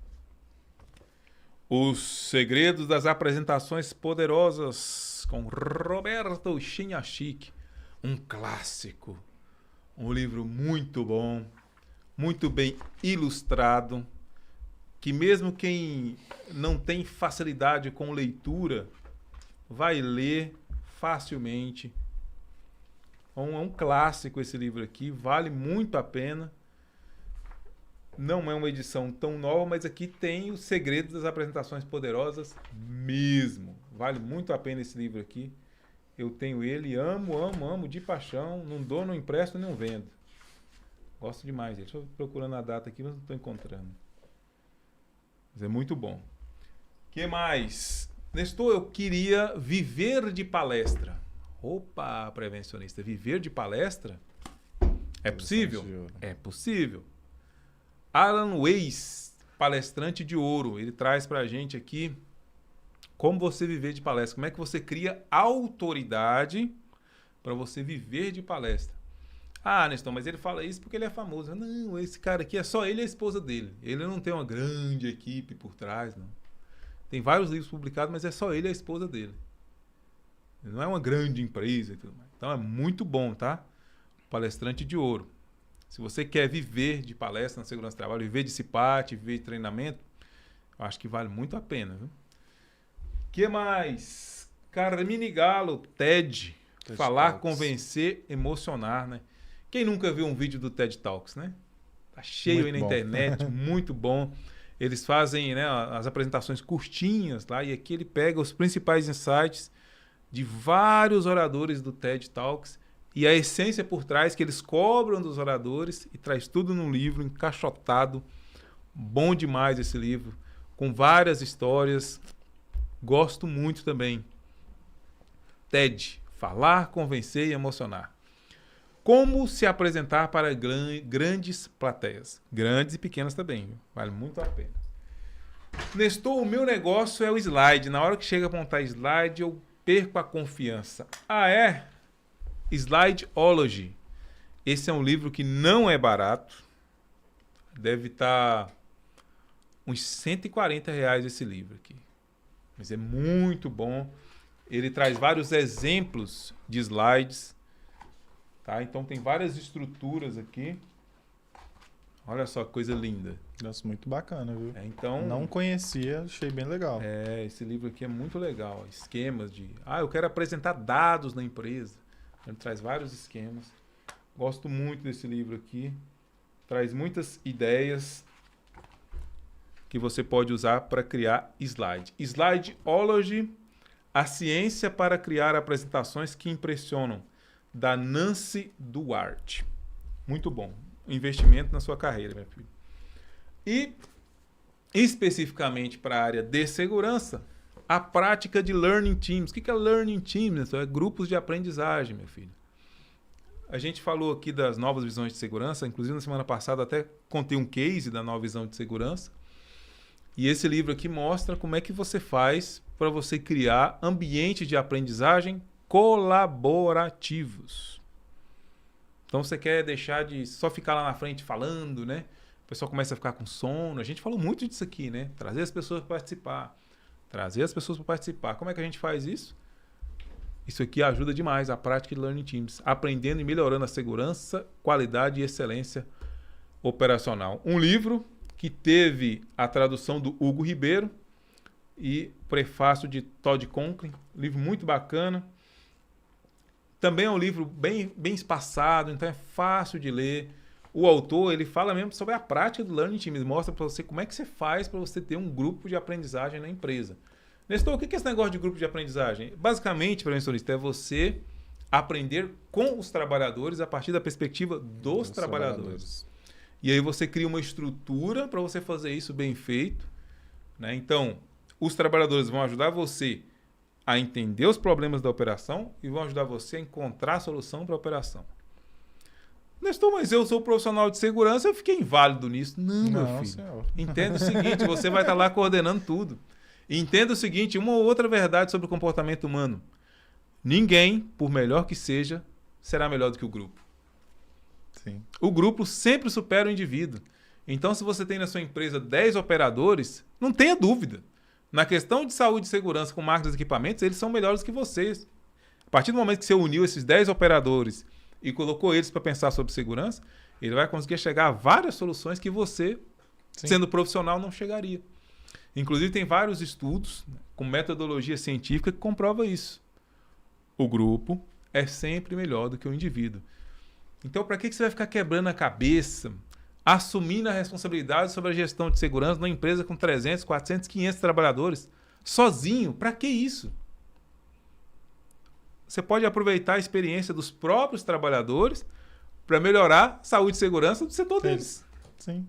Os Segredos das Apresentações Poderosas, com Roberto Chiniachik. Um clássico. Um livro muito bom, muito bem ilustrado, que mesmo quem não tem facilidade com leitura, vai ler facilmente. É um clássico esse livro aqui, vale muito a pena. Não é uma edição tão nova, mas aqui tem os Segredos das Apresentações Poderosas mesmo. Vale muito a pena esse livro aqui. Eu tenho ele, amo de paixão. Não dou, não empresto, não vendo. Gosto demais dele. Estou procurando a data aqui, mas não estou encontrando. Mas é muito bom. O que mais? Nestor, eu queria viver de palestra. Opa, prevencionista, viver de palestra? É possível? É possível. Alan Weiss, palestrante de ouro, ele traz para a gente aqui como você viver de palestra. Como é que você cria autoridade para você viver de palestra. Ah, Nestor, mas ele fala isso porque ele é famoso. Não, esse cara aqui é só ele e a esposa dele. Ele não tem uma grande equipe por trás, não. Tem vários livros publicados, mas é só ele e a esposa dele. Ele não é uma grande empresa e tudo mais. Então é muito bom, tá? Palestrante de ouro. Se você quer viver de palestra na segurança do trabalho, viver de CIPAT, viver de treinamento, eu acho que vale muito a pena. O que mais? Carmine Galo, TED. Falar, Talks. Convencer, emocionar, né? Quem nunca viu um vídeo do TED Talks, né? Tá cheio muito aí na internet, muito bom. Eles fazem, né, as apresentações curtinhas lá, e aqui ele pega os principais insights de vários oradores do TED Talks e a essência por trás que eles cobram dos oradores e traz tudo num livro encaixotado. Bom demais esse livro, com várias histórias. Gosto muito também. TED, falar, convencer e emocionar. Como se apresentar para grandes plateias. Grandes e pequenas também. Viu? Vale muito a pena. Nestor, o meu negócio é o slide. Na hora que chega a montar slide, eu perco a confiança. Ah, é? Slideology. Esse é um livro que não é barato. Deve estar uns R$140 esse livro aqui. Mas é muito bom. Ele traz vários exemplos de slides. Tá? Então tem várias estruturas aqui. Olha só que coisa linda. Nossa, muito bacana, viu? Então, não conhecia, achei bem legal. Esse livro aqui é muito legal. Esquemas de... eu quero apresentar dados na empresa. Ele traz vários esquemas. Gosto muito desse livro aqui. Traz muitas ideias que você pode usar para criar slide. Slideology, a ciência para criar apresentações que impressionam, da Nancy Duarte. Muito bom. Investimento na sua carreira, meu filho. E, especificamente para a área de segurança, a prática de Learning Teams. O que é Learning Teams? É grupos de aprendizagem, meu filho. A gente falou aqui das novas visões de segurança, inclusive na semana passada até contei um case da nova visão de segurança. E esse livro aqui mostra como é que você faz para você criar ambientes de aprendizagem colaborativos. Então você quer deixar de só ficar lá na frente falando, né? O pessoal começa a ficar com sono. A gente falou muito disso aqui, né? Trazer as pessoas para participar. Trazer as pessoas para participar. Como é que a gente faz isso? Isso aqui ajuda demais a prática de Learning Teams. Aprendendo e melhorando a segurança, qualidade e excelência operacional. Um livro que teve a tradução do Hugo Ribeiro e prefácio de Todd Conklin. Livro muito bacana. Também é um livro bem espaçado, então é fácil de ler. O autor, ele fala mesmo sobre a prática do Learning Teams. Mostra para você como é que você faz para você ter um grupo de aprendizagem na empresa. Nestor, o que é esse negócio de grupo de aprendizagem? Basicamente, prevencionista, é você aprender com os trabalhadores a partir da perspectiva dos trabalhadores. E aí você cria uma estrutura para você fazer isso bem feito, né? Então, os trabalhadores vão ajudar você a entender os problemas da operação e vão ajudar você a encontrar a solução para a operação. Nestor, mas eu sou profissional de segurança, eu fiquei inválido nisso. Não, meu filho. Senhor. Entenda o seguinte, você vai estar lá coordenando tudo. Entenda o seguinte, uma outra verdade sobre o comportamento humano. Ninguém, por melhor que seja, será melhor do que o grupo. Sim. O grupo sempre supera o indivíduo. Então, se você tem na sua empresa 10 operadores, não tenha dúvida. Na questão de saúde e segurança com máquinas e equipamentos, eles são melhores que vocês. A partir do momento que você uniu esses 10 operadores e colocou eles para pensar sobre segurança, ele vai conseguir chegar a várias soluções que você, sim, sendo profissional, não chegaria. Inclusive, tem vários estudos com metodologia científica que comprova isso. O grupo é sempre melhor do que o indivíduo. Então, para que você vai ficar quebrando a cabeça, assumindo a responsabilidade sobre a gestão de segurança numa empresa com 300, 400, 500 trabalhadores, sozinho? Para que isso? Você pode aproveitar a experiência dos próprios trabalhadores para melhorar a saúde e segurança do setor deles. Sim.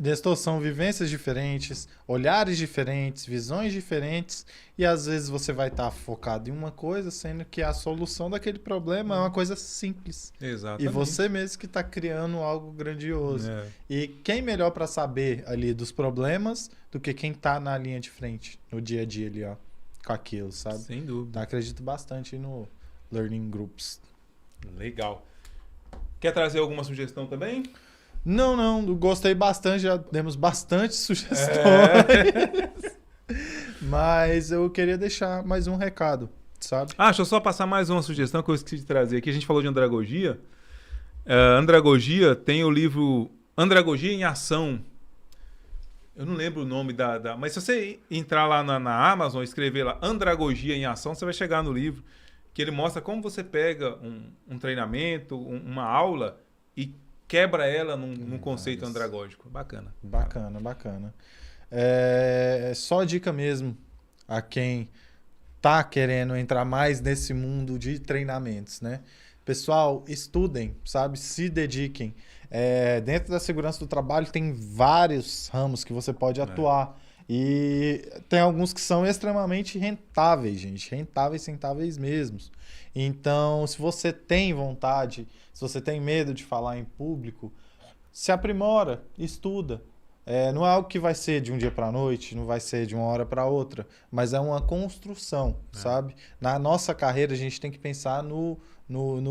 Nestor, são vivências diferentes, olhares diferentes, visões diferentes, e às vezes você vai estar focado em uma coisa, sendo que a solução daquele problema é uma coisa simples. Exatamente. E você mesmo que está criando algo grandioso. E quem melhor para saber ali dos problemas do que quem está na linha de frente, no dia a dia ali, ó, com aquilo, sabe? Sem dúvida. Então, acredito bastante no Learning Groups. Legal. Quer trazer alguma sugestão também? Não, gostei bastante, já demos bastante sugestões. Mas eu queria deixar mais um recado, sabe? Deixa eu só passar mais uma sugestão que eu esqueci de trazer aqui. A gente falou de andragogia. Andragogia tem o livro Andragogia em Ação. Eu não lembro o nome mas se você entrar lá na Amazon e escrever lá Andragogia em Ação, você vai chegar no livro, que ele mostra como você pega um treinamento, uma aula e quebra ela num conceito andragógico. Bacana. Bacana. Só dica mesmo a quem tá querendo entrar mais nesse mundo de treinamentos, né? Pessoal, estudem, sabe? Se dediquem. Dentro da segurança do trabalho tem vários ramos que você pode atuar. E tem alguns que são extremamente rentáveis, gente. Rentáveis mesmos. Então, se você tem vontade, se você tem medo de falar em público, se aprimora, estuda. Não é algo que vai ser de um dia para a noite, não vai ser de uma hora para outra, mas é uma construção, sabe? Na nossa carreira, a gente tem que pensar no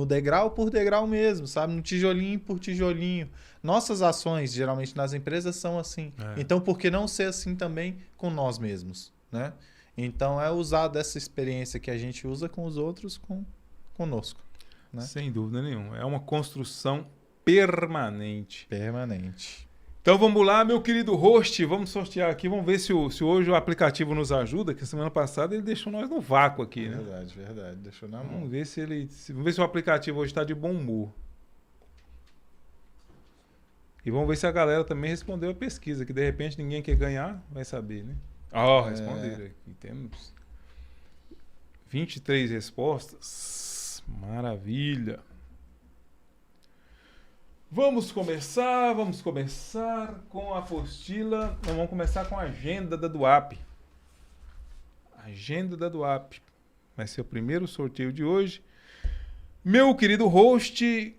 degrau por degrau mesmo, sabe? No tijolinho por tijolinho. Nossas ações, geralmente nas empresas, são assim. Então, por que não ser assim também com nós mesmos, né? Então, é usar dessa experiência que a gente usa com os outros, conosco. Né? Sem dúvida nenhuma. É uma construção permanente. Então vamos lá, meu querido host, vamos sortear aqui, vamos ver se hoje o aplicativo nos ajuda, que semana passada ele deixou nós no vácuo aqui, né? Verdade, deixou na mão. Vamos ver se o aplicativo hoje está de bom humor. E vamos ver se a galera também respondeu a pesquisa, que de repente ninguém quer ganhar, vai saber, né? Responderam aqui. Temos 23 respostas. Maravilha. Vamos começar com a apostila. Vamos começar com a agenda da DUAP. Agenda da DUAP. Vai ser o primeiro sorteio de hoje. Meu querido host,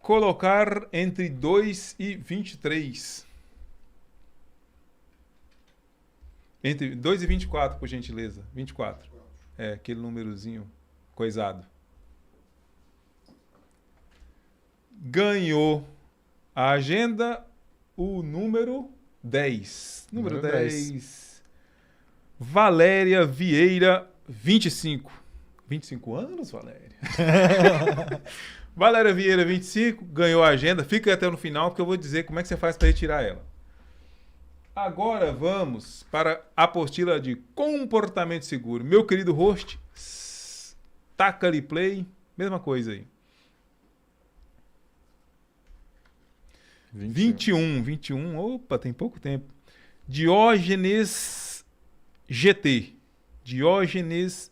colocar entre 2 e 23. Entre 2 e 24, por gentileza. 24. É, aquele númerozinho coisado. Ganhou a agenda o número 10. Número 10. Valéria Vieira, 25. 25 anos, Valéria? Valéria Vieira, 25, ganhou a agenda. Fica até no final, porque eu vou dizer como é que você faz para retirar ela. Agora vamos para a apostila de comportamento seguro. Meu querido host, taca ali play, mesma coisa aí. 21, opa, tem pouco tempo. Diógenes GT. Diógenes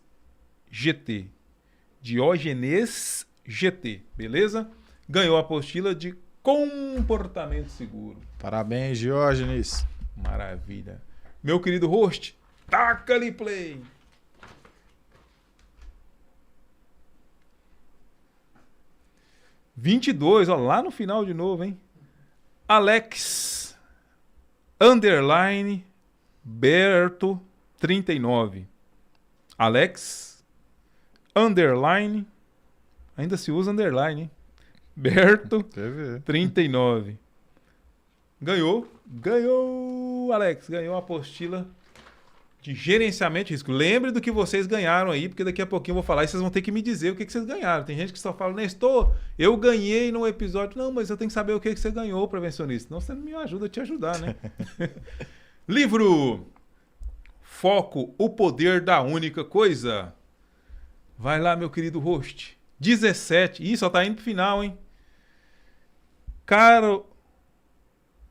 GT, beleza? Ganhou a apostila de comportamento seguro. Parabéns, Diógenes. Maravilha. Meu querido host, taca-lhe play. (22), ó, lá no final de novo, hein? Alex, underline, Berto, 39. Alex, underline, ainda se usa underline, hein? Berto, 39. Ganhou, Alex, ganhou a apostila de gerenciamento de risco. Lembre do que vocês ganharam aí, porque daqui a pouquinho eu vou falar e vocês vão ter que me dizer o que vocês ganharam. Tem gente que só fala, Nestor, eu ganhei no episódio. Não, mas eu tenho que saber o que você ganhou, prevencionista. Não, você não me ajuda a te ajudar, né? Livro Foco, o poder da única coisa. Vai lá, meu querido host. 17. Ih, só tá indo pro final, hein?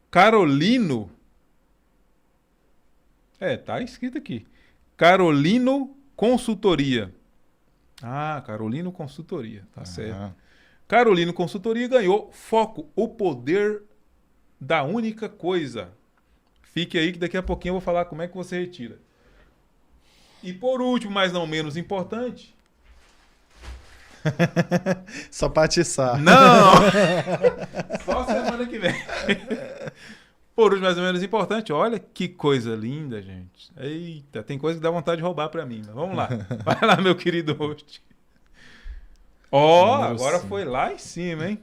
Carolino. Tá escrito aqui. Carolino Consultoria. Ah, Carolino Consultoria. Tá certo. Carolino Consultoria ganhou Foco, o poder da única coisa. Fique aí que daqui a pouquinho eu vou falar como é que você retira. E por último, mas não menos importante... Só pra atiçar. Não! Só semana que vem. Por último, mais ou menos importante, olha que coisa linda, gente. Eita, tem coisa que dá vontade de roubar pra mim. Mas vamos lá. Vai lá, meu querido host. Agora foi lá em cima, hein?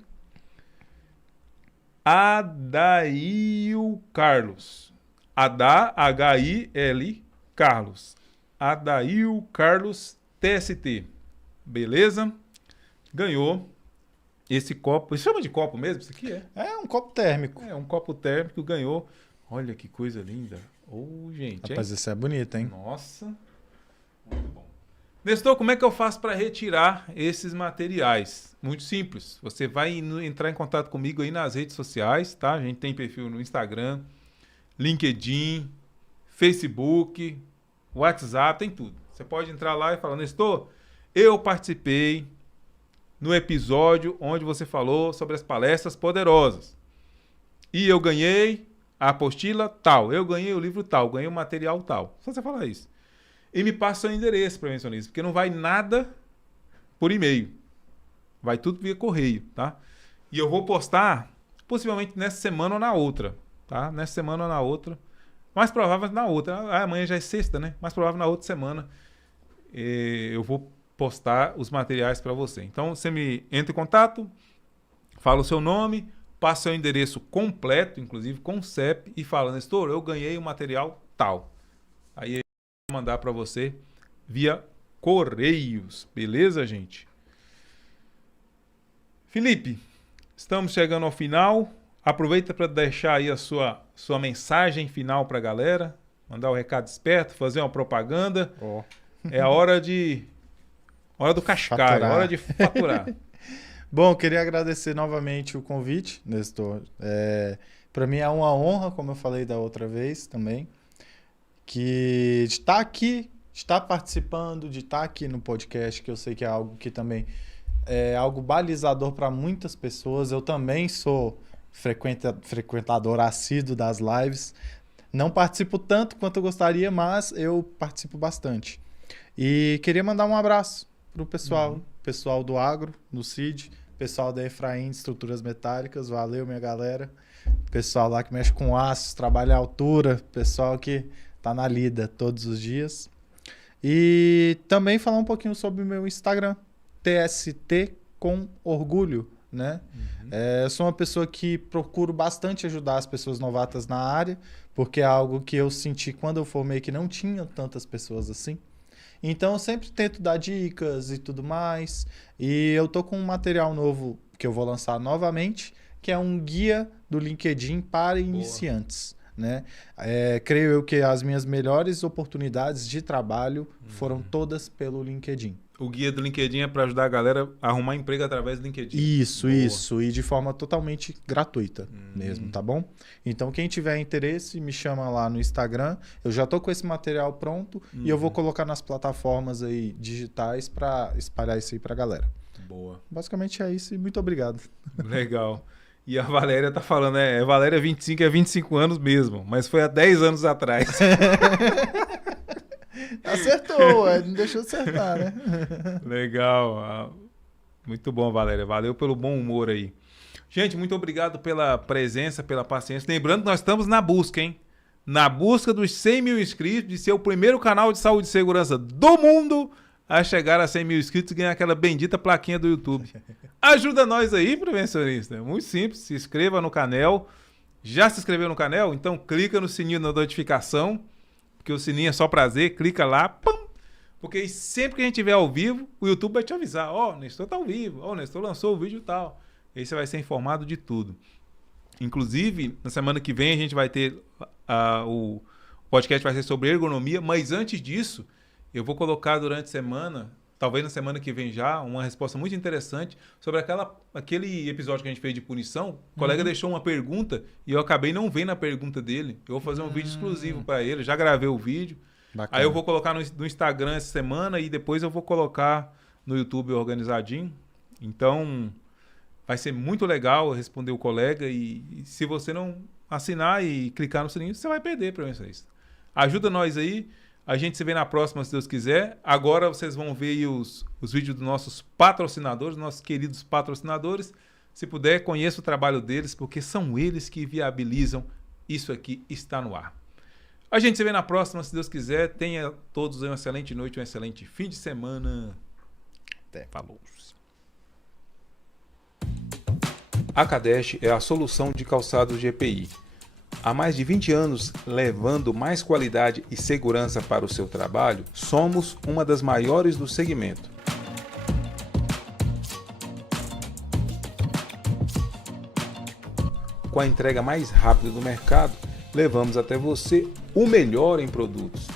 Adail Carlos. H-I-L Carlos. Adail Carlos TST. Beleza? Ganhou esse copo. Isso chama de copo mesmo? Isso aqui é? É um copo térmico. É um copo térmico, ganhou. Olha que coisa linda. Gente, rapaz, hein? Isso é bonito, hein? Nossa. Muito bom. Nestor, como é que eu faço para retirar esses materiais? Muito simples. Você vai entrar em contato comigo aí nas redes sociais, tá? A gente tem perfil no Instagram, LinkedIn, Facebook, WhatsApp, tem tudo. Você pode entrar lá e falar, Nestor, eu participei no episódio onde você falou sobre as palestras poderosas. E eu ganhei a apostila tal, eu ganhei o livro tal, ganhei o material tal. Só você falar isso. E me passa o endereço, prevencionista, porque não vai nada por e-mail. Vai tudo via correio, tá? E eu vou postar possivelmente nessa semana ou na outra, tá? Nessa semana ou na outra. Mais provável na outra. Amanhã já é sexta, né? Mais provável na outra semana eu vou postar os materiais para você. Então, você me entra em contato, fala o seu nome, passa o endereço completo, inclusive com CEP, e fala, Nestor, eu ganhei o material tal. Aí eu vou mandar para você via correios. Beleza, gente? Felipe, estamos chegando ao final. Aproveita para deixar aí a sua mensagem final para a galera, mandar o recado esperto, fazer uma propaganda. É a hora do cascalho, hora de faturar. Bom, queria agradecer novamente o convite, Nestor. Para mim é uma honra, como eu falei da outra vez também, que de estar aqui, de estar participando, de estar aqui no podcast, que eu sei que é algo que também é algo balizador para muitas pessoas. Eu também sou frequentador assíduo das lives. Não participo tanto quanto eu gostaria, mas eu participo bastante. E queria mandar um abraço pro pessoal, pessoal do Agro, no CID, pessoal da Efraim de Estruturas Metálicas, valeu minha galera. Pessoal lá que mexe com aços, trabalha à altura, pessoal que tá na lida todos os dias. E também falar um pouquinho sobre o meu Instagram, TST com orgulho, né? Eu sou uma pessoa que procuro bastante ajudar as pessoas novatas na área, porque é algo que eu senti quando eu formei que não tinha tantas pessoas assim. Então eu sempre tento dar dicas e tudo mais. E eu tô com um material novo que eu vou lançar novamente, que é um guia do LinkedIn para iniciantes, né? Creio eu que as minhas melhores oportunidades de trabalho foram todas pelo LinkedIn. O guia do LinkedIn é para ajudar a galera a arrumar emprego através do LinkedIn. Isso, isso. E de forma totalmente gratuita mesmo, tá bom? Então, quem tiver interesse, me chama lá no Instagram. Eu já tô com esse material pronto e eu vou colocar nas plataformas aí digitais para espalhar isso aí pra galera. Boa. Basicamente é isso e muito obrigado. Legal. E a Valéria tá falando, Valéria 25 é 25 anos mesmo, mas foi há 10 anos atrás. Acertou, não deixou de acertar, né? Legal. Muito bom, Valéria. Valeu pelo bom humor aí. Gente, muito obrigado pela presença, pela paciência. Lembrando que nós estamos na busca, hein? Na busca dos 100 mil inscritos, de ser o primeiro canal de saúde e segurança do mundo a chegar a 100 mil inscritos e ganhar aquela bendita plaquinha do YouTube. Ajuda nós aí, prevencionista. Muito simples. Se inscreva no canal. Já se inscreveu no canal? Então clica no sininho da notificação, porque o sininho é só prazer. Clica lá, pam! Porque sempre que a gente estiver ao vivo, o YouTube vai te avisar. Ó, o Nestor tá ao vivo. Ó, o Nestor lançou o vídeo e tal. Aí você vai ser informado de tudo. Inclusive, na semana que vem a gente vai ter... o podcast vai ser sobre ergonomia, mas antes disso, eu vou colocar durante a semana, talvez na semana que vem já, uma resposta muito interessante sobre aquele episódio que a gente fez de punição. O colega deixou uma pergunta e eu acabei não vendo a pergunta dele. Eu vou fazer um vídeo exclusivo para ele, já gravei o vídeo. Bacana. Aí eu vou colocar no Instagram essa semana e depois eu vou colocar no YouTube organizadinho. Então, vai ser muito legal responder o colega e se você não assinar e clicar no sininho, você vai perder, prevencionista. Ajuda nós aí. A gente se vê na próxima, se Deus quiser. Agora vocês vão ver aí os vídeos dos nossos patrocinadores, nossos queridos patrocinadores. Se puder, conheça o trabalho deles, porque são eles que viabilizam isso aqui está no ar. A gente se vê na próxima, se Deus quiser. Tenha todos uma excelente noite, um excelente fim de semana. Até. Falou. A Cadesh é a solução de calçados GPI. Há mais de 20 anos, levando mais qualidade e segurança para o seu trabalho, somos uma das maiores do segmento. Com a entrega mais rápida do mercado, levamos até você o melhor em produtos.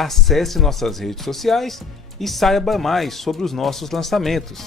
Acesse nossas redes sociais e saiba mais sobre os nossos lançamentos.